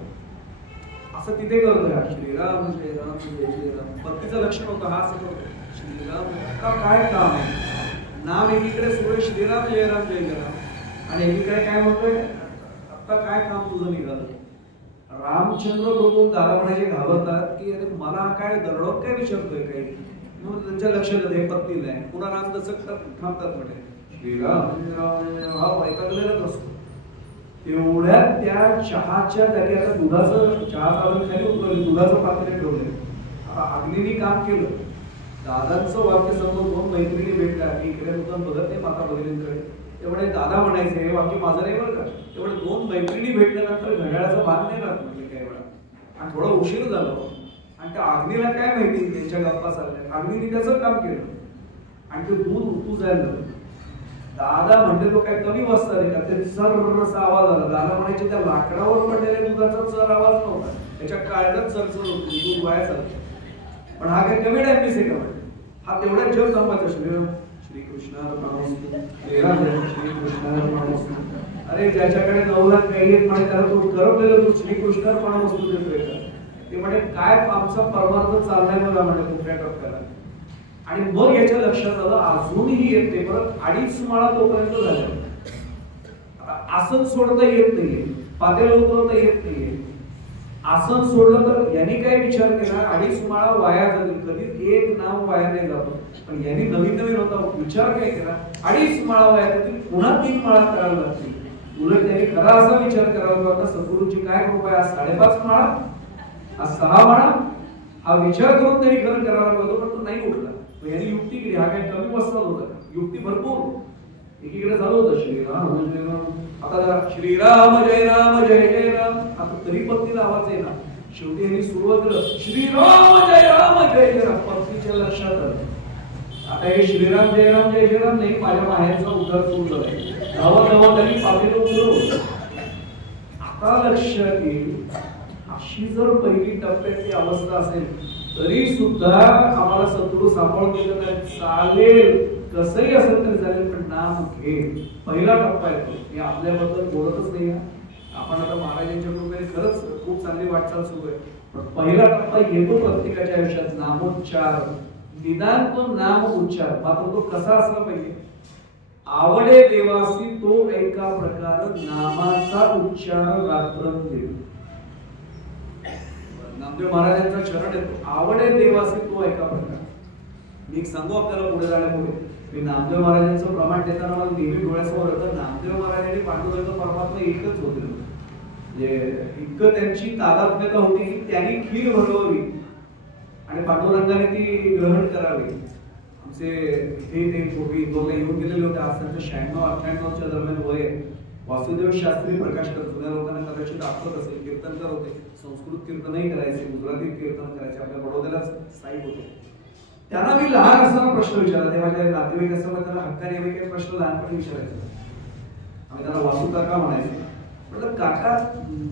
असं तिथे करतोय, श्रीराम जय राम जय जय राम. पत्नीचं लक्ष नव्हतं, हा असं करतो श्रीराम. आता काय काम आहे, नाम एकीकडे सुरू आहे श्रीराम जय राम जय जय राम, आणि एकीकडे काय म्हणतोय, आता काय काम तुझं निघालं. रामचंद्र बघून दादा म्हणायचे घाबरतात की अरे मला काय दरडोक काय विचारतोय काही. त्यांच्या लक्षात येते पत्नीला आहे. पुन्हा राम दचक थांबतात म्हणे, श्रीराम हा वैतागलेलाच असतो. एवढ्यात त्या चहाच्या जागी आता दुधाचं, चहा चालून खाली उतरले, दुधाचं पात्र ठेवलंय. आता अग्नीने काम केलं दादांचं वाक्य समोर दोन मैत्रिणी भेटल्या की इकडे मुद्दाम बघत नाही माता भगिनींकडे तेवढे दादा म्हणायचे हे वाक्य माझं नाही बरं का तेवढे दोन मैत्रिणी भेटल्यानंतर घड्याळाचा भाग नाही राहत म्हणजे काही वेळा आणि थोडा उशीर झाला आणि त्या अग्नीला काय माहिती त्यांच्या गप्पा चालल्या अग्नीने त्याचं काम केलं आणि ते दूध उतू जायला दादा म्हणते तो काय कमी वाजता रे का ते चरचा आवाज आला दादा म्हणायचे त्या लाकडावर पडलेल्या दुधाचा चर आवाज नव्हता त्याच्या काळजात चरचर होती दूध वाया चालतं पण हा काय कमी टाइमपीस आहे का म्हणजे हा तेवढ्याच जेव थांबायचा श्रीकृष्ण श्रीकृष्ण अरे ज्याच्याकडे 9 लाख काही आहेत म्हणे त्याला तो करवलेलं तू श्रीकृष्णार्पण वस्तू देतोय का ते म्हणे काय आमचा परमार्थ चाललाय बघा म्हणे कुठल्या टप्प्याला आणि मग याच्या लक्षात आलं अजूनही येते परत 2.5 माळा तोपर्यंत झाल्या आसन सोडता येत नाहीये पातेला उतरवता येत नाहीये आसन सोडलं तर यांनी काय विचार केला 2.5 माळा वाया जातील कधी एक नाव वाया नाही जातो पण यांनी नवीन नवीन होता विचार काय केला 2.5 माळा वाया जातील पुन्हा 3 माळा करायला लागतील उलट त्यांनी खरा असा विचार करावा होता सद्गुरूंची काय कृपा आहे 5.5 माळा आज 6 माळा हा विचार करून त्यांनी खरं करायला पाहिजे पण तो नाही उठला यांनी युक्ती केली हा काय कमी बसला होता युक्ती भरपूर एकीकडे झालं होतं श्रीराम जय राम आता जरा श्रीराम जय राम जय जय राम आता तरी पत्नीला आवाज येईना शेवटी यांनी सुरुवात केलं श्रीराम जय जय राम पत्नीच्या लक्षात आलं आता हे श्रीराम जय राम नाही माझ्या माहेरचा उद्धार सुरू झाला धावत त्यांनी पातेलं उतरवलं आता लक्षात येईल अशी जर पहिली टप्प्याची अवस्था असेल तरी सुद्धा आम्हाला सद्गुरू सांभाळून दिलं तर चालेल कसंही असेल तरी चालेल पण नाम घे पहिला टप्पा येतो मी आपल्याबद्दल बोलतच नाही आपण आता महाराजांच्या कृपेने खरंच खूप चांगली वाटचाल सुरू आहे पण पहिला टप्पा येतो प्रत्येकाच्या आयुष्यात नामोच्चार निदान तो नाम उच्चार मात्र तो कसा असला पाहिजे आवडे देवासी तो एका प्रकार नामाचा उच्चार रात्रंदिवस नामदेव महाराजांचा चरण येतो आवडे देवासी तो एका प्रकार मी एक सांगू आपल्याला पुढे जाण्यापूर्वी मी नामदेव महाराजांचं प्रमाण देताना मला नेहमी डोळ्यासमोर होतं नामदेव महाराज आणि पांडुरंग परमात्मा एकच होते म्हणजे इतकं त्यांची तादात्म्यता होती की त्यांनी खीर भरवली आणि पांडुरंगाने ती ग्रहण करावी आमचे इथे ते पूर्वी दोघे येऊन गेलेले होते आज त्यांचं 96-98च्या दरम्यान वय वासुदेव शास्त्री प्रकाशकर जुन्या लोकांना कदाचित आठवत असेल कीर्तनकर होते संस्कृत कीर्तनही करायचे गुजराती कीर्तन करायचे आपल्या बडोद्यालाच स्थायिक होते त्यांना मी लहान असताना प्रश्न विचारला ते माझ्या नातेवाईक असताना त्यांना हक्काने काही प्रश्न लहानपणी विचारायचे आम्ही त्यांना वासू काका म्हणायचे म्हटलं काका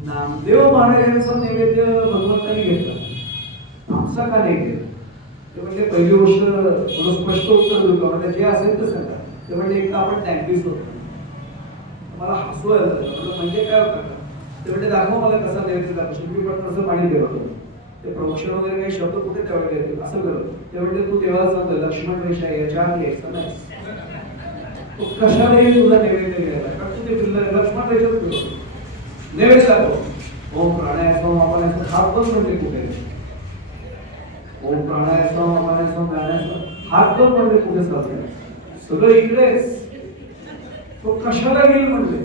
नामदेव महाराजांचा नैवेद्य भगवंतांनी घेतला आमचा का नाही घेतला ते म्हणजे पहिली गोष्ट थोडं स्पष्ट उत्तर देतो म्हणजे जे असेल ते सांगा ते म्हणजे एकदा आपण टँकीस होतो मला हसू आलं म्हणजे काय होतं ते म्हणजे दाखव मला कसा नैवेद्य दाखवशील मी पण कसं पाणी देवतो ते प्रमोशन वगैरे काही शब्द कुठे त्यावेळेला येतील असं करत ते म्हणजे तू देवाला सांगतोय लक्ष्मण रेषा याच्या आधी यायचं नाही तो कशालाही तुझा नैवेद्य घ्यायला कारण तू ते लक्ष्मण रेषाच फिरवतो नैवेद्य दाखव ओम प्राणायाम आपण हात पण म्हणजे कुठे ओम प्राणायाम आपण हात पण म्हणजे कुठे चालते सगळं इकडेच तो कशाला गेल म्हणजे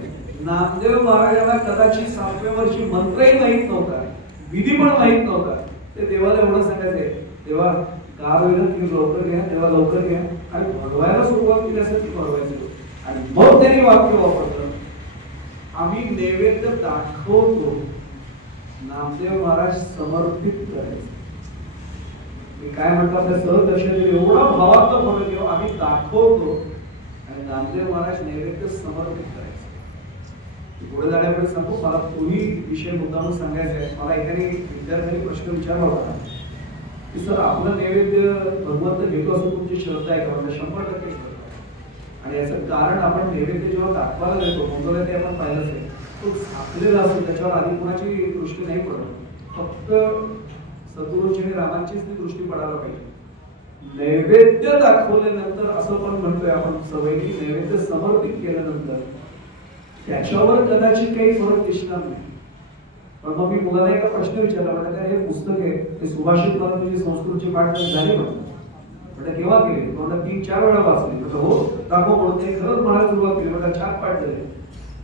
नामदेव महाराजांना कदाचित 7व्या वर्षी मंत्रही माहित नव्हता विधी पण माहित नव्हता ते देवाला एवढं सांगायचंय देवा गाव वेळ तुम्ही लवकर घ्या देवा लवकर घ्या आणि भगवायला सुरुवात केली असेल ती भगवायची आणि मग त्यांनी वाक्य वापरलं आम्ही नैवेद्य दाखवतो नामदेव महाराज समर्पित करायचे मी काय म्हणतो आपल्या सहज दर्शन एवढा भावात्मक फरक घेऊ आम्ही दाखवतो आणि नामदेव महाराज नैवेद्य समर्पित करायचे पुढे जाण्यापुढे सांगतो मला तोही विषय मुद्दामून सांगायचा आहे मला एकाने विद्यार्थ्यांनी प्रश्न विचारला होता की सर आपलं नैवेद्य भगवंत घेतो असं तुमची श्रद्धा आहे का म्हणजे 100% श्रद्धा आणि याचं कारण आपण नैवेद्य जेव्हा दाखवायला देतो मंगला ते आपण पाहिलंच आहे तो झाकलेला असतो त्याच्यावर आधी कुणाची दृष्टी नाही पडत फक्त सद्गुरूंची आणि रामांचीच ती दृष्टी पडायला पाहिजे नैवेद्य दाखवल्यानंतर असं पण म्हणतोय आपण सवयी नैवेद्य समर्पित केल्यानंतर त्याच्यावर कदाचित काही फरक दिसणार नाही पण मग मी मुलांना एका प्रश्न विचारला म्हणजे काय हे पुस्तक आहे ते सुभाषित मला तुझी संस्कृतची पाठ झाली म्हटलं केव्हा केली म्हटलं 3-4 वेळा वाचली म्हटलं हो दाखव म्हणून ते खरंच मला सुरुवात केली म्हटलं 4 पाठ झाले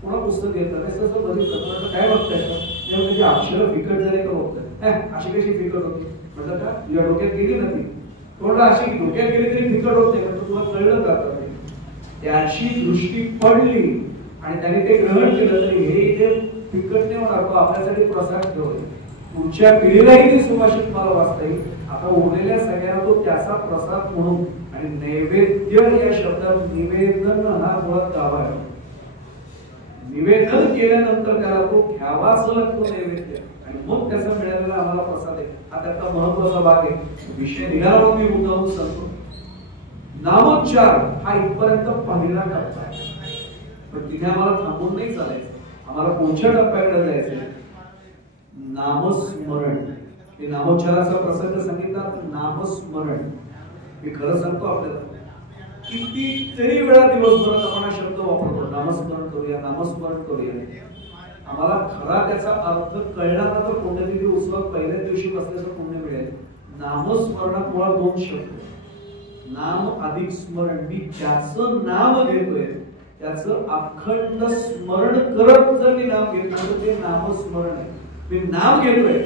पुन्हा पुस्तक घेतलं तसं बघितलं काय बघताय तेव्हा त्याची अक्षरं फिकट झाले का बघताय अशी कशी फिकट होती म्हटलं का तुझ्या डोक्यात गेली ना ती थोडं अशी डोक्यात गेली तरी फिकट होत नाही, पण तुम्हाला कळलं जातं त्याची दृष्टी पडली आणि त्याने ते ग्रहण केलं तरी हे इथे फिकट नाही होणार, तो आपल्यासाठी प्रसाद ठेवला. पुढच्या पिढीलाही ते सुभाषित मला वाचता येईल. आता उरलेल्या सगळ्यांना तो त्याचा प्रसाद म्हणून, आणि नैवेद्य या शब्दात निवेदन हा मुळात गाभा आहे. निवेदन केल्यानंतर त्याला तो घ्यावाच लागतो नैवेद्य, आणि मग त्याचा मिळालेला आम्हाला प्रसाद आहे. हा त्याचा महत्वाचा भाग आहे. विषय निघाला मी मुद्दामून सांगतो. नामोच्चार हा इथपर्यंत पहिला टप्पा आहे, पण तिथे आम्हाला थांबून नाही चालायचं. आम्हाला पुढच्या टप्प्याकडे जायचंय, नामस्मरण. हे नामोच्चाराचा प्रसंग सांगितला. नामस्मरण मी खरं सांगतो, आपल्याला कितीतरी वेळा दिवसभरात आपण हा शब्द वापरतो, नामस्मरण करूया, नामस्मरण करूया. आम्हाला खरा त्याचा अर्थ कळला ना तर पुण्यतिथी उत्सवात पहिल्या दिवशी बसल्याचं पुण्य मिळेल. नामस्मरणात मुळात दोन शब्द, नाम अधिक स्मरण. मी ज्याचं नाम घेतोय त्याचं अखंड स्मरण करत जर मी नाम घेतलं तर ते नामस्मरण आहे. मी नाम घेतोय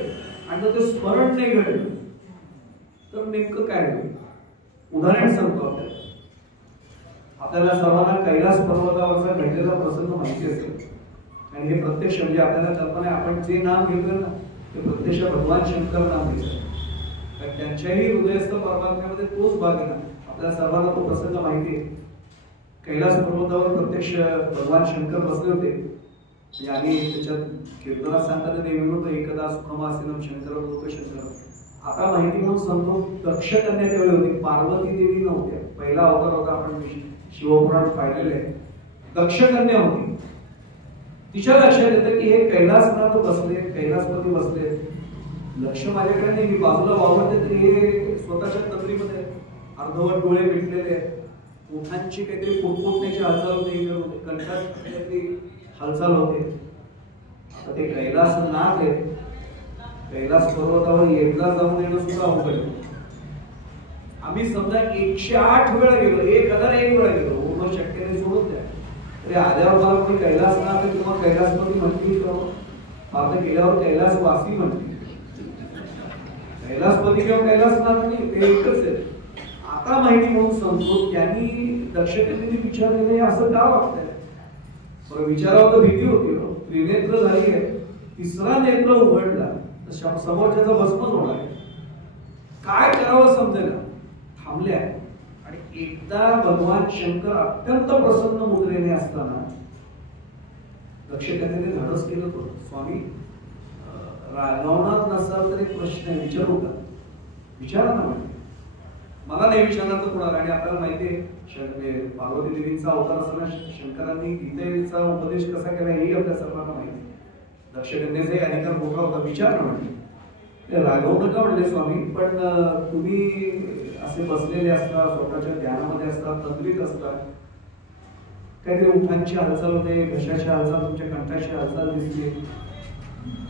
आणि जर ते स्मरण नाही घडलं तर नेमकं काय होईल? उदाहरण सांगतो आपल्याला. आपल्याला सर्वांना कैलास पर्वतावरचा घडलेला प्रसंग माहिती असेल, आणि हे प्रत्यक्ष म्हणजे आपल्याला कल्पना आहे, आपण जे नाम घेतोय ना ते प्रत्यक्ष भगवान शंकर नाम घेतोय. त्यांच्याही हृदयस्थ परमात्म्यामध्ये तोच भाग आहे ना. आपल्याला सर्वांना तो प्रसंग माहिती आहे. कैलास पर्वतावर प्रत्यक्ष भगवान शंकर बसले होते, आणि त्याच्यात कीर्तनात सांगताना नेहमी होतं, एकदा सुखमासीनम शंकर लोकशंकर. आता माहिती म्हणून सांगतो, दक्षकन्या त्यावेळी होती, पार्वती देवी नव्हत्या. पहिला अवतार होता, आपण शिवपुराण पाहिलेले आहे. दक्षकन्या होती. तिच्या लक्षात येतं की हे कैलासनाथ बसले, कैलासपती बसले. लक्ष माझ्याकडे नाही, मी बाजूला वावरते तरी हे स्वतःच्या तंद्रीमध्ये अर्धवट डोळे मिटलेले आहेत. ओठांची काहीतरी पोटपोटण्याची हालचाल होते, कंठात काहीतरी हालचाल होते. आता ते कैलासनाथ आहेत. कैलास पर्वतावर एकदा जाऊन येणं सुद्धा अवघड आहे. आम्ही समजा 108 वेळा गेलो, 1001 वेळा गेलो, मग शक्य नाही, सोडून द्या. तरी आल्यावर मला कोणी कैलासनाथ किंवा कैलासपती म्हणतील का? आता गेल्यावर कैलासवासी म्हणतील. कैलासपती किंवा कैलासनाथ नाही, ते एकच आहे. आता माहिती म्हणून सांगतो, त्यांनी दक्षकन्येने विचारलेले असं का वागतंय? बरं, विचारावं तर भीती होती. त्रिनेत्र झाली आहे, तिसरा नेत्र उघडला तर समोरच्याचा भस्मच होणार आहे. काय करावं समजेना. थांबल्या, आणि एकदा भगवान शंकर अत्यंत प्रसन्न मुद्रेने असताना दक्षकन्येने धाडस केलं होतं, स्वामी रागवणार नसाल तर एक प्रश्न आहे, विचारू का? विचारा ना. मला नाही विचारणार तर कोणाला? आणि आपल्याला माहितीये पार्वती देवीचा अवतार असताना शंकरांनी गीतेचा उपदेश कसा केला हेही आपल्या सर्वांना माहिती. दक्षकन्येचाही अधिकार मोठा होता. विचार म्हणले, रागवू नका म्हणले स्वामी, पण तुम्ही असे बसलेले असता, स्वतःच्या ध्यानामध्ये असतात, तंद्रीत असतात, काहीतरी उठांची हालचाल होते, घशाची हालचाल, तुमच्या कंठाची हालचाल दिसते,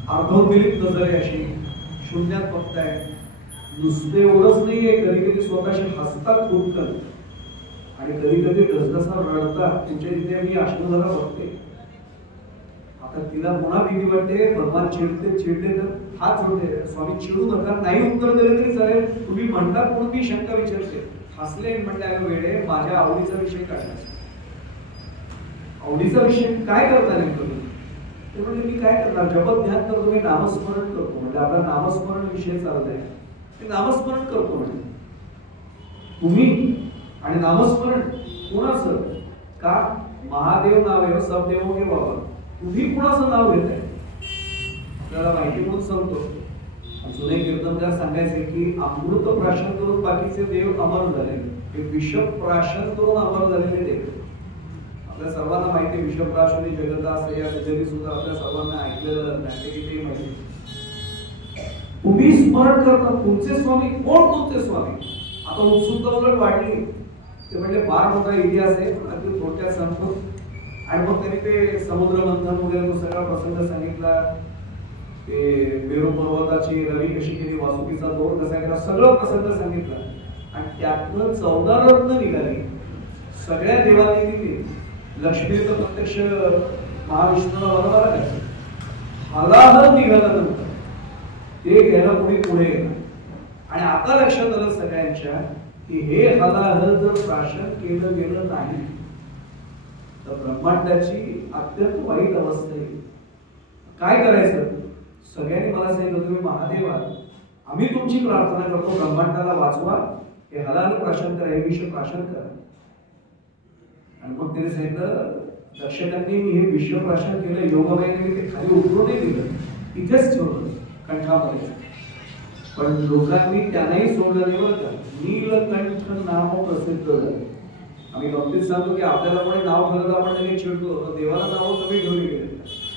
अर्धोद्मिलित नजर आहे, अशी शून्यात बघताय. नुसते एवढंच नाहीये, कधी कधी स्वतःशी हसतात खूप, आणि कधी कधी ढसढसा रडतात. तुमच्या तिथे मी अश्रुधारा बघते. आता तिला पुन्हा भीती वाटते, भगवान चिडले तर हात जोडले, स्वामी चिडू नका, नाही उत्तर दिलं तरी चालेल, तुम्ही म्हणतात म्हणून मी शंका विचारते. हसले म्हणले, अगं वेळे, माझ्या आवडीचा विषय काढला. आवडीचा विषय काय करता नेमकं? ते म्हणजे मी काय करणार, जपत ध्यान करतो, मी नामस्मरण करतो. म्हणजे आपला नामस्मरण विषय चाललाय, ते नामस्मरण करतो. म्हणजे तुम्ही आणि नामस्मरण कोणाचं? का? महादेव नाव आहे, सब देवो के बाबा. तुम्ही कोणाचं नाव घेत आहे? आपल्याला माहिती म्हणून सांगतो, जुने कीर्तनकार सांगायचे की अमृत प्राशन करून बाकीचे देव अमर झाले, हे विष प्राशन करून अमर झालेले देव. आपल्या सर्वांना माहिती, विषप्राशनी जगदास या जरी सुद्धा आपल्या सर्वांना ऐकलेलं नाही माहिती. तुम्ही स्मरण करता तुमचे स्वामी कोण? तुमचे स्वामी. आता उत्सुकता उलट वाढली. ते म्हणजे फार मोठा इतिहास आहे, अगदी थोडक्यात सांगतो. आणि मग त्यांनी ते समुद्र मंथन वगैरे तो सगळा प्रसंग सांगितला, ते मेरू पर्वताची रवी कशी केली, वासुकीचा दोर कसा केला, सगळं प्रसंग सांगितला. आणि त्यातनं 14 रत्न निघाली, सगळ्या देवांनी दिली. लक्ष्मीचं प्रत्यक्ष महाविष्णूला बरोबर आहे, हलाहल निघाला नंतर ते घ्यायला कोणी पुढे गेला. आणि आता लक्षात आलं सगळ्यांच्या की हे हलाहल जर प्राशन केलं गेलं नाही तर ब्रह्मांडाची अत्यंत वाईट अवस्था येईल. काय करायचं? सगळ्यांनी मला सांगितलं तुम्ही महादेवा आम्ही तुमची प्रार्थना करतो ब्रह्मांडाला वाचवा, हे हलाहल प्राशन करा, हे विष प्राशन करा. आणि मग त्याने सांगितलं दक्षिणांनी मी हे विश्व प्राशन केलं, योगाबाईने ते खाली उतरू नाही दिलं, इथेच ठेवलं कंठामध्ये. पण लोकांनी त्यांनाही सोडलं नाही बरं का. नीलकंठ नाव प्रसिद्ध झाले. आम्ही गमतीत सांगतो की आपल्याला कोणी नाव ठेवलं आपण लगेच चिडतो, देवाला नाव कमी ठेवली गेले.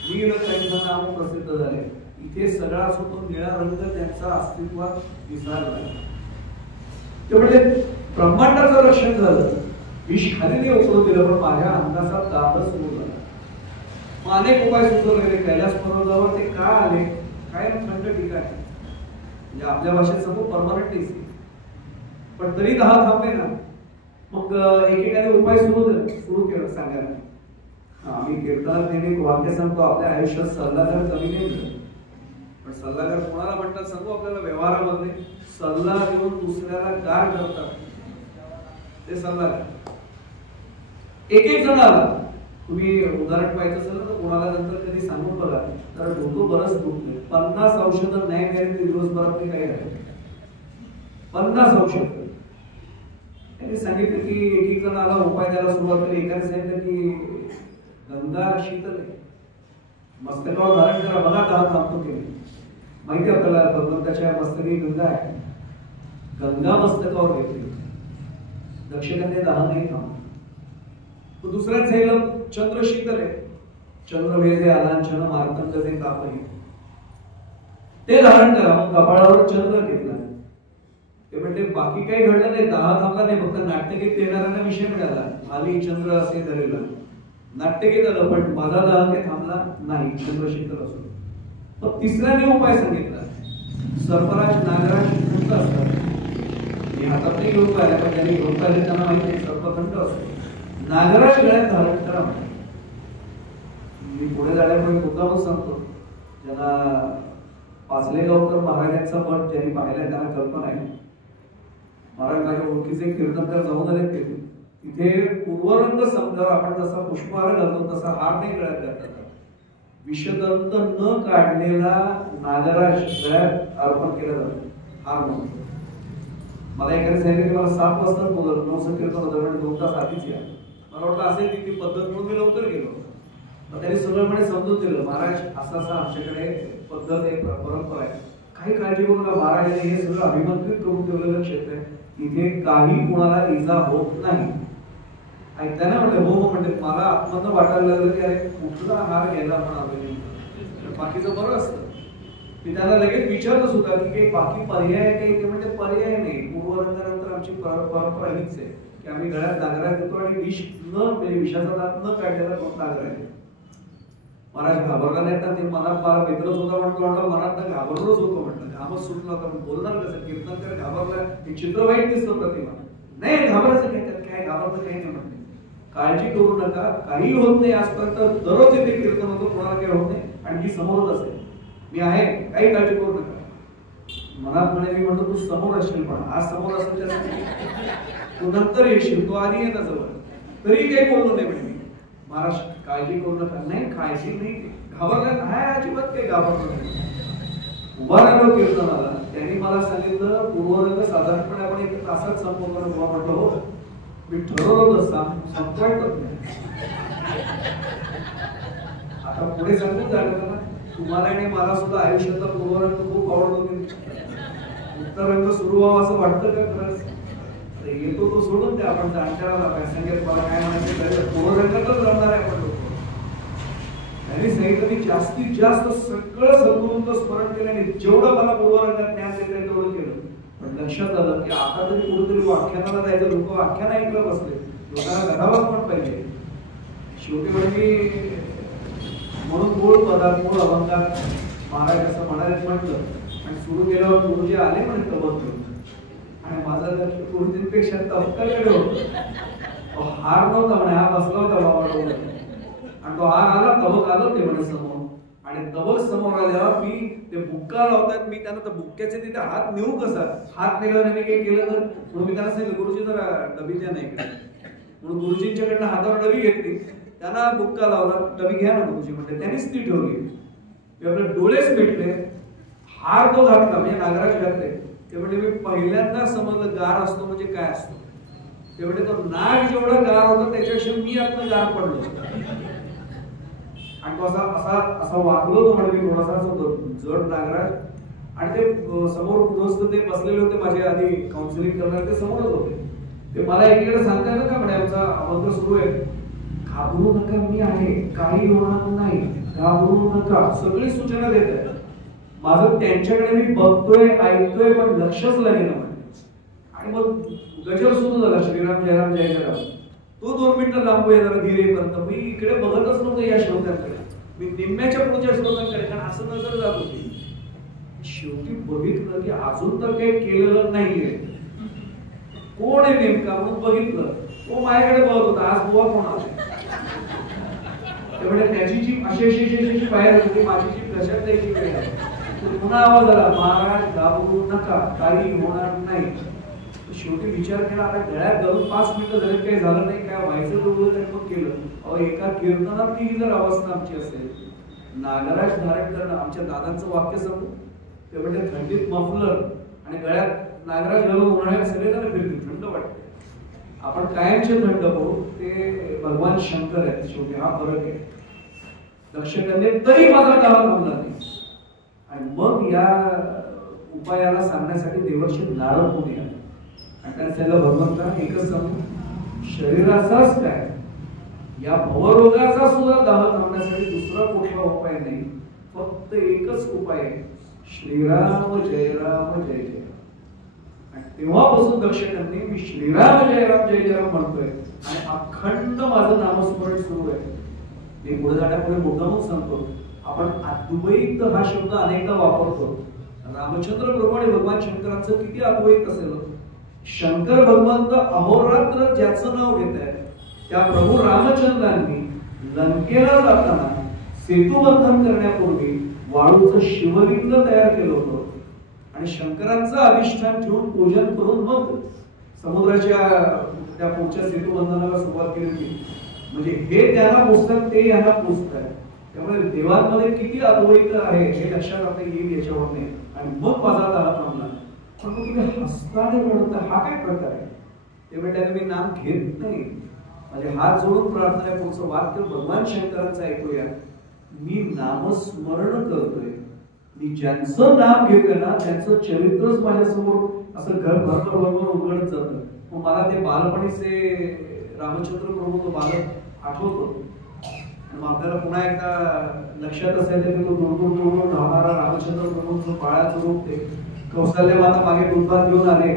नीलकंठ नाव प्रसिद्ध झाले. इथे सगळा असो तो निळा रंग त्यांचा अस्तित्वात दिसायला ते म्हणजे ब्रह्मांडाचं रक्षण झालं. विष खाली नाही उतरू दिलं पण माझ्या अंगाचा दाब सुरू झाला. मग अनेक उपाय सुचवले. कैलास पर्वतावर ते का आले? काय थंड ठिकाण म्हणजे आपल्या भाषेत समोर परमनंट नाही, पण तरी 10 थांबे ना. मग एकेकाने उपाय सुरू केलं सांगायला. आम्ही कीर्तनात नेहमी वाक्य सांगतो आपल्या आयुष्यात सल्लागार कमी नाही मिळत, पण सल्लागार कोणाला म्हणतात सांगू? आपल्याला व्यवहारामध्ये सल्ला देऊन दुसऱ्याला गार करतात ते सल्लागार. एक जण आला, तुम्ही उदाहरण पाहिजे असेल तर कोणाला नंतर कधी सांगून बघा, तर डोकं बरंच दुखतंय. 50 औषधं नाही मिळाली ते दिवसभरात काही राहिले. 50 औषध त्यांनी सांगितलं की एक जण आला, उपाय द्यायला सुरुवात केली. एकाने सांगितलं की गंगा शीतल आहे, मस्तकावर धारण करा, बघा 10 थांबतो केली. माहिती आपल्याला भगवंताच्या मस्तकी गंगा आहे, गंगा मस्तकावर घेतली. दक्षिणाने 10 नाही थांबतो. तो दुसऱ्याच सांगितलं चंद्र शीतल आहे, चंद्र वेजे आलांचन मार्तंडचे तापही, ते धारण करा. मग कपाळावर चंद्र घेतला. ते म्हणजे बाकी काही घडलं नाही, 10 थांबला नाही, फक्त नाट्यगीत देणाऱ्यांना विषय मिळाला. आली चंद्र असे धरेला नाट्यगीत आलं, पण माझा 10 काही थांबला नाही, चंद्र शीतल असतो. मग तिसऱ्याने उपाय सांगितला. सर्पराज नागराज थंड असतात, मी हातात नाही घेऊन पाहिला, पण त्यांनी घेऊन पाहिले त्यांना माहिती आहे सर्प थंड असतो. नागराज गळ्यात धारण करा. मी पुढे जाण्यापूर्वी मुद्दामच सांगतो, ज्यांना पाचलेगावकर महाराजांचा मठ ज्यांनी पाहिलाय त्यांना कल्पना आहे. महाराज माझ्या ओळखीचे कीर्तनकार जाऊन आले तिथे पूर्वरंग समजावर आपण जसा पुष्पहार घालतो तसा हार नाही गळ्यात घालतात. विषदंत न काढलेला नागराज गळ्यात अर्पण केला जातो हार म्हणून. मला एखाद्या सांगितलं की मला 7 वाजता बोलत 9 कीर्तन होतं, म्हणजे 2 तास आधीच या. मला वाटलं असेल ती पद्धत म्हणून मी लवकर गेलो. मग त्यांनी सगळं म्हणे समजून दिलं, महाराज असं आमच्याकडे पद्धत एक परंपरा आहे, काही काळजी करू नका. महाराजांनी हे सगळं अभिमंत्रित करून ठेवलेलं क्षेत्र आहे, इथे काही कोणाला इजा होत नाही. ऐकताना म्हटलं हो म्हणजे मला आत्महत्या वाटायला लागलं की अरे कुठला हार घ्यायला आपण आलो, बाकीचं बरं असतं. मी त्याला लगेच विचारलं सुद्धा की बाकी पर्याय काही, ते म्हणजे पर्याय नाही. पूर्वरंगानंतर आमची परंपरा हीच आहे की आम्ही गळ्यात नागरा घेतो आणि विष न विषाचा दात न काढलेला नागरा आहे. महाराज घाबरला नाहीत ना. ते मनात मला मित्रच होता म्हणतो, मनात घाबरलोच होतो म्हटलं, घामच सुटला होता. बोलणार कसं? कीर्तनकर घाबरला, हे चित्र वाईट दिसतं प्रतिमा. नाही घाबरायचं काय, त्यात काय घाबरतं काही नाही म्हटलं. काळजी करू नका, काही होत नाही. आजपर्यंत दररोज येथे कीर्तन होतं, कोणाला काही होत नाही आणि ही समोरच असेल, मी आहे, काही काळजी करू नका. मनात म्हणे मी म्हणतो तू समोर असशील, पण आज समोर असेल तू नंतर येशील, तू आधी ये ना जवळ. तरी काही बोललो नाही म्हणजे महाराज काळजी करू नका. नाही काळजी नाही, घाबरला नाही, अजिबात काही घाबरलं नाही. उभा राहिलो कीर्तनाला, त्यांनी मला सांगितलं पूर्वरंग साधारणपणे आपण 1 तासात संपवतो. म्हटलं हो, मी ठरवलं संपवायचं आता पुढे सांगून झालं ना. तुम्हाला आणि मला सुद्धा आयुष्यातला पूर्वरंग खूप आवडतो. उत्तररंग सुरू व्हावं असं वाटतं का खरंच? येतो तो सोडून द्या, आपण जाणकाराला पॅसेंजर मला काय म्हणायचं पूर्वरंगातच रमणार आहे आपण लोक. त्यांनी सांगितलं मी जास्तीत जास्त सगळं सद्गुरूंचं स्मरण केलं आणि जेवढं मला पूर्वरंगात ज्ञान देतं तेवढं केलं. पण लक्षात आलं की आता तरी कुठेतरी व्याख्यानाला जायचं, लोक व्याख्यान ऐकलं बसले, लोकांना घरावर पण पाहिजे. शेवटी म्हणजे म्हणून मूळ पदार्थ मूळ अभंगात महाराज असं म्हणाले म्हटलं आणि सुरू केल्यावर गुरुजी आले म्हणे तबक घेऊन. आणि माझा गुरुजींपेक्षा तबकाकडे होतो. हार नव्हता म्हणे, हा बसला होता बाबा आणि तो हार आला, तबक आलं ते म्हणे समोर आणि तवर समोर आल्यावर मी ते बुक्का लावतात, मी त्यांना तर बुक्क्याचे तिथे हात नेऊ कसा, हात नेल्यावर त्यांनी काही केलं तर म्हणून मी त्यांना सांगितलं गुरुजी जरा डबी द्या नाही म्हणून गुरुजींच्याकडनं हातावर डबी घेतली, त्यांना बुक्का लावला, डबी घ्या ना गुरुजी म्हणते, त्यांनीच ती ठेवली. आपले डोळेच भेटले, हार तो घातला म्हणजे नागराज घातले. ते म्हणजे मी पहिल्यांदा समजलं गार असतो म्हणजे काय असतो. ते म्हणजे तो नाग जेवढा गार होता त्याच्यापेक्षा मी आतनं गार पडलो आणि तो असा असा असा वागलो तो म्हणजे मी थोडासा जड नागराज. आणि ते समोर गृहस्थ ते बसलेले होते माझे आधी काउन्सिलिंग करणारे, ते समोरच होते. ते मला एकीकडे सांगतात ना का म्हणे आमचा मंत्र सुरू आहे, घाबरू नका मी आहे, काही होणार नाही, घाबरू नका, सगळी सूचना देत आहे. माझं त्यांच्याकडे मी बघतोय ऐकतोय पण लक्षच लागेना म्हणजे. आणि मग गजर सुरू झाला श्रीराम जयराम जय जयराम. तो 2 मिनिटं लांबू आहे जरा धीरेपर्यंत. मी इकडे बघतच नव्हतं या श्रोत्यांकडे, मी निम्म्याच्या पुढच्या श्रोत्यांकडे, कारण असं नजर जात होती. शेवटी बघितलं की अजून तर काही केलेलं नाहीये, कोण आहे नेमका म्हणून बघितलं. तो माझ्याकडे बघत होता, आज बुवा कोण आला. त्यामुळे त्याची जी अशी बाहेर होती, माझी जी प्रशांत द्यायची वेळ आहे. पुन्हा आवाज आला, महाराज घाबरू नका, काही होणार नाही. शेवटी विचार केला, आता गळ्यात घालून 5 मिनिटं झाले, काही झालं नाही, काय व्हायचं दोघं त्यांनी मग केलं. अहो एका कीर्तनात ही जर अवस्था आमची असेल, नागराज धारण करणं, आमच्या दादांचं वाक्य सांगू, ते म्हणजे थंडीत मफलर आणि गळ्यात नागराज घालून उन्हाळ्यात सगळेजण फिरतील, थंड वाटते. आपण कायमचे थंड पाहू, ते भगवान शंकर आहेत. शेवटी हा फरक आहे. दक्षकन्ये तरी माझा गावात थांबला नाही. आणि मग या उपायाला सांगण्यासाठी देवर्षी नारद मुनी आले आणि त्यांनी सांगितलं, भगवंता एकच सांगू, शरीराचाच काय या भवरोगाचा सुद्धा दाह थांबण्यासाठी दुसरा कुठला उपाय नाही, फक्त एकच उपाय आहे, श्रीराम जय राम जय जय. आणि तेव्हापासून दक्षकन्ये मी श्रीराम जय राम जय जय राम म्हणतोय आणि अखंड माझं नामस्मरण सुरू आहे. मी पुढे जाण्यापुढे मुद्दामून सांगतो, आपण अद्वैत हा शब्द अनेकदा वापरतो. रामचंद्र प्रभू आणि भगवान शंकरांचं किती अद्वैत असेल. शंकर भगवंत अहोरात्र ज्याचं नाव घेत आहेत, त्या प्रभू रामचंद्रांनी लंकेला जाताना सेतुबंधन करण्यापूर्वी वाळूचं शिवलिंग तयार केलं होतं आणि शंकरांचं अधिष्ठान ठेवून पूजन करून मग समुद्राच्या त्या पुढच्या सेतुबंधनाला सुरुवात केली होती. म्हणजे हे त्यांना पुस्तक, ते यांना पुस्तक. त्यामुळे देवांमध्ये किती अद्वैत आहे हे लक्षात आता येईल याच्यावरने. आणि मग माझा दाह थांबला. पण मग तुम्ही हसताना म्हणता, हा काय प्रकार आहे. ते म्हणजे मी नाम घेत नाही, म्हणजे हात जोडून प्रार्थना आहे. पुढचं वाक्य भगवान शंकरांचं ऐकूया, मी नामस्मरण करतोय. मी ज्यांचं नाम घेतोय ना त्यांचं चरित्रच माझ्यासमोर असं घर भरभर उघडत जातं. मग मला ते बालपणीचे रामचंद्र प्रभू तो बालक आठवतो. मग आपल्याला पुन्हा एकदा लक्षात असायचं की तो दूर धावणारा रामचंद्र प्रभू जो बाळाचं रूप, ते कौशल्य माता मागे दूधभात घेऊन आले,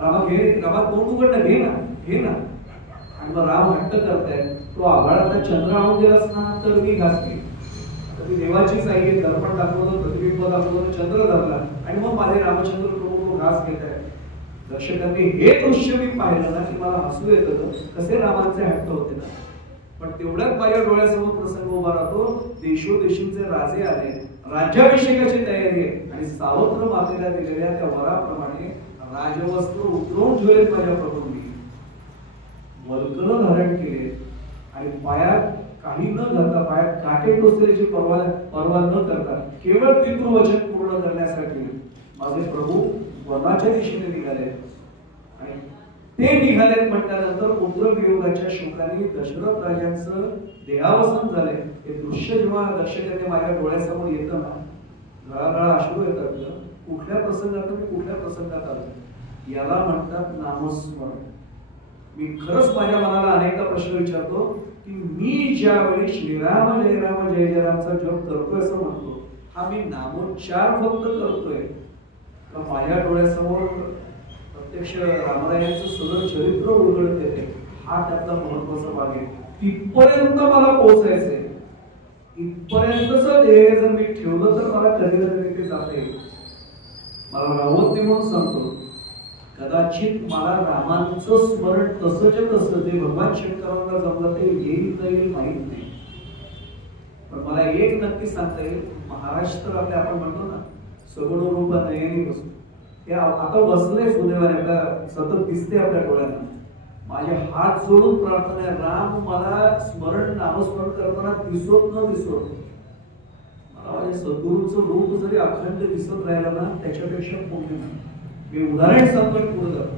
रामा घे, रामा तोंड उघडणं, घे ना घे ना. आणि मग राम हट्ट करतायत, तो आभाळातला चंद्र आणून दिलास ना तर मी घासते. तर ती देवाचीच आई आहे, दर्पण दाखवलं, प्रतिबिंब दाखवलं, चंद्र धरला आणि मग माझे रामचंद्र प्रभू घास घेत आहेत. दर्शकांनी हे दृश्य मी पाहिलं ना की मला हसू येत होतं, कसे रामांचे हट्ट होते ना. पण तेवढ्यात माझ्या डोळ्यासमोर प्रसंग उभा राहतो, देशोदेशींचे राजे आले, राज्याभिषेकाची तयारी आहे आणि सावत्र मातेला दिलेल्या त्या वराप्रमाणे राजवस्त्र उतरवून ठेवलेत माझ्या प्रभूंनी, वल्कल धारण केले आणि पायात काही न घालता, पायात काटे टोचल्याची परवा न करता केवळ पितृवचन पूर्ण करण्यासाठी माझे प्रभू वनाच्या दिशेने निघाले. आणि ते निघालेत म्हटल्यानंतर पुत्रवियोगाच्या शोकाने दशरथ राजांचं देहावसन झालंय. हे दृश्य जेव्हा दक्षिणेने माझ्या डोळ्यासमोर येतं ना, गळागळा अश्रू येतात. कुठल्या प्रसंगात मी कुठल्या प्रसंगात आलो, याला म्हणतात नामस्मरण. मी खरंच माझ्या मनाला अनेकदा प्रश्न विचारतो की मी ज्यावेळी श्रीराम जय राम जय जय रामचा जप करतोय असं म्हणतो, हा मी नामोच्चार फक्त करतोय का माझ्या डोळ्यासमोर प्रत्यक्ष रामरायांचं सगळं चरित्र उलगडत येते. हा त्यातला महत्वाचा भाग आहे. तिथपर्यंत मला पोहोचायचंय, इथपर्यंतच ध्येय जर मी ठेवलं तर मला कधी ना कधी ते जाता येईल. मला राहत नाही म्हणून सांगतो, कदाचित मला रामांचं स्मरण तसंच्या तसं जे भगवान शंकरांना जमलं ते येईल जाईल माहित नाही. पण मला एक नक्की सांगता येईल, महाराष्ट्र आपले आपण म्हणतो ना सगुण रूप नयनी वस्तू, हे आता बसले सुदैवाने, आपल्या सतत दिसते आपल्या डोळ्यांना. माझे हात जोडून प्रार्थना आहे, राम मला स्मरण नामस्मरण करताना दिसोत न दिसोत, मला माझ्या सद्गुरूंचं रूप जरी अखंड दिसत राहिलं ना त्याच्यापेक्षा मोठे नाही. मी उदाहरण सांगतोय पुढे जातो.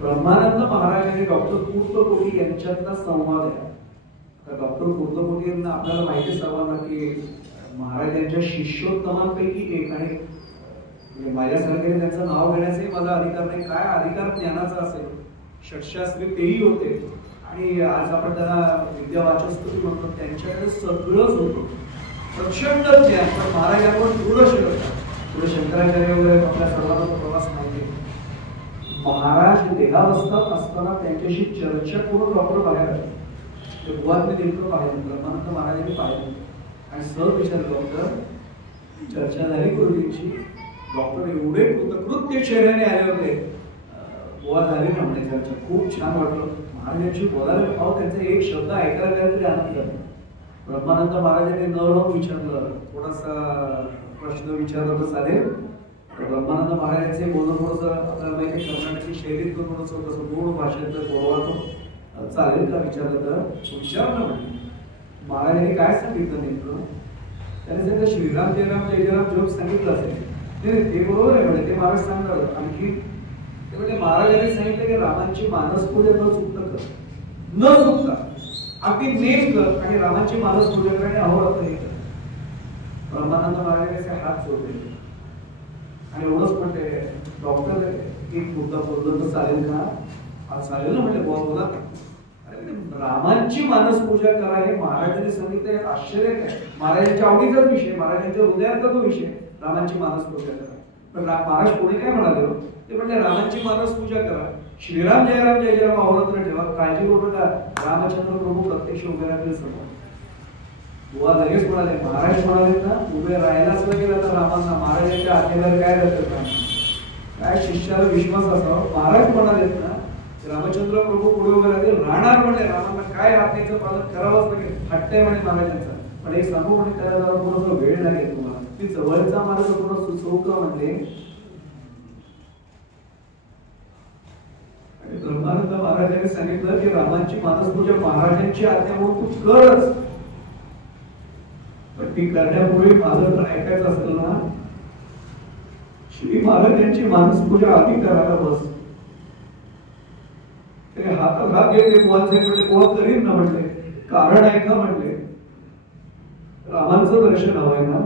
ब्रह्मानंद महाराज आणि डॉक्टर कुर्तकोटी यांच्यातला संवाद आहे. डॉक्टर कुर्तकोटी यांना आपल्याला माहिती सर्वांना की महाराज यांच्या शिष्योत्तमांपैकी एक, आणि माझ्यासारखे त्यांचं नाव घेण्याचाही माझा अधिकार नाही. काय अधिकार ज्ञानाचा असेल, षटशास्त्री तेही होते, आणि आज आपण त्यांना विद्यावाचस्पती म्हणतो. त्यांच्याकडे सगळंच होतं, प्रचंड ज्ञान. पण महाराज आपण पुढे शंकराचार्य वगैरे आपल्या सर्वांना प्रवास माहिती आहे. महाराज देहावस्थात असताना त्यांच्याशी चर्चा करून डॉक्टर बाहेर आले. ते बुवांनी नेमकं पाहिलं, ब्रह्मानंद महाराजांनी पाहिलं आणि सहज विचारलं, डॉक्टर चर्चा झाली गुरुजींची? डॉक्टर एवढे कृतकृत्य चेहऱ्याने आले होते, बुवा झाली ना म्हणे चर्चा, खूप छान वाटलं. महाराजांची बोलायला पाहू, त्यांचा एक शब्द ऐकायला गेला तरी आनंद झाला. ब्रह्मानंद महाराजांनी न विचारलं, थोडासा प्रश्न विचारला तर चालेल? ब्रह्मानंद महाराजांचे बोलणं थोडंसं आपल्याला माहिती, कर्नाटकी शैलीत थोडंसं कसं गोड भाषेत बोलवा, चालेल का विचारलं तर? विचारलं म्हणे. महाराजांनी काय सांगितलं नेमकं? त्याने सांगितलं श्रीराम जयराम जय जयराम जोग सांगितलं असेल. ते बरोबर आहे म्हणे, ते महाराज सांगणार. आणखी ते म्हणजे महाराजांनी सांगितलं की रामांची मानसपूजा न चुकता कर, न चुकता अगदी नेम कर, आणि रामांची मानसपूजा कर आणि अहोरात्र हे कर. ब्रह्मानंद महाराजांचे हात जोडले आणि एवढंच म्हणते, डॉक्टर एक मुद्दा बोललो तर चालेल का? चालेल ना म्हटलं, बुवा बोला. अरे रामांची मानसपूजा करा हे महाराजांनी सांगितलं, आश्चर्य काय? महाराजांच्या आवडीचाच विषय, महाराजांच्या हृदयाचा तो विषय, रामांची मानसपूजा करा. पण महाराज कोणी काय म्हणाले? ते म्हणले रामांची मानसपूजा करा, श्रीराम जयराम जय जयराम अहोरात्र ठेवा, काळजी करू नका, रामचंद्र प्रभू प्रत्यक्ष उभे राहतील समोर. बुवा लगेच म्हणाले, महाराज म्हणाले ना उभे राहायलाच गेला तर रामांना महाराजांच्या आज्ञेवर काय राहतं का? काय शिष्याला विश्वास असावा. महाराज म्हणालेत ना रामचंद्र प्रभू पुढे उभे राहतील, राहणार म्हणले, रामांना काय आज्ञेचं पालन करावंच लागेल. हट्ट आहे म्हणे महाराजांचा. पण एक सांगू म्हणे, त्याला जरा थोडंसं वेळ लागेल तुम्हाला, ती जवळचा मार्ग थोडं सुचवू का म्हणले. आणि ब्रह्मानंद महाराजांनी सांगितलं की रामांची मानसपूजा महाराजांची आज्ञा म्हणून तू करच, पण ती करण्यापूर्वी माझं तर ऐकायचं असेल ना, श्री महाराजांची मानसपूजा आधी करायला बस. ते हातात हात घेतले, बुवांचे म्हणले, बुवा करीन ना म्हणले, कारण ऐका म्हणले, रामांचं दर्शन हवंय ना.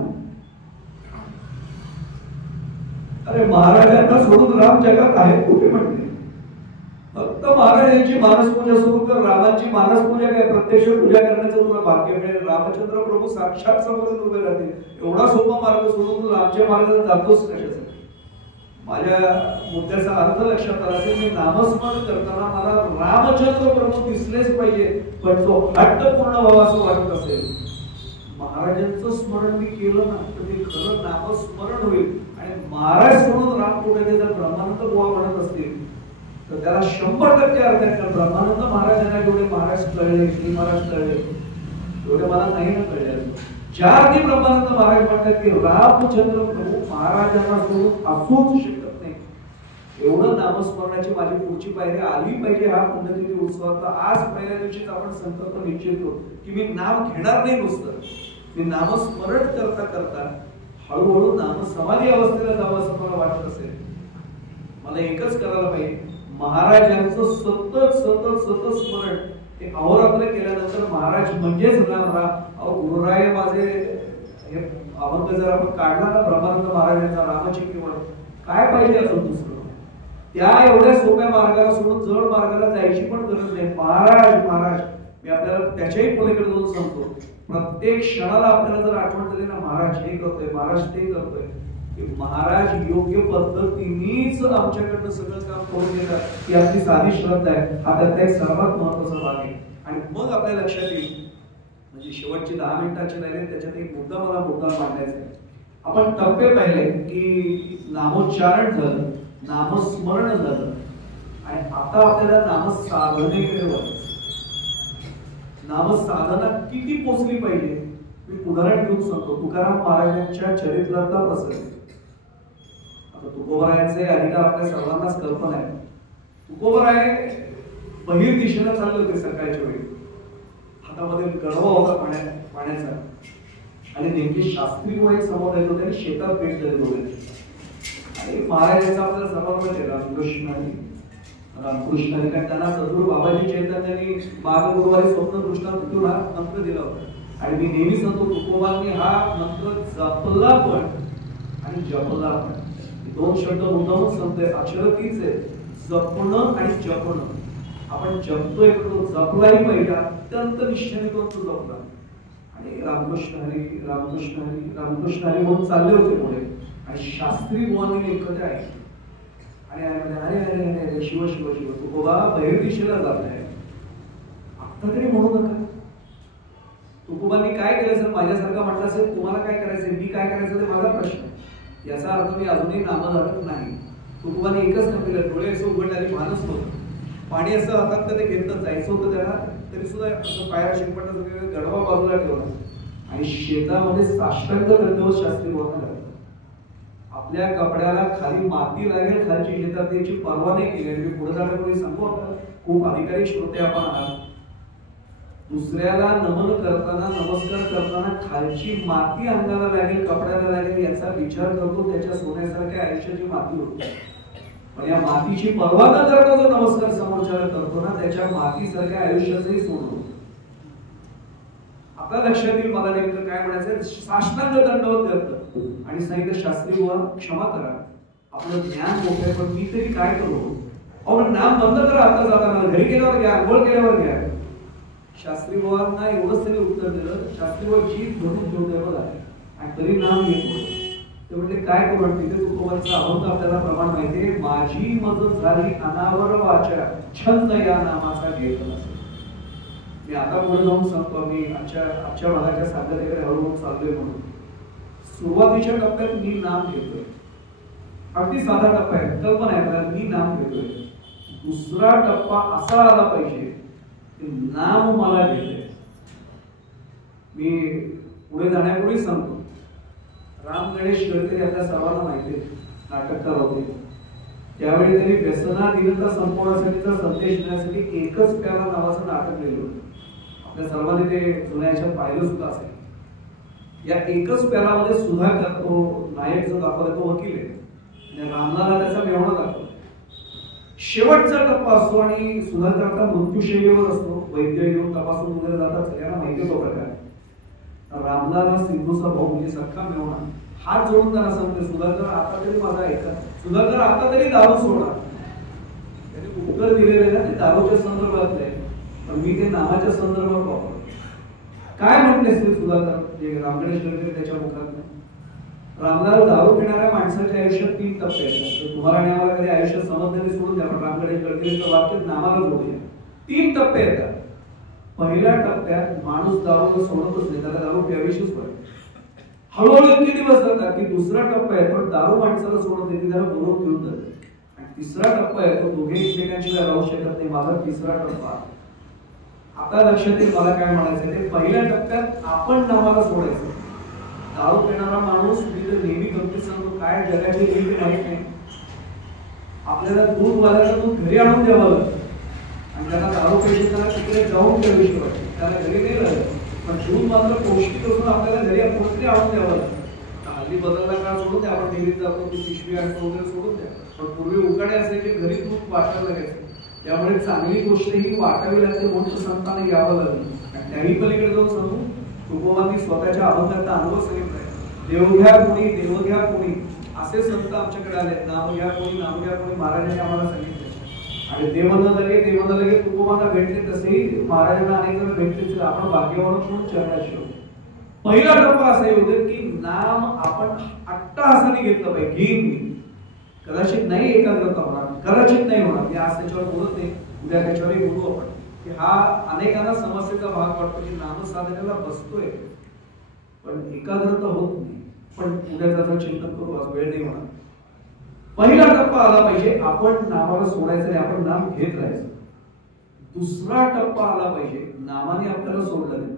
अरे महाराजांना सोडून राम जगात आहे कुठे म्हणले? फक्त महाराजांची मानसपूजा सुरू कर, रामांची मानसपूजा काय प्रत्यक्ष पूजा करण्याचं तुला भाग्य मिळेल. रामचंद्र प्रभू साक्षात समोर उभे राहतील. एवढा सोपा मार्ग सोडून तू रामच्या मार्गाने जातोस कशासाठी? माझ्या मुद्द्याचा अर्थ लक्षात आला असेल, मी नामस्मरण करताना मला रामचंद्र प्रभू दिसलेच पाहिजे, पण तो हट्ट पूर्ण व्हावा असं वाटत असेल. महाराजांचं स्मरण मी केलं ना तर ते खरं नामस्मरण होईल. आणि महाराज सोडून राम कुठे जर ब्रह्मानंद बुवा म्हणत असतील तर त्याला 100% अर्थ आहे. कारण ब्रह्मानंद महाराजांना जेवढे महाराज कळले, श्री महाराज कळले, तेवढे मला नाही ना कळले. ज्या अर्थी ब्रह्मानंद महाराज म्हणतात की रामचंद्र प्रभू महाराजांना सोडून असूच शकत नाही, एवढं नामस्मरणाची माझी पुढची पायरी आली पाहिजे. हा पुण्यतिथी उत्सवाचा आज पहिल्या दिवशीच आपण संकल्प निश्चितो की मी नाम घेणार नाही, नुसतं मी नामस्मरण करता करता हळूहळू नाम समाधी अवस्थेला जावं असं मला वाटत असेल. मला एकच करायला पाहिजे, महाराजांचं सतत सतत सतत स्मरण. ते अहोरात्र केल्यानंतर महाराज म्हणजेच राम राम. गुरुराय माझे हे अभंग जर आपण काढला ना ब्रह्मानंद महाराजांचा रामाची किंमत, काय पाहिजे अजून दुसरं? त्या एवढ्या सोप्या मार्गाला सोडून जड मार्गाला जायची पण गरज नाही. महाराज महाराज मी आपल्याला त्याच्याही पलीकडे जाऊन सांगतो, प्रत्येक क्षणाला आपल्याला जर आठवण झाली ना महाराज हे करतोय, महाराज ते करतोय, महाराज योग्य पद्धतीनेच आमच्याकडनं सगळं काम करून देतात, ही आपली साधी श्रद्धा आहे. हा त्याचा एक सर्वात महत्वाचा भाग आहे. आणि मग आपल्या लक्षात येईल, म्हणजे शेवटची 10 मिनिटाचे राहिले त्याच्यात एक मुद्दा मला मांडायचा आहे. आपण टप्पे पाहिले की नामोच्चारण झालं, नामस्मरण झालं, आणि आता आपल्याला नामसाधनेकडे वळायचं. नामसाधना किती पोचली पाहिजे? मी उदाहरण घेऊन सांगतो. तुकाराम महाराजांच्या चरित्रातला प्रसंग. आता तुकोबरायांचे अधिकार आपल्या सर्वांनाच कल्पना आहे. तुकोबराय बहिर दिशेला चालले होते सकाळच्या वेळी. हातामध्ये गडवा होता पाण्याचा आणि नेमके शास्त्री एक समोर येत होते आणि शेतात भेट दिली होते. आणि महाराजांचा आपल्याला सर्वांना आहे रामकृष्णाने कारण त्यांना सद्गुरू बाबाजी चैतन्यांनी माग गुरुवारी स्वप्न दृष्टांतून हा मंत्र दिला होता. आणि मी नेहमी सांगतो तुकोबांनी हा मंत्र जपला पण आणि जपला पण. दोन शब्द मुद्दामून सांगतोय. अक्षर तीच आहे, जपणं आणि जपणं. आपण जपतोय तो जपलाही पाहिजे. अत्यंत निष्ठेने तो जपला. आणि रामकृष्ण हरी रामकृष्ण हरी रामकृष्ण हरी म्हणून चालले होते पुढे. आणि शास्त्री बुवांनी एकत्र ऐकले आणि अरे अरे अरे शिव शिव शिव तुकोबा बहिर दिशेला जात आहे, आता तरी म्हणू नका. तुकोबांनी काय केलं सर? माझ्यासारखा म्हटलं असेल तुम्हाला काय करायचंय, मी काय करायचं ते माझा प्रश्न. याचा अर्थ मी अजूनही नामधारक नाही. तुकोबांनी एकच केलं, डोळे असं उघडले आणि भानच नव्हतं. पाणी असं हातात कधी घेतलं जायचं होतं त्याला, तरी सुद्धा असं पाया शिंपटाचा गडवा बाजूला ठेवला आणि शेतामध्ये साष्टांग दंडवत शास्त्री बोलणार. आपल्या कपड्याला खाली माती लागेल खालची शेतात त्याची पर्वा नाही केली. मी पुढे जाण्यापूर्वी सांगू आपल्याला, खूप अधिकारी श्रोते आपण आहात. दुसऱ्याला नमन करताना नमस्कार करताना खालची माती अंगाला लागेल कपड्याला लागेल याचा विचार करतो. त्याच्या सोन्यासारख्या आयुष्याची माती होती. पण या मातीची पर्वा न करता जो नमस्कार समोरच्याला करतो ना त्याच्या मातीसारख्या आयुष्याचंही सोडतो. आता लक्षात येईल मला नेमकं काय म्हणायचं. साष्टांग दंडवत करतं आणि सांगितलं शास्त्री बुवा क्षमा करा, आपलं ज्ञान मोठं पण मी तरी काय करू. अहो नाम बंद करा आता जाताना, घरी गेल्यावर घ्या, गोळ केल्यावर घ्या. शास्त्री बुवांना एवढंच तरी उत्तर दिलं. शास्त्री बुवा जीभ धरून ठेवते बघा आणि तरी नाम घेतो. ते म्हणजे काय करू म्हणते ते तुकोबांचा अभंग आपल्याला प्रमाण माहितीये. माझी मज झाली अनावर वाचा छंद या नामाचा घेतला. मी आता पुढे जाऊन सांगतो. मी आजच्या भागाच्या साध्याकडे हळूहळू चाललोय म्हणून. सुरुवातीच्या टप्प्यात मी नाम घेतोय, अगदी साधा टप्पा आहे, कल्पना आहे आपल्याला, मी नाम घेतोय. दुसरा टप्पा असा आला पाहिजे की नाम मला घेतोय. मी पुढे जाण्यापूर्वी सांगतो. राम गणेश गडकरी आपल्या सर्वांना माहिती आहे, नाटककार होते. त्यावेळी त्यांनी व्यसनाधीनता संपवण्यासाठीचा संदेश देण्यासाठी एकच प्याला नावाचं नाटक लिहिलं होतं. आपल्या सर्वांनी ते जुन्याच्या पाहिलं सुद्धा असेल. या एकच प्यालामध्ये सुधाकर तो नायक जो दाखवला तो वकील आहे आणि रामलाला त्याचा मेवणा दाखवला. शेवटचा टप्पा असतो आणि सुधाकर आता मृत्यूशय्येवर असतो. वैद्य येऊन तपासून वगैरे जातात, सगळ्यांना माहिती तो प्रकार. रामलाला सिंधूचा भाऊ म्हणजे सख्खा मेवणा हात जोडून त्यांना सांगते सुधाकर आता तरी माझा ऐका, सुधाकर आता तरी दारू सोडा. त्यांनी उत्तर दिलेलं ना ते दारूच्या संदर्भात आहे, पण मी ते नामाच्या संदर्भात वापरतो. काय म्हटले श्री सुधाकर रामगणेश गडकरी त्याच्या मुखात. रामलाल दारू पिणाऱ्या माणसाच्या आयुष्यात 3 टप्पे आहेत. तुम्हाला आणि आम्हाला कधी आयुष्यात समजण्याने सोडून द्या, पण रामगणेश गडकरीचं वाक्य नामाला जोडूया. 3 टप्पे येतात. पहिल्या टप्प्यात माणूस दारू सोडतच नाही, त्याला दारू प्यावीशीच पडते. हळूहळू इतके दिवस जातात की दुसरा टप्पा येतो, दारू माणसाला सोडत येते, त्याला बोलून घेऊन जाते. आणि तिसरा टप्पा येतो, दोघे एकमेकांशिवाय राहू शकत नाही. माझा तिसरा टप्पा. आता लक्षात येईल मला काय म्हणायचं ते. पहिल्या टप्प्यात आपण नावाला सोडायचं. दारू पिणारा माणूस मी तर नेहमी गमतीत सांगतो, काय जगाची रीत माहित नाही. आपल्याला दूध वाल्याला दूध घरी आणून द्यावं लागतं आणि त्याला दारू प्यायची त्याला तिकडे जाऊन प्यावीशी वाटते, त्याला घरी नाही लागत. पण दूध मात्र पौष्टिक असून आपल्याला घरी कोणतरी आणून द्यावं लागतं. हल्ली बदलला काळ सोडून द्या, आपण डेअरीत जातो ती पिशवी आणतो वगैरे सोडून द्या. पण पूर्वी उकाडे असायचे, घरी दूध वाटायला लागायचं. त्यामुळे चांगली गोष्ट ही वाटावी लागते म्हणून संतांना यावं लागलं. आणि त्याही पलीकडे जाऊन सांगू, तुकोबांनी स्वतःच्या अभंगाचा अनुभव सांगितलाय. देवघ्या कोणी देवघ्या कोणी असे संत आमच्याकडे आले. नाम घ्या कोणी नाम घ्या कोणी महाराजांनी आम्हाला सांगितले. आणि देवाला लगे तुकोबांना भेटले, तसेही महाराजांना अनेक जण भेटले. आपण भाग्यवान म्हणून चरणाशी होतो. पहिला टप्पा असा होता की नाम आपण अट्टहासाने घेतलं पाहिजे. घेईन मी, कदाचित नाही एकाग्रता होणार, कदाचित नाही होणार. मी आज त्याच्यावर बोलत नाही, उद्या त्याच्यावरही बोलू आपण. की हा अनेकांना समस्येचा भाग वाटतो की नामसाधनेला बसतोय पण एकाग्रता होत नाही. पण उद्या त्याचं चिंतन करू, आज वेळ नाही होणार. पहिला टप्पा आला पाहिजे, आपण नामाला सोडायचं नाही, आपण नाम घेत राहायचं. दुसरा टप्पा आला पाहिजे, नामाने आपल्याला सोडलं नाही,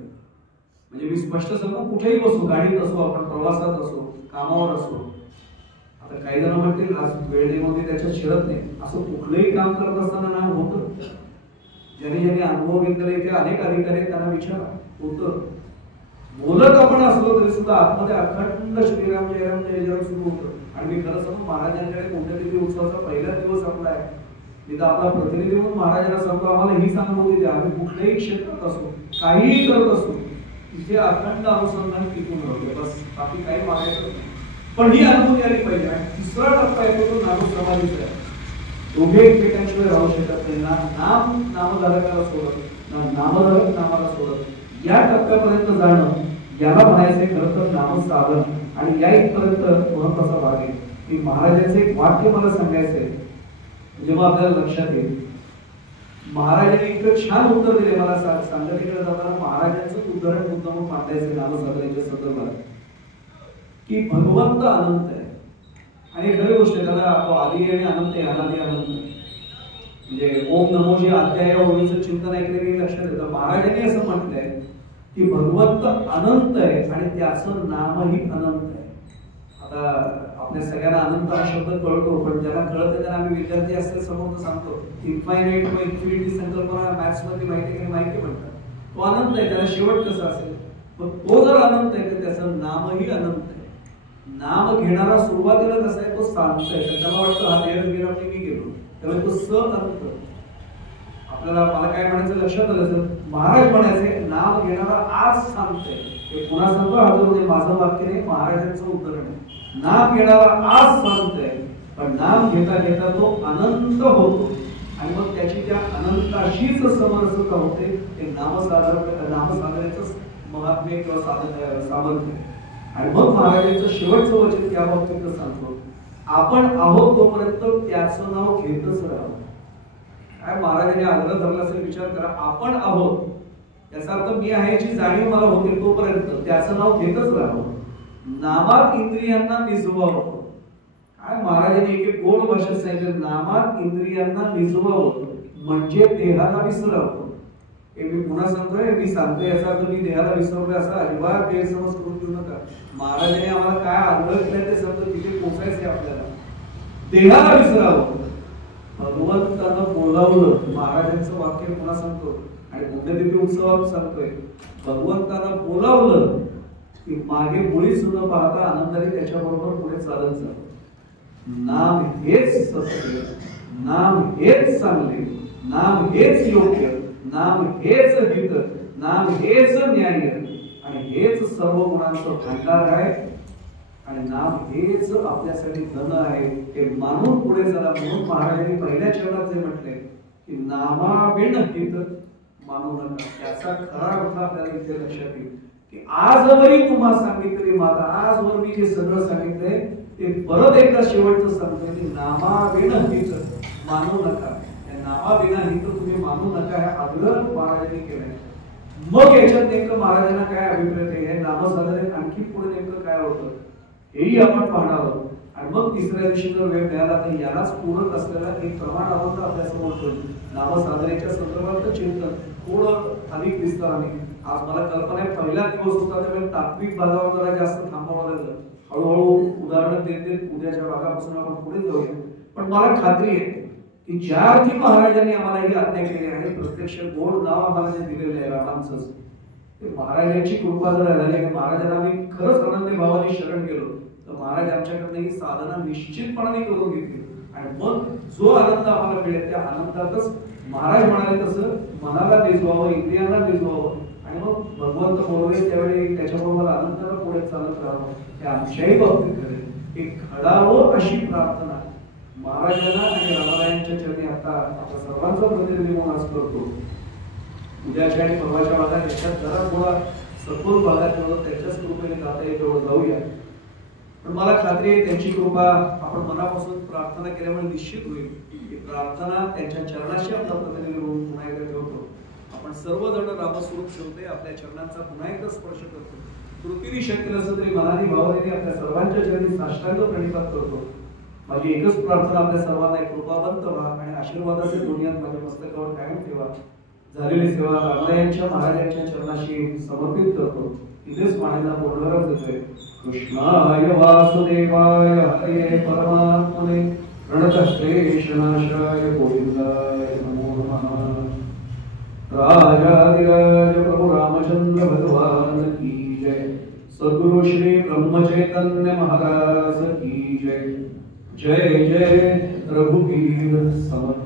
म्हणजे मी स्पष्ट सांगू, कुठेही बसू, गाडीत असो, आपण प्रवासात असो, कामावर असो. आता काही जण म्हणतील आज वेळेमध्ये त्याच्यात शिरत नाही, असं कुठलंही काम करत असताना नाम होतं. ज्यांनी ज्यांनी अनुभव घेतलेले ते अनेक अधिकारी आहेत, त्यांना विचारा, होतं. बोलत आपण असलो तरी सुद्धा आतमध्ये अखंड श्रीराम जयराम जय जयराम सुरू होतं. आणि मी खरं सांगू, महाराजांकडे पुण्यतिथी उत्सवाचा पहिला दिवस आपला आहे. मी तर आपला प्रतिनिधी म्हणून महाराजांना सांगतो, आम्हाला ही अनुभूती द्या. आम्ही कुठल्याही क्षेत्रात असो, काहीही करत असो, इथे अखंड अनुसंधान टिकून राहतो, बस बाकी काही मागायचं नाही. पण ही अनुभूती आली पाहिजे. आणि तिसरा टप्पा येतो तो नामसमाधीचा आहे. दोघे एकमेकांशिवाय राहू शकत नाही. ना नाम नामधारकाला सोडत, ना नामधारक नामाला सोडत. या टप्प्यापर्यंत जाणं, याला म्हणायचे खरं तर नामसाधन. आणि या इथपर्यंत महत्वाचा भाग आहे की महाराजांचं एक वाक्य मला सांगायचंय, जेव्हा आपल्याला लक्षात येईल. महाराजांनी इतकं छान उत्तर दिले मला. संगतीकडे जाताना महाराजांचं उदाहरण मुद्दाम मांडायचं नामसाधनेच्या संदर्भात, की भगवंत अनंत आहे. आणि खरी गोष्ट आहे, त्याला आदी आणि अनंत आहे, अनादी अनंत. म्हणजे ओम नमोजी अध्याय ओवीचं चिंतन ऐकलं की लक्षात येतं. महाराजांनी असं म्हटलंय की भगवंत अनंत आहे आणि त्याचं नामही अनंत आहे. आता आपल्या सगळ्यांना अनंत हा शब्द कळतो, पण ज्यांना कळत आहे त्यांना आम्ही विद्यार्थी असतील समोर सांगतो. इन्फायनाइट व इन्फिनिटी संकल्पना मॅथ्स मध्ये माहिती म्हणतात. तो अनंत आहे, त्याला शेवट कसा असेल. पण तो जर अनंत आहे तर त्याचं नामही अनंत आहे. नाम घेणारा सुरुवातीला कसा आहे, तो शांत आहे. त्याला वाटतं हा देह गेला मी गेलो, त्यामुळे तो स अंत. आपल्याला मला काय म्हणायचं लक्षात आलं तर महाराज म्हणायचे नाम घेणारा आज सांगतोय. हे पुन्हा सांगतो, हजर माझं वाक्य नाही, महाराजांचं उदाहरण आहे. नाम घेणारा आज सांगतोय, पण नाम घेता घेता तो अनंत होतो. आणि मग त्याची त्या अनंताशीच समरसता होते. ते नामसाधनेचं महात्म्य किंवा सामर्थ्य. आणि मग महाराजांचं शेवटचं वचन त्या बाबतीत सांगतो, आपण आहोत तोपर्यंत त्याचं नाव घेतच राहावं. काय महाराजांनी आग्रह धरला असेल विचार करा. आपण आहोत याचा अर्थ मी आहे याची जाणीव मला होते तोपर्यंत त्याचं नाव घेतच राहावं. नामात इंद्रियांना निजवावं. काय महाराजांनी एक गोड भाषेत सांगितलं, नामात इंद्रियांना निजवावं म्हणजे देहाला विसरावं. हे मी पुन्हा सांगतोय, मी सांगतोय याचा अर्थ मी देहाला विसरलोय असा अजिबात गैरसमज करून घेऊ नका. महाराजांनी आम्हाला काय आग्रह केलाय ते सांगतो, तिथे पोचायचंय आपल्याला. देहाला विसरावं, भगवंतानं बोलावलं. महाराजांचं वाक्य पुन्हा सांगतो आणि पुण्यतिथी उत्सवात सांगतोय, भगवंतानं बोलावलं की मागे मुळीच न पाहता आनंदाने त्याच्याबरोबर पुढे चालत जा. नाम हेच सत्य, नाम हेच चांगले, नाम हेच योग्य, नाम हेच हित, नाम हेच न्याय आणि हेच सर्व गुणांचं भांडार आहे. आणि नाम हेच आपल्यासाठी धन आहे. ते मानून पुढे चला म्हणून महाराजांनी पहिल्या चरणात जे म्हटले की नामाविण हित मानू नका. त्याचा खरा अर्थ आपल्याला इथे लक्षात येईल की आजवरही तुम्हाला सांगितले माता, आजवर मी जे सगळं सांगितलंय ते परत एकदा शेवटचं सांगतोय की नामाविण हित मानू नका. नामाविना हित तुम्ही मानू नका हे आग्रह महाराजांनी केलाय. मग याच्यात नेमकं महाराजांना काय अभिप्राय आहे, नामसाधनेत आणखी पुढे नेमकं काय होतं हेही आपण पाहणार आहोत. आणि मग तिसऱ्या दिवशी जर वेळ मिळाला तर यालाच पूरक असलेला एक प्रमाण आपण अभ्यासमोर ठेवू. नामसाधनेच्या संदर्भात चिंतन थोडं अधिक विस्ताराने. आज मला कल्पना आहे पहिला दिवस होता त्यामुळे तात्विक भागावर जरा जास्त थांबावं लागलं. हळूहळू उदाहरणं देत देत उद्याच्या भागापासून आपण पुढे जाऊया. पण मला खात्री आहे की ज्या अर्थी महाराजांनी आम्हाला ही आज्ञा केली आहे, प्रत्यक्ष गोड नाव आम्हाला जे दिलेलं आहे रामांचं, ते महाराजांची कृपा जर झाली, महाराजांना आम्ही खरंच आनंदी भावाने शरण गेलो तर महाराज आमच्याकडनं ही साधना निश्चितपणाने करून घेतील. आणि मग जो आनंद आम्हाला मिळेल त्या आनंदातच महाराज म्हणाले तसं मनाला निजवावं, इंद्रियांना निजवावं आणि मग भगवंत बोलवे त्यावेळी त्याच्याबरोबर आनंदाला पुढे चालत राहावं. हे आमच्याही बाबतीत घडेल. एक घडावं अशी प्रार्थना महाराजांना आणि रामरायांच्या चरणी आता आपल्या सर्वांचा प्रतिनिधी म्हणून आज करतो. उद्याच्या आणि परवाच्या भागात याच्यात जरा थोडा सखोल भागात जेवढं त्याच्याच कृपेने जाता येईल तेवढं जाऊया. पण मला खात्री आहे त्यांची कृपा आपण मनापासून प्रार्थना केल्यामुळे निश्चित होईल की प्रार्थना त्यांच्या चरणाशी आपला प्रतिनिधी म्हणून पुन्हा एकदा ठेवतो. आपण सर्वजण रामस्वरूप ठेवते आपल्या चरणांचा पुन्हा एकदा स्पर्श करतो. कृतीने शक्य नसेल तरी मनाने भावनेने आपल्या सर्वांच्या चरणी साष्टांग प्रणिपात करतो. माझी एकच प्रार्थना आपल्या सर्वांना कृपावंत व्हा आणि आशीर्वादाचे दुनियात माझ्या मस्तकावर कायम ठेवा. झालेली सेवा रामायांच्या महाराजांच्या चरणाशी समर्पित करतो. इथेच पाण्याला पूर्णरच देतोय. कृष्णाय वासुदेवाय हरे परमात्मने प्रणतक्लेशनाशाय गोविंदाय नमो नमः. राजाधिराज प्रभु रामचंद्र भगवान की जय. सद्गुरु श्री ब्रह्मचैतन्य महाराज की जय. जय जय रघुवीर समर्थ.